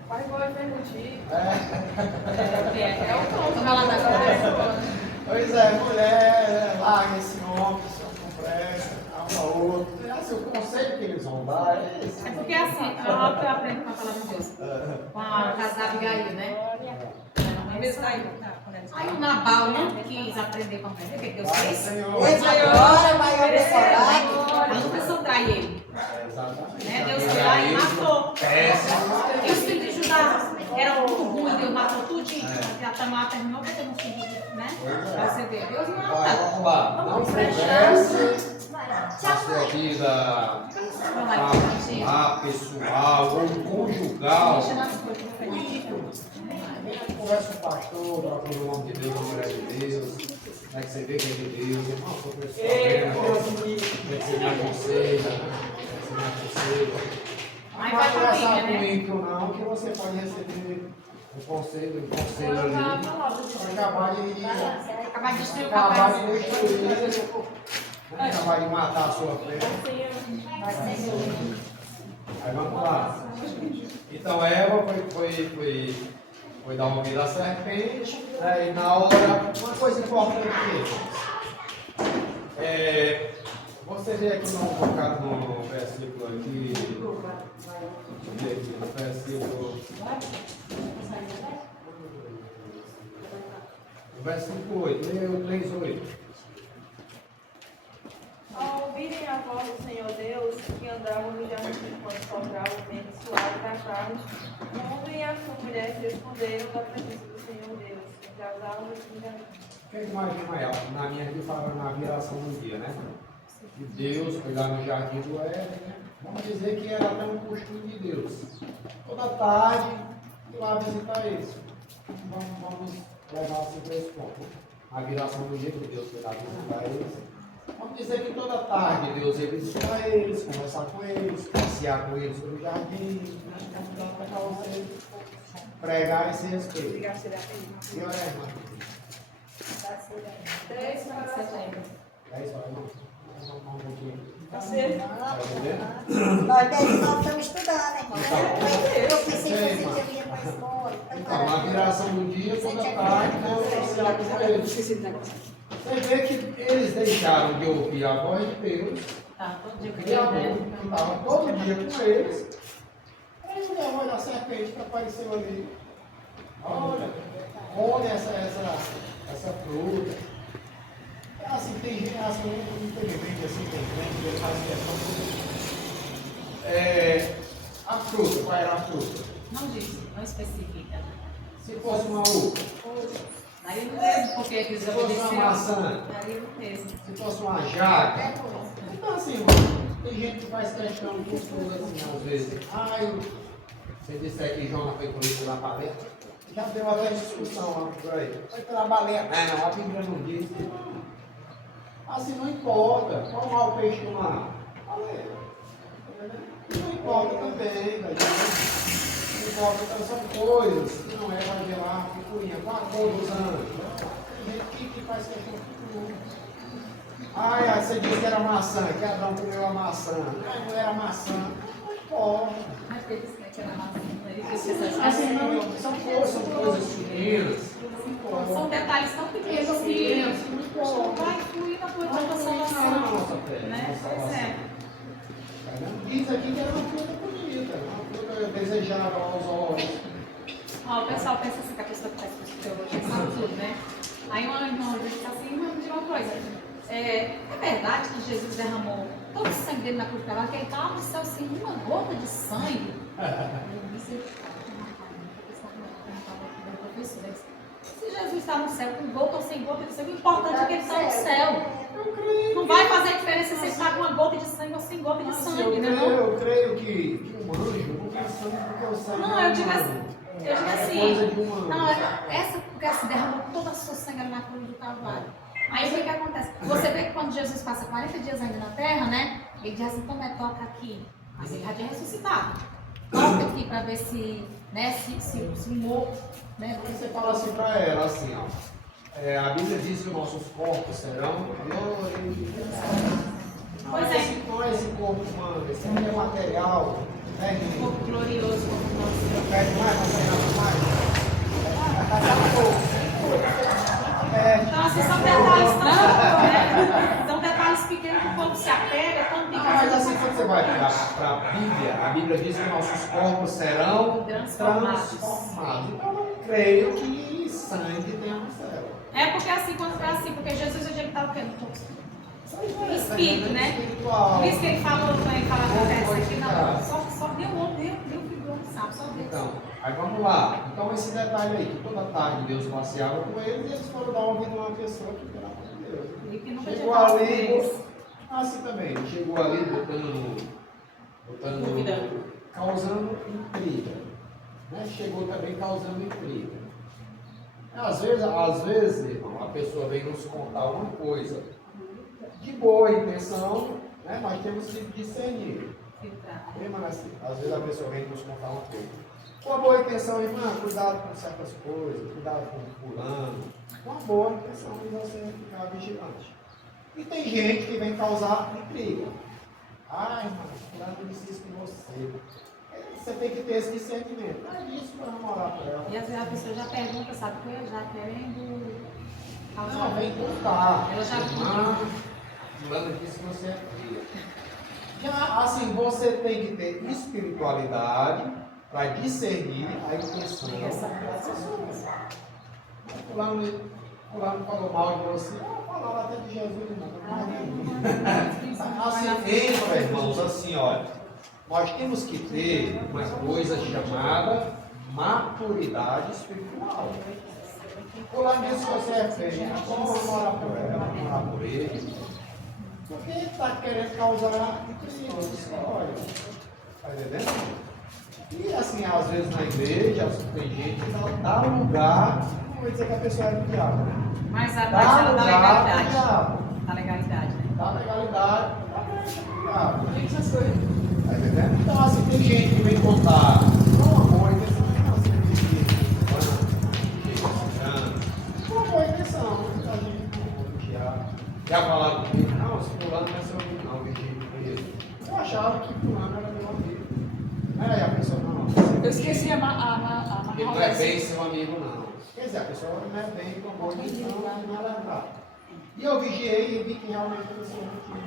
Vai embora e pergunte. É o ponto, vai lá da conversa. Pois é, mulher, larga esse homem, se não presta, arruma outro. Assim, o conselho que eles vão dar é esse. É porque assim, é algo que eu aprendo com a palavra de Deus. Com a casa da Abigail, né? Aí o Nabal não quis aprender com a mulher. O que Deus Vai, fez? Senhor. Esse agora vai observar Ela não precisou trair ele. Exatamente. Né? Deus foi lá e matou. Péssimo. E os filhos de Judá eram muito ruins, Deus matou tudinho. A Tamar terminou porque não filho, né? Pra você ver. Deus Vai, mata. vamos lá. Não Vamos converse Bora. a sua vida pessoal ou conjugal. Deixa nas coisas, não acredito. Conversa com o pastor, procura o nome de Deus, a mulher de Deus. Como é que você vê que é de Deus? Irmão, estou com esse problema. Como é que você me aconselha? Como é que você me aconselha? Aí Não vai vai pra conversar briga, com né? ímpio, não, que você pode receber um conselho Quando ali. ela falava, Vai acabar de Acabar de destruir o acabar capaz. de destruir, vai acabar de matar a sua fé. Aí vamos lá. Então Eva foi dar uma vida à serpente, né, e na hora, uma coisa importante você vê aqui no versículo aqui, no versículo. No versículo 8, leia o 3:8. ao ouvirem a voz nós, o Senhor Deus, que andava no jardim quando soprava o vento suave da tarde, o homem e a sua mulher se esconderam da presença do Senhor Deus, entre as árvores do jardim. Quem imagina ela? Na minha aqui fala na viração do dia, né? E Deus foi lá no jardim do Éden, né? Vamos dizer que era até um costume de Deus. Toda tarde, ir lá visitar eles. Vamos levar assim para esse ponto. A viração do dia que Deus foi lá visitar eles. Vamos dizer que toda tarde Deus ia visitar eles, conversar com eles, passear com eles pelo jardim, né? Vamos dar para vocês pregar esse respeito. E olha, irmã. 3 para 7. É isso aí, irmão. Vamos um pouquinho. Tá certo. Tá entendendo? Nós 10 nós estamos estudando, irmão. Então, Eu pensei que sei, você irmã. já ia para a escola. Então, a viração do dia, toda tarde, Deus passear com eles. Você vê que eles deixaram de ouvir a voz de Deus, Tá, todo dia o que Criador, né? que estava todo dia com eles. Aí a voz da serpente que apareceu ali. Olha, come essa fruta. É assim, tem gente, assim, infelizmente, assim, tem gente que faz questão. A fruta, qual era a fruta? Não disse, não especifica. Se fosse uma uva, Daí no mesmo, porque se fosse desobedeceu. uma maçã, Daí no mesmo. se fosse uma jaca. Então, assim, tem gente que faz questão de tudo, assim, às vezes. Você disser que Jonas foi por isso lá para dentro, já deu até discussão lá por aí. Foi pela baleia. Não, a Bíblia não diz. Assim, não importa. Qual mal o peixe do mar? Baleia. Não importa também, tá entendendo? Não importa, então, são coisas que não é para gerar figurinha. Qual a cor dos anjos? Tem gente que faz questão de tudo. Aí você disse que era maçã, que Adão comeu a maçã. Não era maçã. Não importa. Mas porque disse que era maçã. Ele disse Assim, não, são coisas pequenas. São detalhes tão pequenos que não vai influir na tua salvação. Né? Pois é. Diz aqui que era uma fruta bonita, uma fruta desejável aos olhos. Ó, o pessoal pensa assim que a pessoa que faz teologia sabe tudo, né? Aí uma irmã diz assim, irmã, me diga uma coisa. É verdade que Jesus derramou todo o sangue dele na cruz do Calvário, que ele estava no céu sem uma gota de sangue? Eu disse, se Jesus está no céu com gota ou sem gota de sangue, o importante é que ele está no céu. Não vai fazer diferença se ele está com uma gota de sangue ou sem gota de sangue, né? Eu creio que um anjo não tem sangue porque o sangue Não, eu digo assim. é coisa de um anjo. Não, essa porque se derramou toda a sua sangue na cruz do Calvário. Aí o que acontece? Você vê que quando Jesus passa 40 dias ainda na terra, né? Ele diz assim, toma, toca aqui. Mas ele já tinha ressuscitado. Toca aqui para ver se, né, se morto, né? Aí você fala assim para ela, assim, ó. A Bíblia diz que os nossos corpos serão glorificados. Pois é. Não é esse corpo humano, esse aqui é material. Um corpo glorioso como o nosso. Pede mais, não tem mais. Passar um pouco. Então, assim, são detalhes tão, né? São detalhes pequenos que quando se apega, quando tem Mas assim, quando você vai para a Bíblia diz que nossos corpos serão Transformados. Então, eu não creio que sangue tenha no céu. É porque assim, quando é assim, porque Jesus hoje ele está o quê? Espírito, né? Espiritual. Por isso que ele falou, né? Ele fala Como aqui, não, foi só deu um homem, deu um figurão, sabe? Só Deus. Então, aí vamos lá. Então, esse detalhe aí, que toda tarde Deus passeava com eles e eles foram dar ouvido a uma pessoa que, pelo amor de Deus. E que nunca Chegou tinha falado com ali, eles. assim também, ele chegou ali causando intriga. Né? Chegou também causando intriga. Às vezes, irmão, a pessoa vem nos contar uma coisa de boa intenção, né? Nós temos que discernir. Filtrar. Às vezes a pessoa vem nos contar uma coisa. Com uma boa intenção, irmã, cuidado com certas coisas, cuidado com fulano. Com uma boa intenção de você ficar vigilante. E tem gente que vem causar intriga. Ai, irmã, fulano disse isso com você. Você tem que ter esse discernimento. Não é isso para namorar com ela. E às vezes a pessoa já pergunta, sabe o que? Já querendo causar. Não, vem contar. Ela já fulano disse que você é fria. Já, assim, você tem que ter espiritualidade para discernir a intenção das pessoas. Fulano, fulano falou mal de você, falaram até de Jesus, não. Assim, lembra, irmãos, assim, olha, nós temos que ter uma coisa chamada maturidade espiritual. Fulano disse que você é feio, vamos orar por ela, vamos orar por ele. Porque ele está querendo causar olha, está entendendo? E assim, às vezes na igreja, tem gente que não dá lugar, não vou dizer que a pessoa é do diabo, né? Mas a Dá parte da lugar legalidade. pro diabo. Da legalidade, né? Dá legalidade pra brecha pro diabo. Tá entendendo? Então assim, tem gente que vem contar uma boa intenção, não, você uma boa intenção, a gente não vigiar. Já falaram comigo, não, se fulano não é seu amigo, não, vigia com ele. Eu achava que fulano era meu amigo. Aí a pessoa, não. Eu esqueci a Ele não é bem seu amigo, não. Quer dizer, a pessoa não é bem com boa intenção, não é lembrar. E eu vigiei e vi que realmente a pessoa não tinha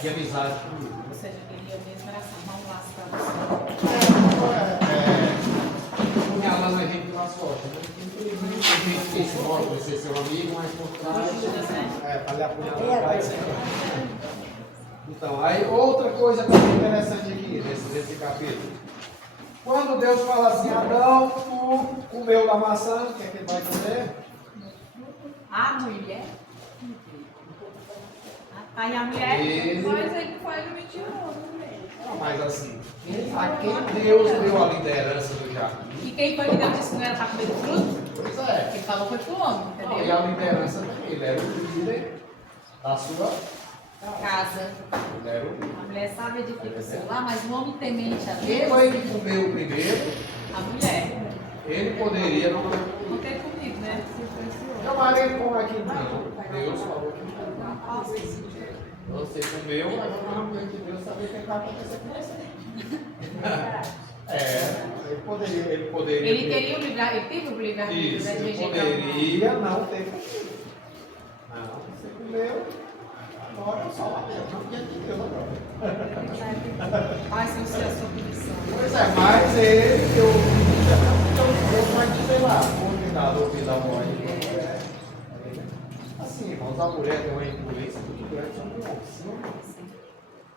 de amizade comigo. Ou seja, eu queria mesmo era arrumar um laço pra você. Punhalando a gente pelas costas, né? Infelizmente, a gente tem esse modo de ser seu amigo, mas por trás, para lhe apunhalar. Então, aí outra coisa também interessante aqui, nesse capítulo. Quando Deus fala assim, Adão, tu comeu da maçã, o que é que ele vai dizer? A mulher. Aí a mulher. Mas ele faz o mentiroso. Não, mas assim, a quem Deus deu a liderança do jardim? E quem foi que Deus disse que não era para comer do fruto? Pois é. Quem falou foi pro homem, Não, e entendeu? a liderança também, ele era o líder da sua Casa. Ele era o líder. A mulher sabe edificar o seu lar, mas o homem temente a Quem Deus, foi que comeu primeiro? a mulher. Ele poderia não ter Não comido. tem comigo, né? Se influenciou. Não, mas ele come aqui não. Deus falou que não. Você comeu, mas não é de Deus saber o que vai acontecer com você. Ele poderia. Ele teria o livrar, ele teve o livre-arbítrio, Isso, né? De ele rejeitar o mal. poderia não ter comido. Não, você comeu, agora é só lá Deus, não tinha de Deus agora. Ai, se você é a sua punição. Pois é, mas ele, Deus vai dizer lá, cuidado, ouvir a voz. Assim, irmãos, a mulher tem uma influência muito grande sobre o homem.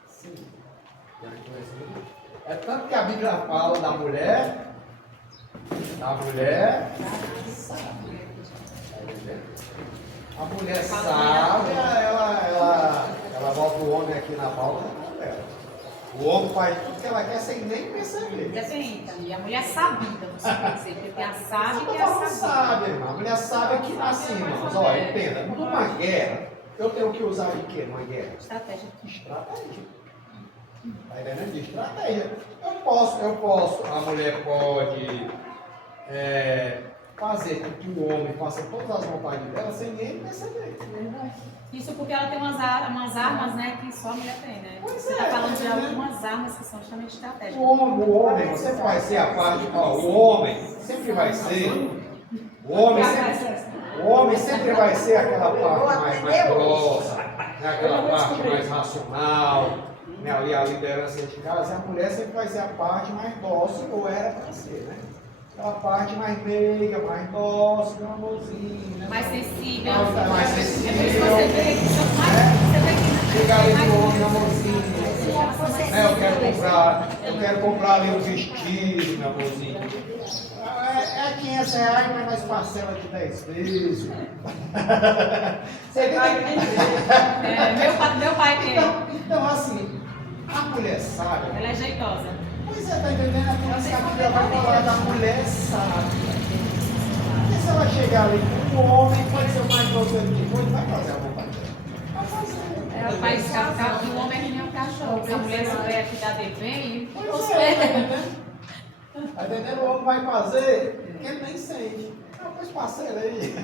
Sim. Tem uma influência muito grande. É tanto que a Bíblia fala da mulher sábia. A mulher sábia, ela bota o homem aqui na pauta dela. O homem faz tudo que ela quer sem nem perceber. E a mulher sabida, você pode dizer, porque tem a sábia e a sabida. Sábia, irmão. A mulher sábia que assim, irmãos. Olha, entenda. Numa guerra, eu tenho que usar de quê numa guerra? Estratégia. Estratégia. Está entendendo? De estratégia. Eu posso, a mulher pode fazer com que o homem faça todas as vontades dela sem nem perceber. Isso porque ela tem umas armas, né, que só a mulher tem, né? Pois Você é, está falando de né? algumas armas que são justamente estratégicas. O homem, você vai ser a parte qual? O homem sempre vai ser. O homem sempre vai ser aquela parte mais grossa, né? Aquela parte mais racional, né? Ali a liderança de casa, e a mulher sempre vai ser a parte mais dócil, ou era para ser, né? Aquela parte mais meiga, mais dócil, meu amorzinho, né? Mais sensível. Mais sensível. É por isso que você vê que são mais. Você vê que Chega ali no homem, amorzinho. Né? Eu quero comprar ali um vestido, meu amorzinho. É 500 reais, mas nós parcela de 10 vezes. Você vai entender. meu pai tem. Então, assim, a mulher sábia. Ela é jeitosa. Pois é, tá entendendo? É por isso que a Bíblia vai falar da mulher sábia. Porque se ela chegar ali com um homem, pode ser o mais grosseiro que for, ele vai fazer a vontade dela. Vai fazer. Ela vai escapar que o homem é que nem um cachorro. Se a mulher souber cuidar dele bem, Pois é, tá entendendo? Tá entendendo? O homem vai fazer que ele nem sente. Ah, pois parceira aí.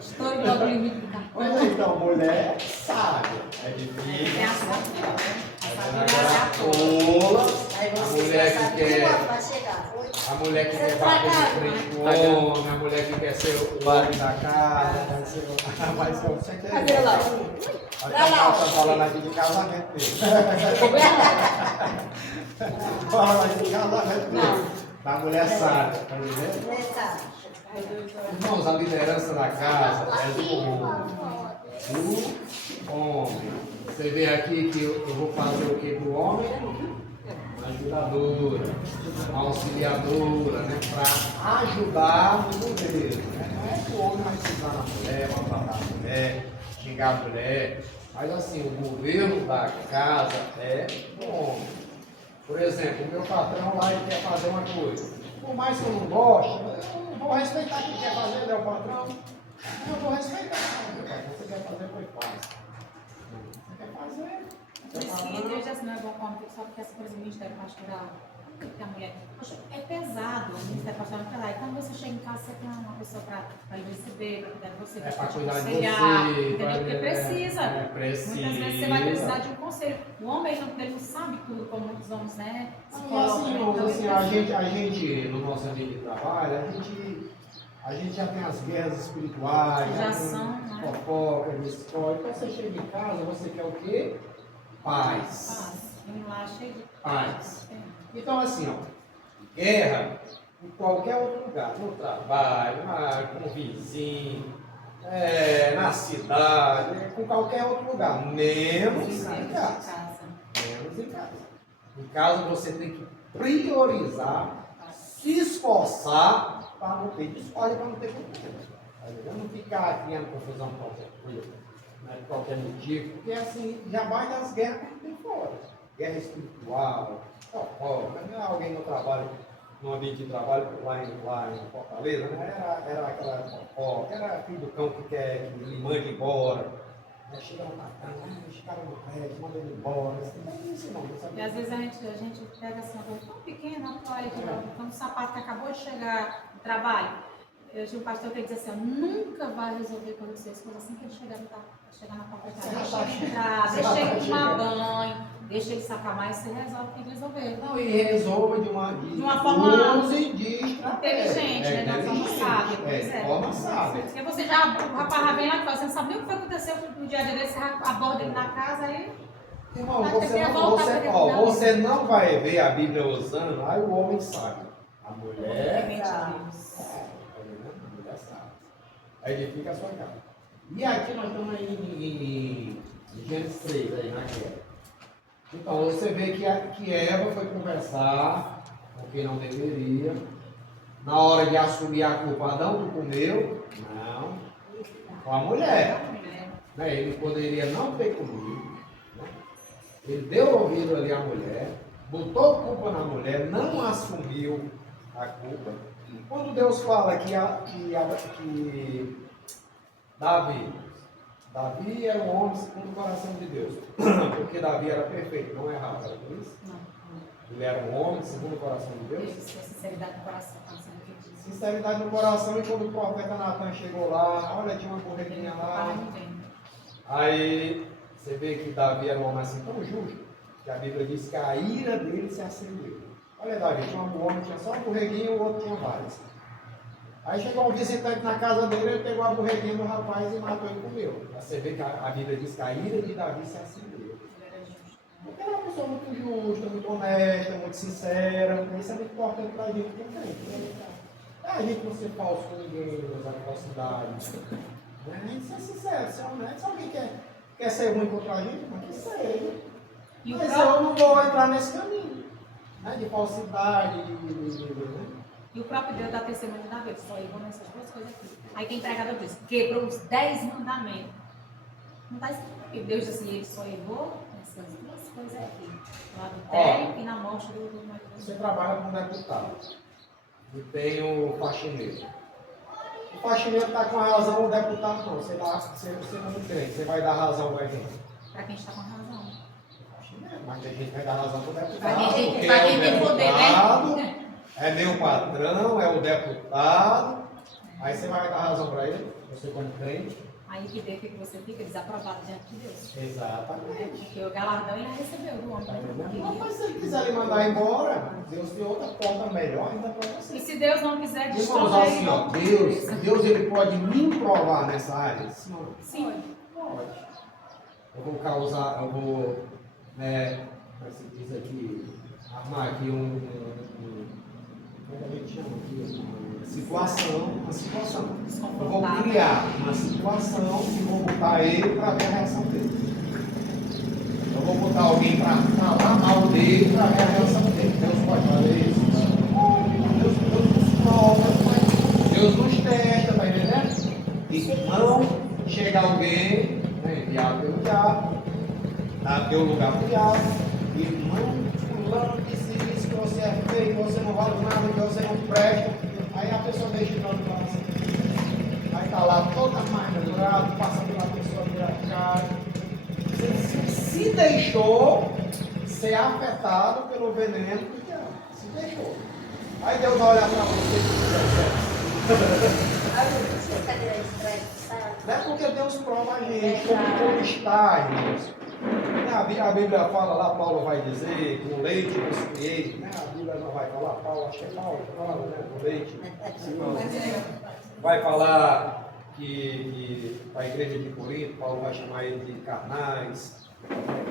Estou logo o limite do cartão. Pois é, então, mulher sábia. É difícil. Tem a sabida, né? Agora a tola, Aí a você mulher já sabe que quer. quando vai chegar. Oi? A mulher que quer bater de frente com o homem, a mulher que quer ser o homem da casa, vai ser o. Mas eu sei que é. Cadê lá? Tá falando aqui de casamento dele. Falando aqui de casamento dele. Da mulher sábia, tá entendendo? Mensagem. Irmãos, a liderança da casa é do homem. Você vê aqui que eu vou fazer o que do homem? Uma ajudadora, uma auxiliadora, né? Para ajudar no governo. Né? Não é que o homem vai pisar na mulher, maltratar a mulher, xingar a mulher. Mas assim, o governo da casa é do homem. Por exemplo, o meu patrão lá ele quer fazer uma coisa. Por mais que eu não goste, eu não vou respeitar quem quer fazer, ele é o patrão. Eu vou respeitar. Meu pai, você quer fazer, foi faz. Você quer fazer. Por isso que Deus assim, não é bom como só porque essa coisa do ministério pastoral, porque a mulher, poxa, é pesado o ministério pastoral não lá. Então você chega em casa, você tem uma pessoa para lhe receber, para cuidar de você, Para te cuidar de aconselhar, você. entendeu? Porque precisa. Precisa. Muitas vezes você vai precisar de um conselho. O homem ele não sabe tudo, como muitos homens, né? Se E colocam, assim, né? irmãos, Então, assim, ele a gente, no nosso ambiente de trabalho, a gente já tem as guerras espirituais, Já tem são, né? fofoca, discórdia. Então você chega em casa, você quer o quê? Paz. paz. Vamos lá, cheio de Paz. Então assim, ó, guerra em qualquer outro lugar, no trabalho, com o vizinho, na cidade, com qualquer outro lugar, menos em casa. Menos em casa. Em casa você tem que priorizar, se esforçar para não ter discórdia, para não ter confusão. Não ficar criando confusão por qualquer coisa, né, por qualquer motivo, porque assim já vai das guerras que tem fora. Guerra espiritual, fofoca, né? Alguém no trabalho, no ambiente de trabalho lá em Fortaleza, né? Era aquela fofoca, era filho do cão que quer que lhe mande embora. Aí chega lá na casa, esse cara no prédio, manda ele embora. Assim, não é isso não, não sabe? E às vezes a gente pega assim, uma coisa tão pequena, uma toalha de roupa, então um sapato que acabou de chegar do trabalho. Eu tinha um pastor que dizia assim, nunca vai resolver com vocês coisas assim que ele chegar na porta de casa. Deixa ele entrar, deixa ele tomar banho, deixa ele sacar mais, você resolve o que tem que resolver. Não, e resolve de uma forma inteligente, né? De uma forma sábia, pois de forma sábia. Porque você já, o rapaz vem lá e fala, você não sabe nem o que aconteceu no dia a dia dele, você aborda ele na casa, aí... Irmão, você não vai ver a Bíblia usando, aí o homem sabe. A mulher sabe. Aí edifica a sua casa. E aqui nós estamos aí em Gênesis 3, aí na guerra. Então você vê que Eva foi conversar com quem não deveria. Na hora de assumir a culpa, Adão tu comeu? Não. Com a mulher. Né? Ele poderia não ter comido. Né? Ele deu ouvido ali à mulher, botou culpa na mulher, não assumiu a culpa. Quando Deus fala que Davi era um homem segundo o coração de Deus, porque Davi era perfeito, não errava, era por isso? Não. Ele era um homem segundo o coração de Deus? Sinceridade no coração, sinceridade no coração, e quando o profeta Natan chegou lá, olha, tinha uma corredinha lá. Aí você vê que Davi era um homem assim tão justo, que a Bíblia diz que a ira dele se acendeu. Olha, Davi, tinha um homem que tinha só um borreguinho e o outro tinha vários. Aí chegou um visitante na casa dele, ele pegou a borreguinha do rapaz e matou e comeu. Você vê que a Bíblia diz que a ira de Davi se acendeu. Porque era uma pessoa muito justa, muito honesta, muito sincera. Isso é muito importante para a gente também. A gente não ser falso com ninguém, não usar falsidade. A gente ser sincero, ser honesto. Se alguém quer ser ruim contra a gente, mas que seja. Mas eu não vou entrar nesse caminho, né, de falsidade, E o próprio Deus dá testemunho de Davi, só errou nessas duas coisas aqui. Aí quem pregador diz, quebrou os 10 mandamentos. Não está escrito aqui. Deus disse assim, ele só errou nessas duas coisas aqui. No adultério e na morte do marido. Você trabalha com deputado e tem o faxineiro. O faxineiro está com a razão, o deputado não. Você não tem, você vai dar razão para quem? Para quem está com a razão. Mas a gente vai dar razão para o deputado. Para quem tem poder, né? É meu patrão, é o deputado. Aí você vai dar razão para ele, você como crente. Aí que vê que você fica desaprovado diante de Deus. Exatamente. Porque o galardão ele recebeu do homem. Não, mas se ele quiser lhe mandar embora, Deus tem outra porta melhor ainda para você. E se Deus não quiser Irmãos, destruir, assim, ó, Deus ele pode me provar nessa área? Sim. Pode. Eu vou causar, como se diz aqui, armar aqui como é que a gente chama aqui? Uma situação. criar uma situação e vou botar ele para ver a reação dele. Eu vou botar alguém para falar mal dele para ver a reação dele. Deus pode fazer isso? Deus nos prova, Deus nos testa, tá entendendo? E não chega alguém, né, enviado pelo diabo, deu lugar para o diabo, irmão, fulano disse isso, que você é feio, que você não vale nada, que você não presta. Aí a pessoa deixa de no coração. Aí está lá toda amargurada, passa pela pessoa vira a cara. Você se deixou ser afetado pelo veneno do diabo. Se deixou. Aí Deus vai olhar para você e não é porque Deus prova a gente como está, irmãos. A Bíblia fala lá, Paulo vai dizer, com leite vos criei, né? A Bíblia não vai falar, Paulo, acho que é Paulo, fala, né? Com leite. Vai falar que a igreja de Corinto, Paulo vai chamar ele de carnais,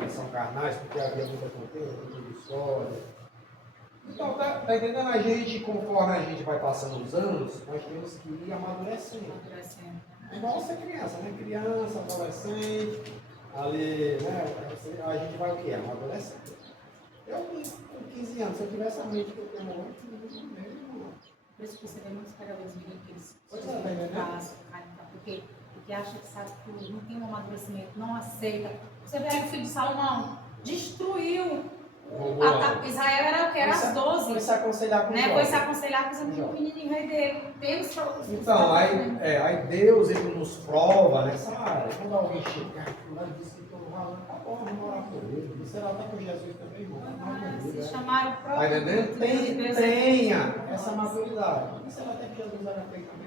que são carnais, porque havia muita contenda, muita discórdia. Então, tá entendendo? A gente, conforme a gente vai passando os anos, nós temos que ir amadurecendo. Igual ser criança, né? Criança, adolescente, ali, né? A gente vai o quê? Amadurecendo. Eu, com 15 anos, se eu tivesse a mente que eu tenho hoje, eu não tinha mesmo. Por isso que você vê muitos pregadores que eles porque acha que sabe tudo, não tem um amadurecimento, não aceita. Você vê o filho de Salomão, destruiu. Israel era o que? Era as 12. Foi se aconselhar com né? Foi se aconselhar com o menininho rei dele. Temos então, aí Deus ele nos prova nessa área. Quando alguém chegar, fulano disse que estou falando, tá bom, vamos orar por ele. Isso ela está com Jesus também, irmão. Se chamaram o próprio. Tá entendendo? Tenha essa maturidade. Isso ela até que Jesus era feito também.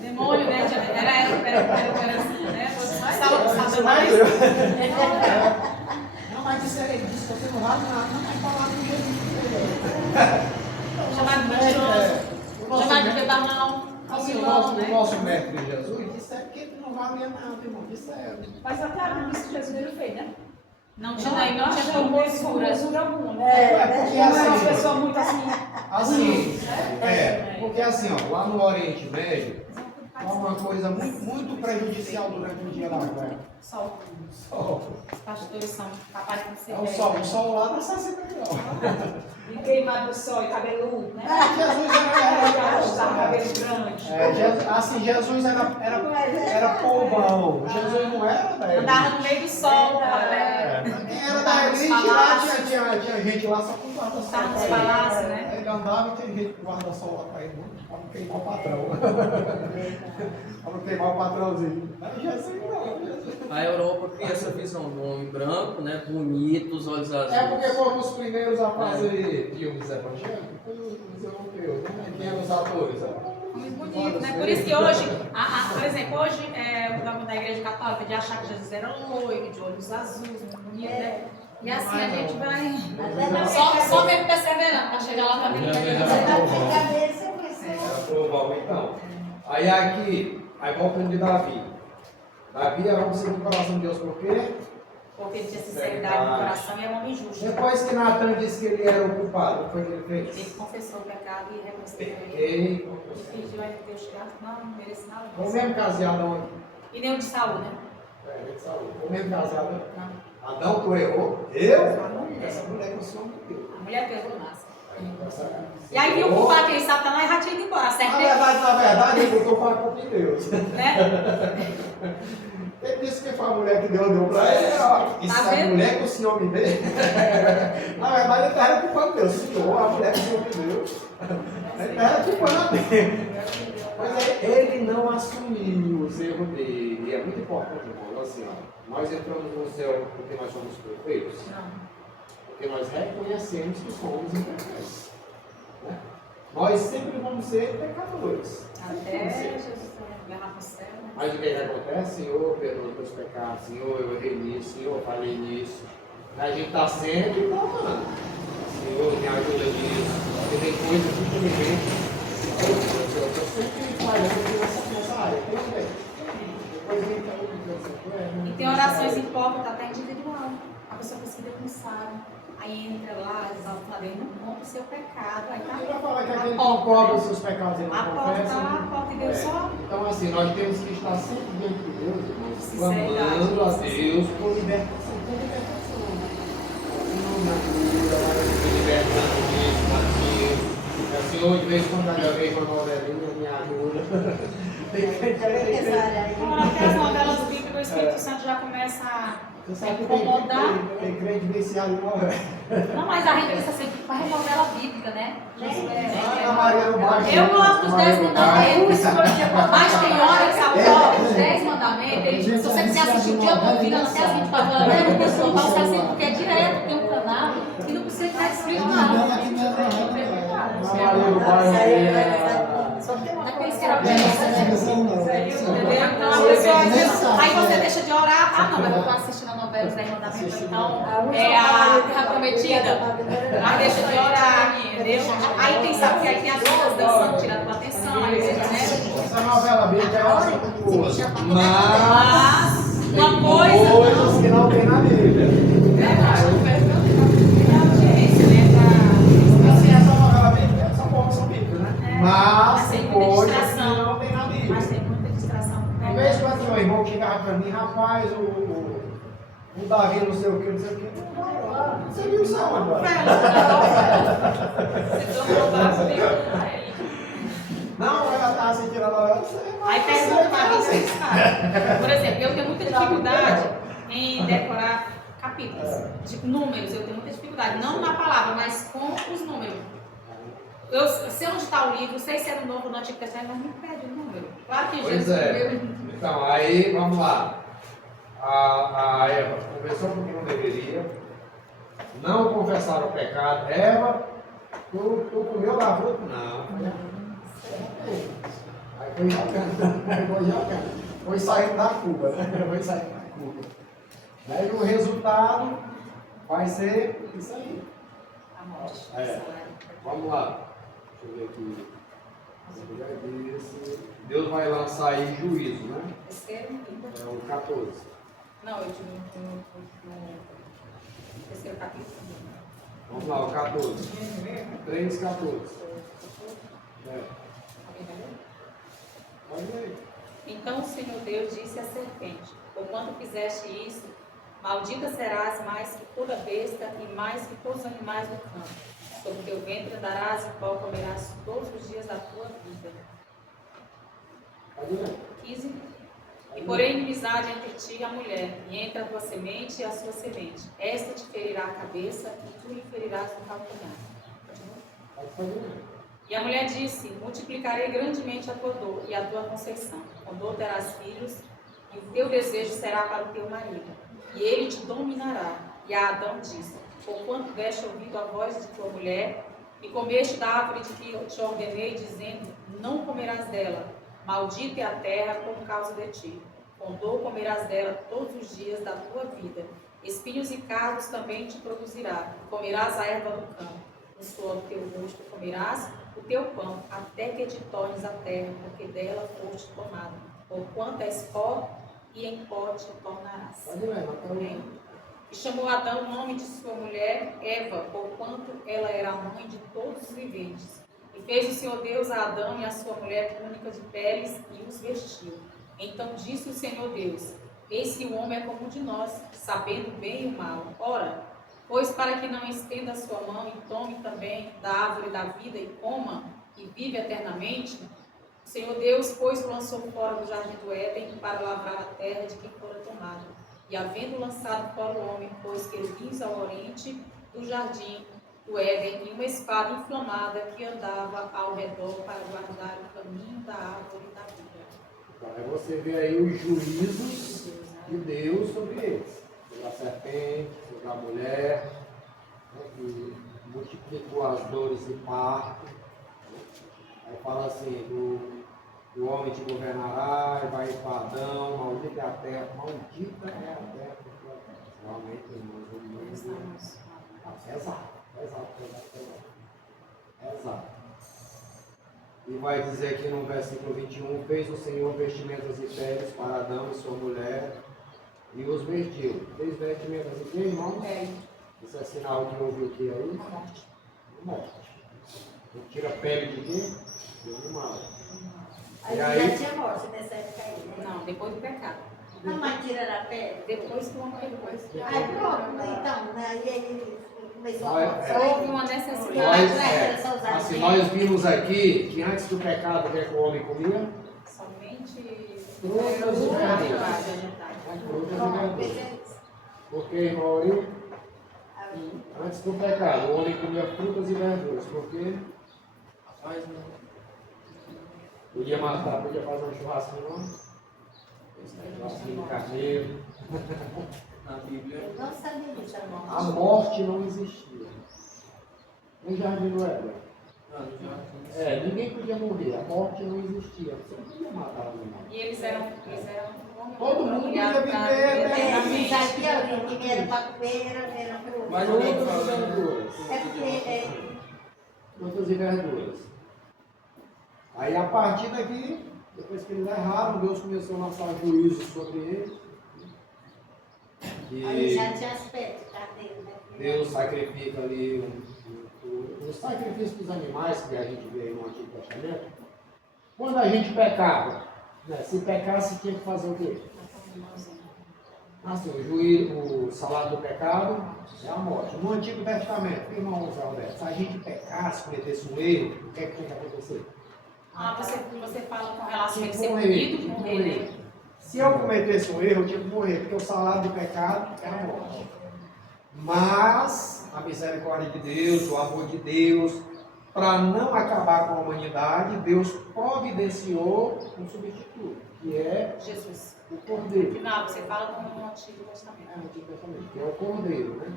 Demônio, né? Era assim, né? Satanás. Não, mas isso é isso, você não vale nada, não vai falar com Jesus. Chamado de mentiroso. Chamado de bebarrão. Assim, o nosso mestre Jesus disse que ele não valia nada, irmão. Isso é. Mas até a Bíblia que Jesus ele fez, né? Não tinha formosura alguma, né? Porque Não era uma assim, pessoa muito assim. Porque assim, ó, lá no Oriente Médio, há uma coisa muito prejudicial durante o dia da guerra. Sol. Os pastores são capazes de ser. É o sol lá não está sempre melhor. E queimado do sol e cabeludo, né? Jesus cabelo grande. Jesus era polvão. Jesus não era da elite. Andava no meio do sol, né? Quem era da elite lá tinha gente lá só com guarda-sol. Estava nos palácios, né? Ele andava e tem gente com guarda-sol lá para ele, para não queimar o patrão. Para não queimar o patrãozinho. Jesus não. A Europa cria essa visão do homem branco, né? Bonito, os olhos azuis. É porque fomos os primeiros a fazer filmes evangélicos, os europeus, né? Quem eram os atores? Muito bonito, né? Por isso que hoje, por exemplo, hoje o dogma da igreja católica de achar que Jesus era loiro, de olhos azuis, muito bonito, né? E assim a gente vai só mesmo perseverando para chegar lá também. Então. Aí voltando de Davi. Davi era um segundo coração de Deus, por quê? Porque ele tinha sinceridade no coração e é um homem justo. Depois que Natan disse que ele era o culpado, o que foi que ele fez? Ele confessou o pecado e reconheceu ele. Pequei. E pediu a Deus que não merece nada. O mesmo caseado onde? E nem o de Saúl, né? De saúde. O mesmo caseado. Não. Adão, tu errou? Eu? Essa mulher que o Senhor me deu. A mulher pegou massa. E aí viu o culpado que Satanás já tinha ido embora, certo? Na verdade, ele botou para a culpa de Deus. Né? Ele disse que foi a mulher que deu para ele. Isso é a mulher que o Senhor me deu. Na verdade, ele estava culpando Deus. Senhor, a mulher que o Senhor me deu. Ele estava culpando a Deus. Mas ele não assumiu os erros dele. E é muito importante, irmão. Assim, ó, nós entramos no céu porque nós somos perfeitos. Não. Porque nós reconhecemos que somos imperfeitos. Né? Nós sempre vamos ser pecadores. Até Jesus ganhar para o céu. Mas o que acontece? Senhor, perdoa meus pecados. Senhor, eu errei nisso. Senhor, eu falei nisso. A gente está sempre clamando. Senhor, me ajuda nisso. Porque tem coisas que infelizmente eu estou sempre falhando nessa área. Depois vem E tem orações hipócritas até individual. A pessoa precisa pensar. aí entra lá, exalta a Deus, não conta o seu pecado. Aí tá Ele vai falar que a aquele que porta, cobre né? os seus pecados ele A não porta confessa. lá, a porta de Deus só. Então, assim, nós temos que estar sempre diante de Deus, irmãos, Sinceridade, clamando a isso. Deus por libertação. Por libertação. Assim, não na cura, mas libertando mesmo, assim. Senhor, de vez em quando eu vejo uma novelinha, me ajuda. Tem que Agora, até as novelas bíblicas, o Espírito Santo já começa a Você sabe que tem incomodar. crente viciado em novela. Não, mas a gente pensa assim, vai é novela bíblica, né? Ah, Maria do Baixo. Eu gosto dos 10 mandamentos, mas tem hora que sabe, ó, os 10 mandamentos, se você quiser assistir o dia todo, ficando até as 24 horas, né? O pessoal vai ficar assim, porque é direto, tem um canal, e não precisa estar escrito nada. Maria do Baixo. Daqueles que eram entendeu? Então a pessoa às vezes, aí você deixa de orar, ah não, mas eu estou assistindo a novela dos 10 mandamentos, então é a Terra Prometida, aí deixa de orar, entendeu? Aí tem, sabe que aí tem as coisas dançando, tirando tua atenção, às vezes, né? Essa novela bíblica é uma muito boa. Mas uma coisa. Coisas que não tem na Bíblia. Essa novela bíblica são bons, são bíblicas, né? Mas tem tem muita coisas que distração. não tem na Bíblia. Mas tem muita distração. Uma vez quando meu irmão chegava pra mim, rapaz, o Davi não sei o que, não sei o que, não vai lá. Você viu isso agora? Não, ela tá assistindo a novela, você vai. Aí pergunta pra mim se você sabe. Por exemplo, eu tenho muita dificuldade em decorar capítulos, de números, eu tenho muita dificuldade. Não na palavra, mas com os números. Eu sei onde está o livro, sei se é no Novo ou no Antigo Testamento, mas me pede o número. Claro que Pois Jesus é. Então, aí, vamos lá. A Eva confessou porque não deveria. Não confessaram o pecado. Eva, tu comeu da fruta? Não. Aí foi jogando. Foi saindo da curva, né? Foi saindo da curva. Aí o resultado vai ser isso aí. A morte. É. Vamos lá. Deixa eu ver aqui. Deus vai lançar aí juízo, né? É o 14. Não, eu tive no terceiro capítulo. Vamos lá, o 14. 3, 14. É. Pode ler. Então o Senhor Deus disse à serpente: porquanto fizeste isso, maldita serás mais que toda besta e mais que todos os animais do campo. Sobre o teu ventre andarás e pó comerás todos os dias da tua vida. Pode ler. 15. E porém inimizade entre ti e a mulher, e entre a tua semente e a sua semente. Esta te ferirá a cabeça, e tu lhe ferirás o calcanhar. Continua. Pode ler. E a mulher disse: multiplicarei grandemente a tua dor e a tua conceição. Com dor terás filhos, e o teu desejo será para o teu marido, e ele te dominará. E a Adão disse: porquanto deste ouvido a voz de tua mulher, e comeste da árvore de que eu te ordenei, dizendo: não comerás dela, maldita é a terra por causa de ti. Com dor comerás dela todos os dias da tua vida. Espinhos e cardos também te produzirá. Comerás a erva do campo. No suor do teu rosto comerás o teu pão, até que te tornes a terra, porque dela foste tomado. Porquanto és pó, e em pó te tornarás. Pode ler, Natália. E chamou Adão o nome de sua mulher Eva, porquanto ela era a mãe de todos os viventes. E fez o Senhor Deus a Adão e a sua mulher túnica de peles e os vestiu. Então disse o Senhor Deus: eis que o homem é como um de nós, sabendo o bem e o mal. Ora, pois para que não estenda a sua mão e tome também da árvore da vida e coma e vive eternamente, o Senhor Deus, pois, o lançou fora do jardim do Éden para lavrar a terra de que fora tomado. E havendo lançado fora o homem, pôs querubins ao oriente do jardim do Éden e uma espada inflamada que andava ao redor para guardar o caminho da árvore da vida. Então, aí você vê aí os juízos de Deus sobre eles. Sobre a serpente, sobre a mulher, né, que multiplicou as dores de parto. Aí fala assim, do homem te governará, e vai para Adão, maldita é a terra, maldita é a terra. Realmente, irmãos, pesado. E vai dizer aqui no versículo 21, fez o Senhor vestimentas de peles para Adão e sua mulher, e os vestiu. Fez vestimentas de quê, irmãos? Isso é sinal de ouvir o que aí? Morte. Tira a pele de quem? Do animal. Aí E aí? já tinha morte nessa época aí, né? Não, depois do pecado. Não, mas tira a pele. Depois que o homem depois. Aí pronto, então, né? Aí ele começou a Houve uma necessidade. Assim, nós vimos aqui que antes do pecado, o que é que o homem comia? Somente Frutas e verduras. Por que, irmão Aurinho? Antes do pecado, o homem comia frutas e verduras. Por quê? Rapaz, não. Podia matar, podia fazer um churrasquinho, não? Churrasquinho de carneiro. Na Bíblia. Não sabia disso, irmão. A morte não existia. No jardim do Éden. Não, já. Ninguém podia morrer, a morte não existia. Você não podia matar o animal. E eles eram Todo mundo podia viver Isso aqui, ó, que era para comer, era fruta. Mas Frutas ninguém e fala, né? verduras. É porque Frutas e verduras. Aí a partir daqui, depois que eles erraram, Deus começou a lançar juízo sobre eles. aí já E tinha aspecto, carneiro, né? Deus sacrifica ali o sacrifício dos animais que a gente vê aí no Antigo Testamento. Quando a gente pecava, né, se pecasse, tinha que fazer o quê? Assim, o salário do pecado é a morte. No Antigo Testamento, irmão Alberto, se a gente pecasse, cometesse um erro, o que é que tinha que acontecer? você fala com relação a ele Tinha que ser morrer, punido, tinha que morrer, morrer. né? Se eu cometesse um erro, eu tinha que morrer, porque o salário do pecado era a morte. Mas a misericórdia de Deus, o amor de Deus, para não acabar com a humanidade, Deus providenciou um substituto, que é Jesus. o Cordeiro. Não, você fala como no Antigo Testamento. É, no Antigo Testamento, que é o Cordeiro, né?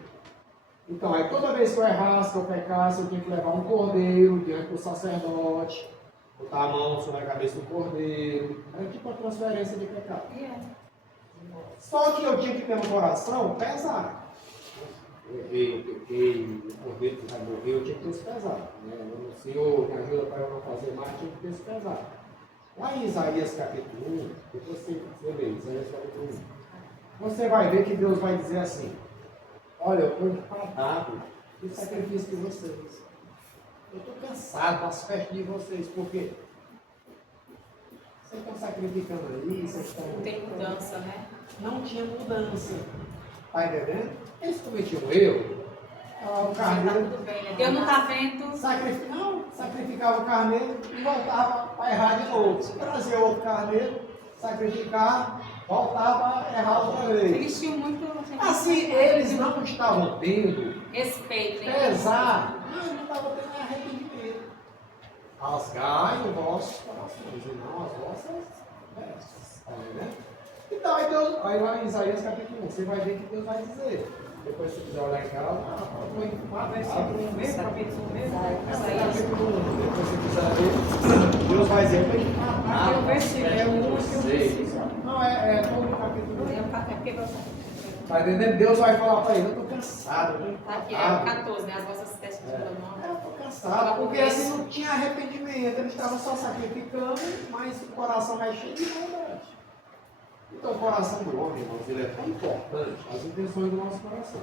Então, aí toda vez que eu errasse, que eu pecasse, eu tinha que levar um cordeiro diante do sacerdote, botar a mão sobre a cabeça do cordeiro. Era tipo a transferência de pecado. Só que eu tinha que ter no coração pesar. Eu errei, eu pequei, o cordeiro que vai morrer, eu tinha que ter esse pesar. Né? O Senhor me ajuda para eu não fazer mais, tinha que ter esse pesar. Lá em Isaías capítulo 1, depois você lê Isaías capítulo 1, você vai ver que Deus vai dizer assim: olha, eu estou enfadado do sacrifício de vocês. Eu estou cansado das festas de vocês, porque vocês estão sacrificando aí, vocês estão. Não tem mudança, né? Não tinha mudança. Está entendendo? Eles cometiam um erro. O Tá carneiro tudo bem, né? Deus não está vendo. sacrificava o carneiro e voltava para errar de novo. Se trazia outro carneiro, sacrificar, voltava a errar outra vez. Eles tinham muito. Assim, eles não estavam tendo respeito, né? pesar, não estavam tendo arrependimento. Rasgai os vossos corações, e não as vossas vestes. Tá vendo? Então, aí lá em Isaías capítulo 1, você vai ver que Deus vai dizer. Depois, se você quiser olhar em casa, foi enfadado. Mesmo capítulo mesmo. Capítulo 1, depois se quiser ver, Deus vai dizer, foi enfadado. É o versículo, é o 1 e o versículo. Não, é todo o capítulo 1. É o café porque você. Tá entendendo? Deus vai falar para ele, eu estou cansado, eu estou Tá aqui, é o enfadado. 14, né? As vossas testes de mão. Eu estou cansado, porque assim não tinha arrependimento, ele estava só sacrificando, mas o coração vai cheio de maldade. Então o coração do homem, irmãos, ele é tão importante, as intenções do nosso coração.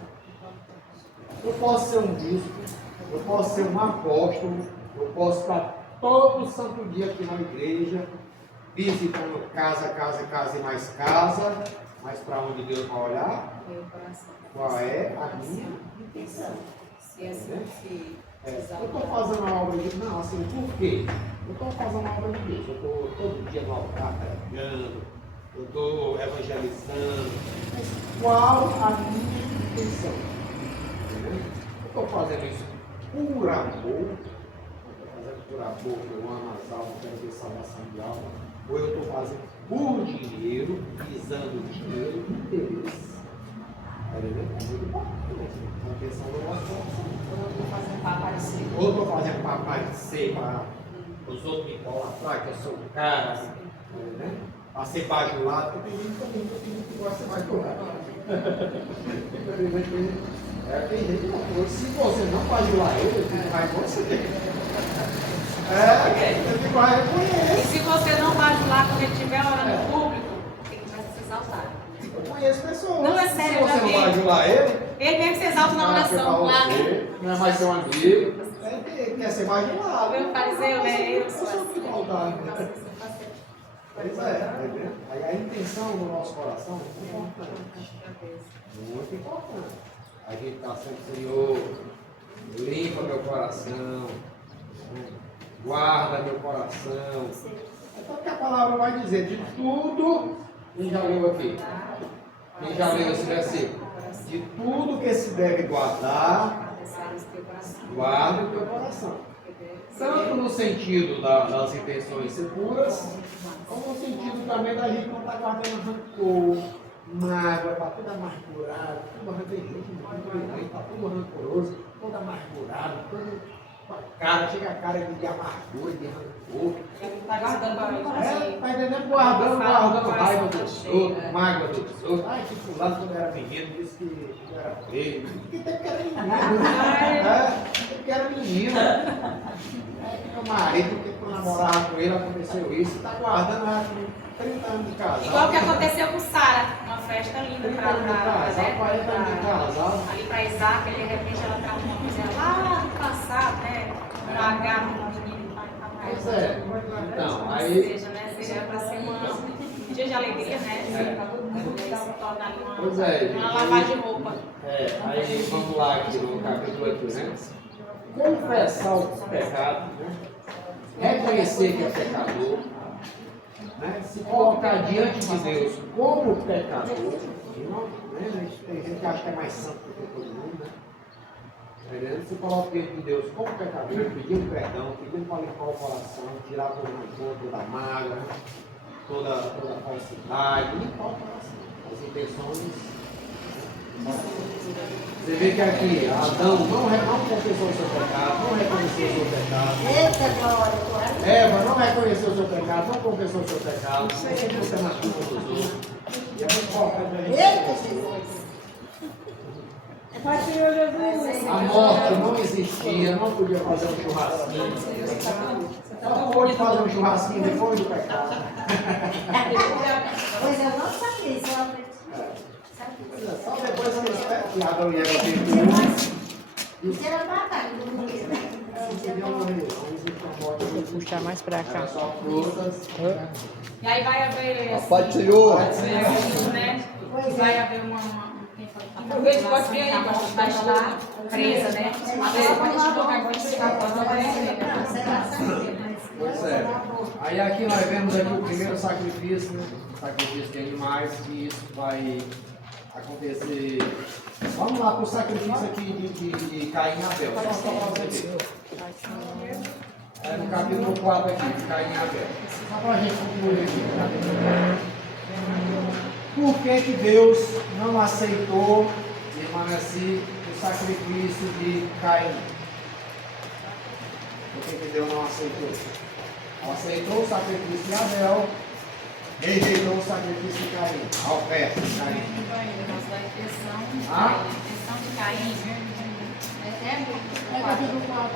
Eu posso ser um bispo, eu posso ser um apóstolo, eu posso estar todo santo dia aqui na igreja, visitando casa e mais casa, mas para onde Deus vai olhar? Meu coração. Qual é a minha intenção? Se assim, se Eu estou fazendo a obra de Deus. Não, assim, por quê? Eu estou fazendo a obra de Deus. Eu estou todo dia no altar pregando, eu estou evangelizando. Mas qual a minha intenção? Entendeu? Eu estou fazendo isso por amor. Estou fazendo por amor, que eu amo as almas, quero ver salvação de alma. Ou eu estou fazendo por dinheiro, visando dinheiro, interesse. Tá entendendo? É muito importante. A intenção do nosso coração. eu vou fazer para aparecer. Ou estou fazendo para aparecer, para os outros me idolatrar, que eu sou o cara, né? Para ser bajulado, porque tem gente também que gosta de ser bajulado. Tem gente que não. Se você não bajular ele vai você. Você vai E reconhecer. se você não bajular quando ele estiver orando em público, ele vai se exaltar. Eu conheço pessoas. Não, é sério, se eu você já não vi. bajular ele, Ele mesmo se exalta na oração lá. Não é mais seu amigo. Quer ser mais de lado. Meu fariseu, né? Eu sou sou assim. de maldade. Pois é, tá vendo? Aí a intenção do nosso coração é importante. Muito importante. A gente está sempre, Senhor, limpa meu coração, guarda meu coração. Então que a palavra vai dizer de tudo. Quem já leu aqui? Quem já leu esse versículo? De tudo que se deve guardar, guarda o teu coração. Tanto no sentido das intenções ser puras, como no sentido também da gente não estar guardando rancor, mágoa, está tudo amargurado, tudo arrependido, está tudo rancoroso, todo amargurado, todo com a cara, chega a cara de amargura, de rancor. Está guardando a Está entendendo? Guardando raiva dos outros, mágoa dos outros. Ai, que fulano quando era menino disse que era feio. Que tempo que era menino. Que tempo que era menino. Meu marido, que eu namorava com ele, aconteceu isso. Está guardando há 30 anos de casal. Igual que aconteceu com Sara, uma festa linda 30 para anos de casal, 40 anos de casal. ali para Isaac, de repente ela traz uma coisa lá do passado, né? Um agarro no menino. Pois é. Então, Ou aí. seja, né? Seja para ser um dia de alegria, né? Para todo mundo se tornar ali Pois é, gente. uma lavagem de roupa. Aí vamos lá aqui no capítulo aqui, né? Confessar os pecados, né? Reconhecer que é pecador, né? Se colocar diante de Deus como pecador, e não, né? Tem gente que acha que é mais santo do que todo mundo, né? Se coloca diante de Deus como pecador, pedindo perdão, pedindo para limpar o coração, tirar todo o rancor, toda a mágoa, né? toda a falsidade, limpar o coração, as intenções. Você vê que aqui Adão não confessou o seu pecado, não reconheceu o seu pecado. Eita, glória, Eva não reconheceu o seu pecado, não confessou o seu pecado, sempre você na culpa dos outros. E é muito importante a gente. Eita, Jesus. A morte não existia, não podia fazer um churrasquinho. Só pôde fazer um churrasquinho depois do pecado. Pois eu não sabia, isso eu aprendi. Só depois que Adão e Eva pecou. Isso era batalha, não podia, né? Puxar mais pra cá. Era só frutas. E aí vai haver. Pode, Senhor. Né? Vai haver Eu vejo pode vir aí, vai estar presa, né? Agora quando a gente tocar agora de escapar, não vai haver. Pois é. Aí aqui nós vemos aqui o primeiro sacrifício, né? Sacrifício de animais, que isso vai acontecer. Vamos lá para o sacrifício aqui de Caim e Abel. Só para você ver. É no capítulo 4 aqui, de Caim e Abel. Só para a gente concluir aqui no capítulo 4. Por que Deus não aceitou, irmã Nancy, o sacrifício de Caim? Por que Deus não aceitou? Aceitou o sacrifício de Abel, rejeitou o sacrifício de Caim, a oferta de Caim. A intenção de Caim é capítulo 4.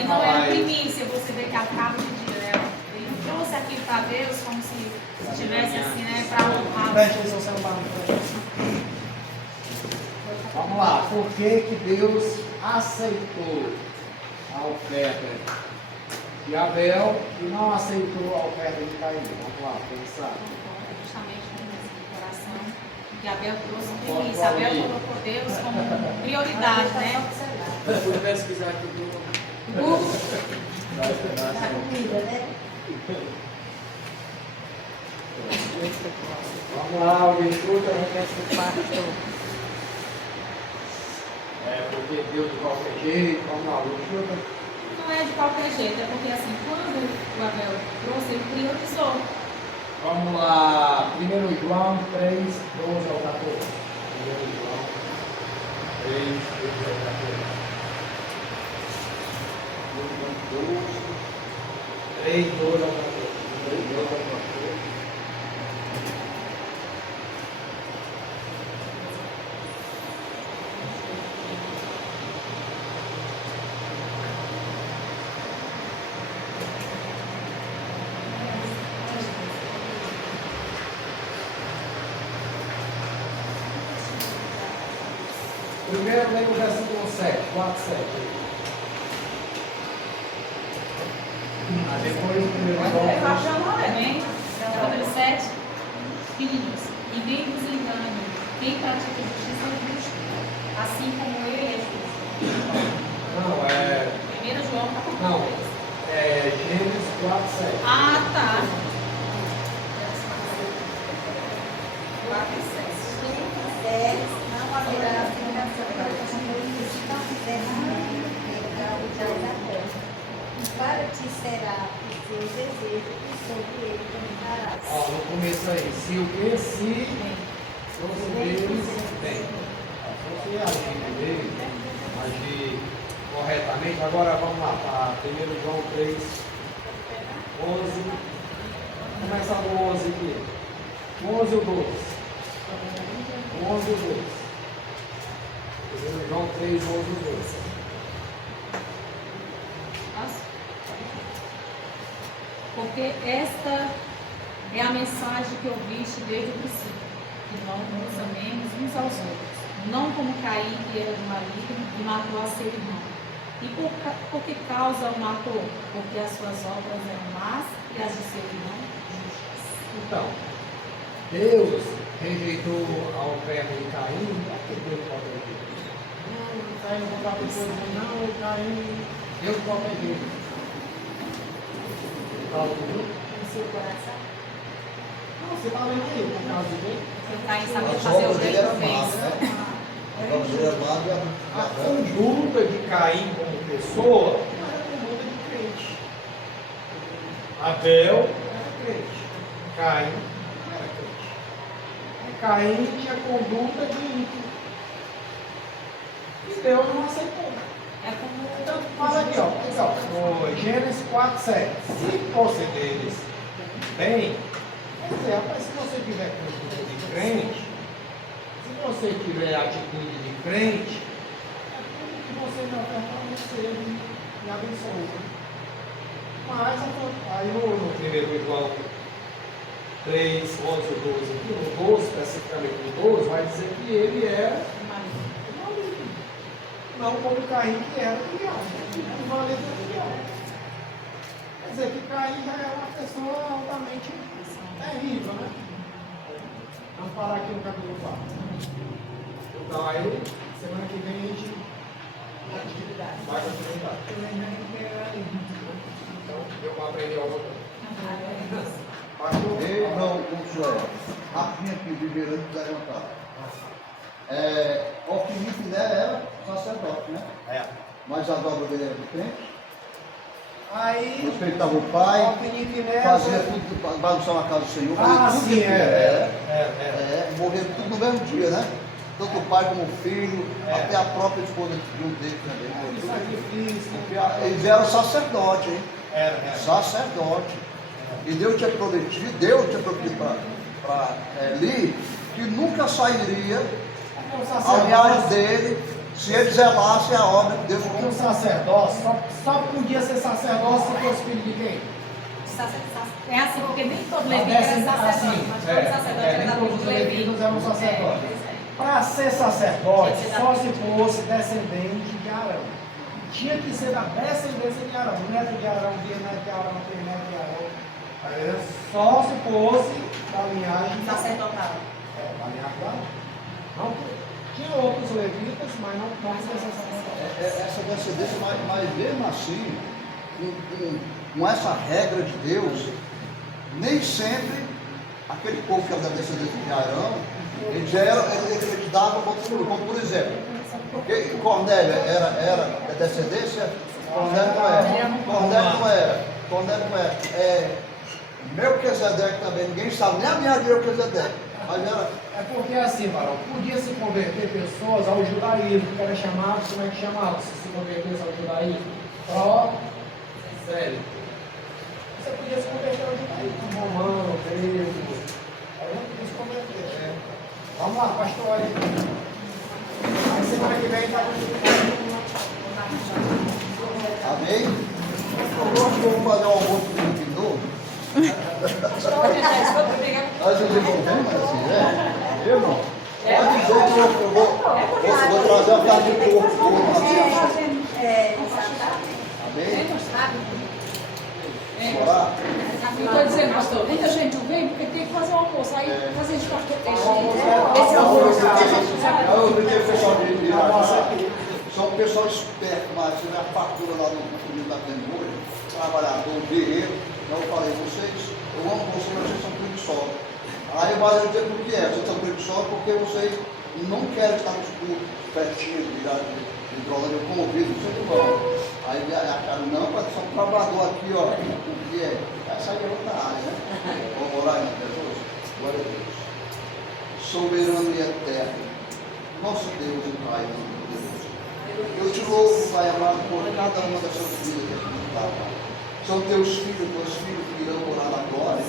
E não é a primícia, você vê que acaba de dizer, né? Ele trouxe aquilo para Deus como se estivesse assim, né? Para honrar. Vamos lá, por que Deus aceitou a oferta de Abel e não aceitou a oferta de Caim? Vamos lá, pensar. Justamente nesse coração que Abel trouxe primícia. Abel colocou Deus como prioridade, né? Eu fui pesquisar aqui do. Da comida, né? Vamos lá, alguém escuta? Porque Deus de qualquer jeito, vamos lá, alguém escuta? Não é de qualquer jeito, é porque assim, quando o Abel trouxe, ele priorizou. Vamos lá, 1 João 3, 12 ao 14. 1 João 3, 12 ao 14. 3, 12 ao 14. 3, 12 ao 14. Primeiro lê o versículo 7, 4, 7. Depois o primeiro João. Amém? Capítulo 7. Filhos, ninguém vos engane. Quem pratica justiça é justo, assim como ele é justo. Não, é. 1 João capítulo Não. 3. É Gênesis 4, 7. Ah, tá. 4 e 7. Quem fizer, não haverá condenação para o Senhor, e se não fizer, não terá o dia da terra. E para ti será o seu desejo, e sobre ele dominarás. Ó, no começo aí, se o que se fosse deles, bem. Se você agir corretamente, agora vamos lá, para 1 João 3, 11. Começa no 11 aqui. 11 ou 12? 11 ou 12? 1 João 3, 11 ou 12. Porque esta é a mensagem que ouviste desde o princípio, que nós nos amemos uns aos outros, não como Caim, que era do maligno e matou a seu irmão. E por que causa o matou? Porque as suas obras eram más e as de seu irmão justas. Então, Deus rejeitou a oferta de Caim, não é que Deus pode rejeitar. Não, Caim não está pensando, não, Caim, Deus pode rejeitar. No seu coração. Não, você está lendo aí, por causa dele. Porque Caim sabia As fazer o obras dele bem eram que más, fez. né? As obras dele eram más e A a conduta de Caim como pessoa não era conduta de crente. Abel era crente. Caim não era crente. Caim tinha conduta de ímpio. E Deus não aceitou. É como Então, fala aqui, ó. No Gênesis 4, 7. Se procederes bem, quer dizer, rapaz, se você tiver conduta de crente, se você tiver atitude de crente, é tudo que você me ofertar, você me abençoa. Mas, aí no 1 João 3, 11 ou 12, aqui, no 12, especificamente no 12, vai dizer que ele é maligno. Não como Caim, que era criado. O valente era criado. Quer dizer que Caim já é uma pessoa altamente terrível, né? Vamos parar aqui no capítulo 4. Então aí, semana que vem a gente vai continuar. Então, eu vou aprender algo também. Ei, não, o senhor, Rafinha aqui, liberando da levantada. Alquimista era sacerdote, né? É. Mas as obras dele eram de crente, Aí, respeitava o pai, Alpinitinesa, fazia tudo, bagunçava a casa do Senhor, fazia Ah, tudo sim, que é. morreram tudo no mesmo dia, né? Tanto o pai como o filho, É. até a própria esposa de um deles também. morreu tudo. Sacrifício. Eles eram sacerdotes, hein? Era. Sacerdote. E Deus tinha prometido para Eli que nunca sairia ao lado dele se ele zelasse a obra de Deus. Porque o sacerdócio só podia ser sacerdócio se fosse filho de quem? É assim, porque nem todo levita era sacerdote, mas todo sacerdote era nem da todos os levitas eram sacerdotes. É. Para ser sacerdote, só se fosse descendente de Arão. Tinha que ser da descendência de Arão. Neto de Arão, bisneto de Arão, neto de Arão. Só se fosse da linhagem Sacerdotal. da linhagem de Arão. Não, tinha outros levitas, mas não precisa ser sacerdote. Essa descendência, mas mesmo assim, com essa regra de Deus, nem sempre aquele povo que era da descendência de Arão, eles davam como por exemplo, porque Cornélio era da descendência, Cornélio não era. Melquisedeque também, ninguém sabe nem a minha de Melquisedeque, mas era. É porque assim, Barão, podia se converter pessoas ao judaísmo, que era chamado, como é que chamava? Se convertesse ao judaísmo? Prosélito. Você podia se converter ao judaísmo, romano, grego. Aí não podia se converter. Vamos lá, pastor. Aí semana que vem está Amém? Eu acho que eu vou fazer um almoço de novo. Nós nos envolvemos assim, né? Eu não. Pode dizer que eu vou Vou trazer a carne de porco. Amém? Vamos orar? Eu estou dizendo, pastor, muita gente não vem porque tem que fazer um almoço. Aí fazer de pastor peixe. Esse almoço. Eu brinquei com o pessoal de Irajá. São um pessoal esperto, mas você vê a fartura lá no comida da hoje, trabalhador, guerreiro. Então eu falei, eu amo vocês, mas vocês são preguiçosos. Aí o marido dizia, por que é? Vocês são preguiçosos porque vocês não querem estar nos cultos, pertinho, virado de droga, eu convido, vocês vão. Aí a cara, não, mas são um trabalhador aqui, ó. O que é? Essa aí é outra área, né? Vamos orar aí, Jesus. Glória a Deus. Soberano e eterno, nosso Deus e Pai, eu te louvo, Pai amado, por cada uma dessas vidas que aqui está, Pai. São teus filhos que irão morar na glória.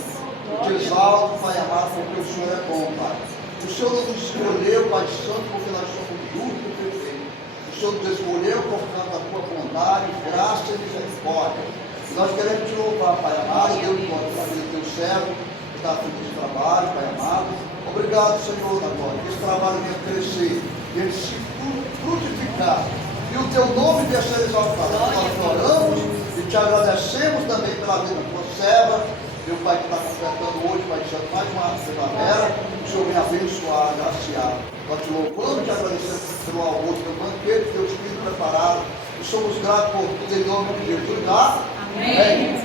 Eu te exalto, Pai amado, porque o Senhor é bom, Pai. O Senhor nos escolheu, Pai Santo, porque nós somos justos e perfeitos. O Senhor nos escolheu por causa da tua bondade, graça e misericórdia. E nós queremos te louvar, Pai amado, Deus do a vida do teu servo, que está fazendo esse trabalho, Pai amado. Obrigado, Senhor, da glória. Que esse trabalho venha crescer, venha se frutificar. E o teu nome venha ser exaltado. Nós oramos e te agradecemos também pela vida da tua serva. Meu Pai que está completando hoje, Pai Santo, mais uma primavera. O Senhor venha abençoar, agraciar. Nós te louvamos e te agradecemos pelo almoço, pelo banquete, teu espírito preparado. E somos gratos por tudo em nome de Jesus. Amém.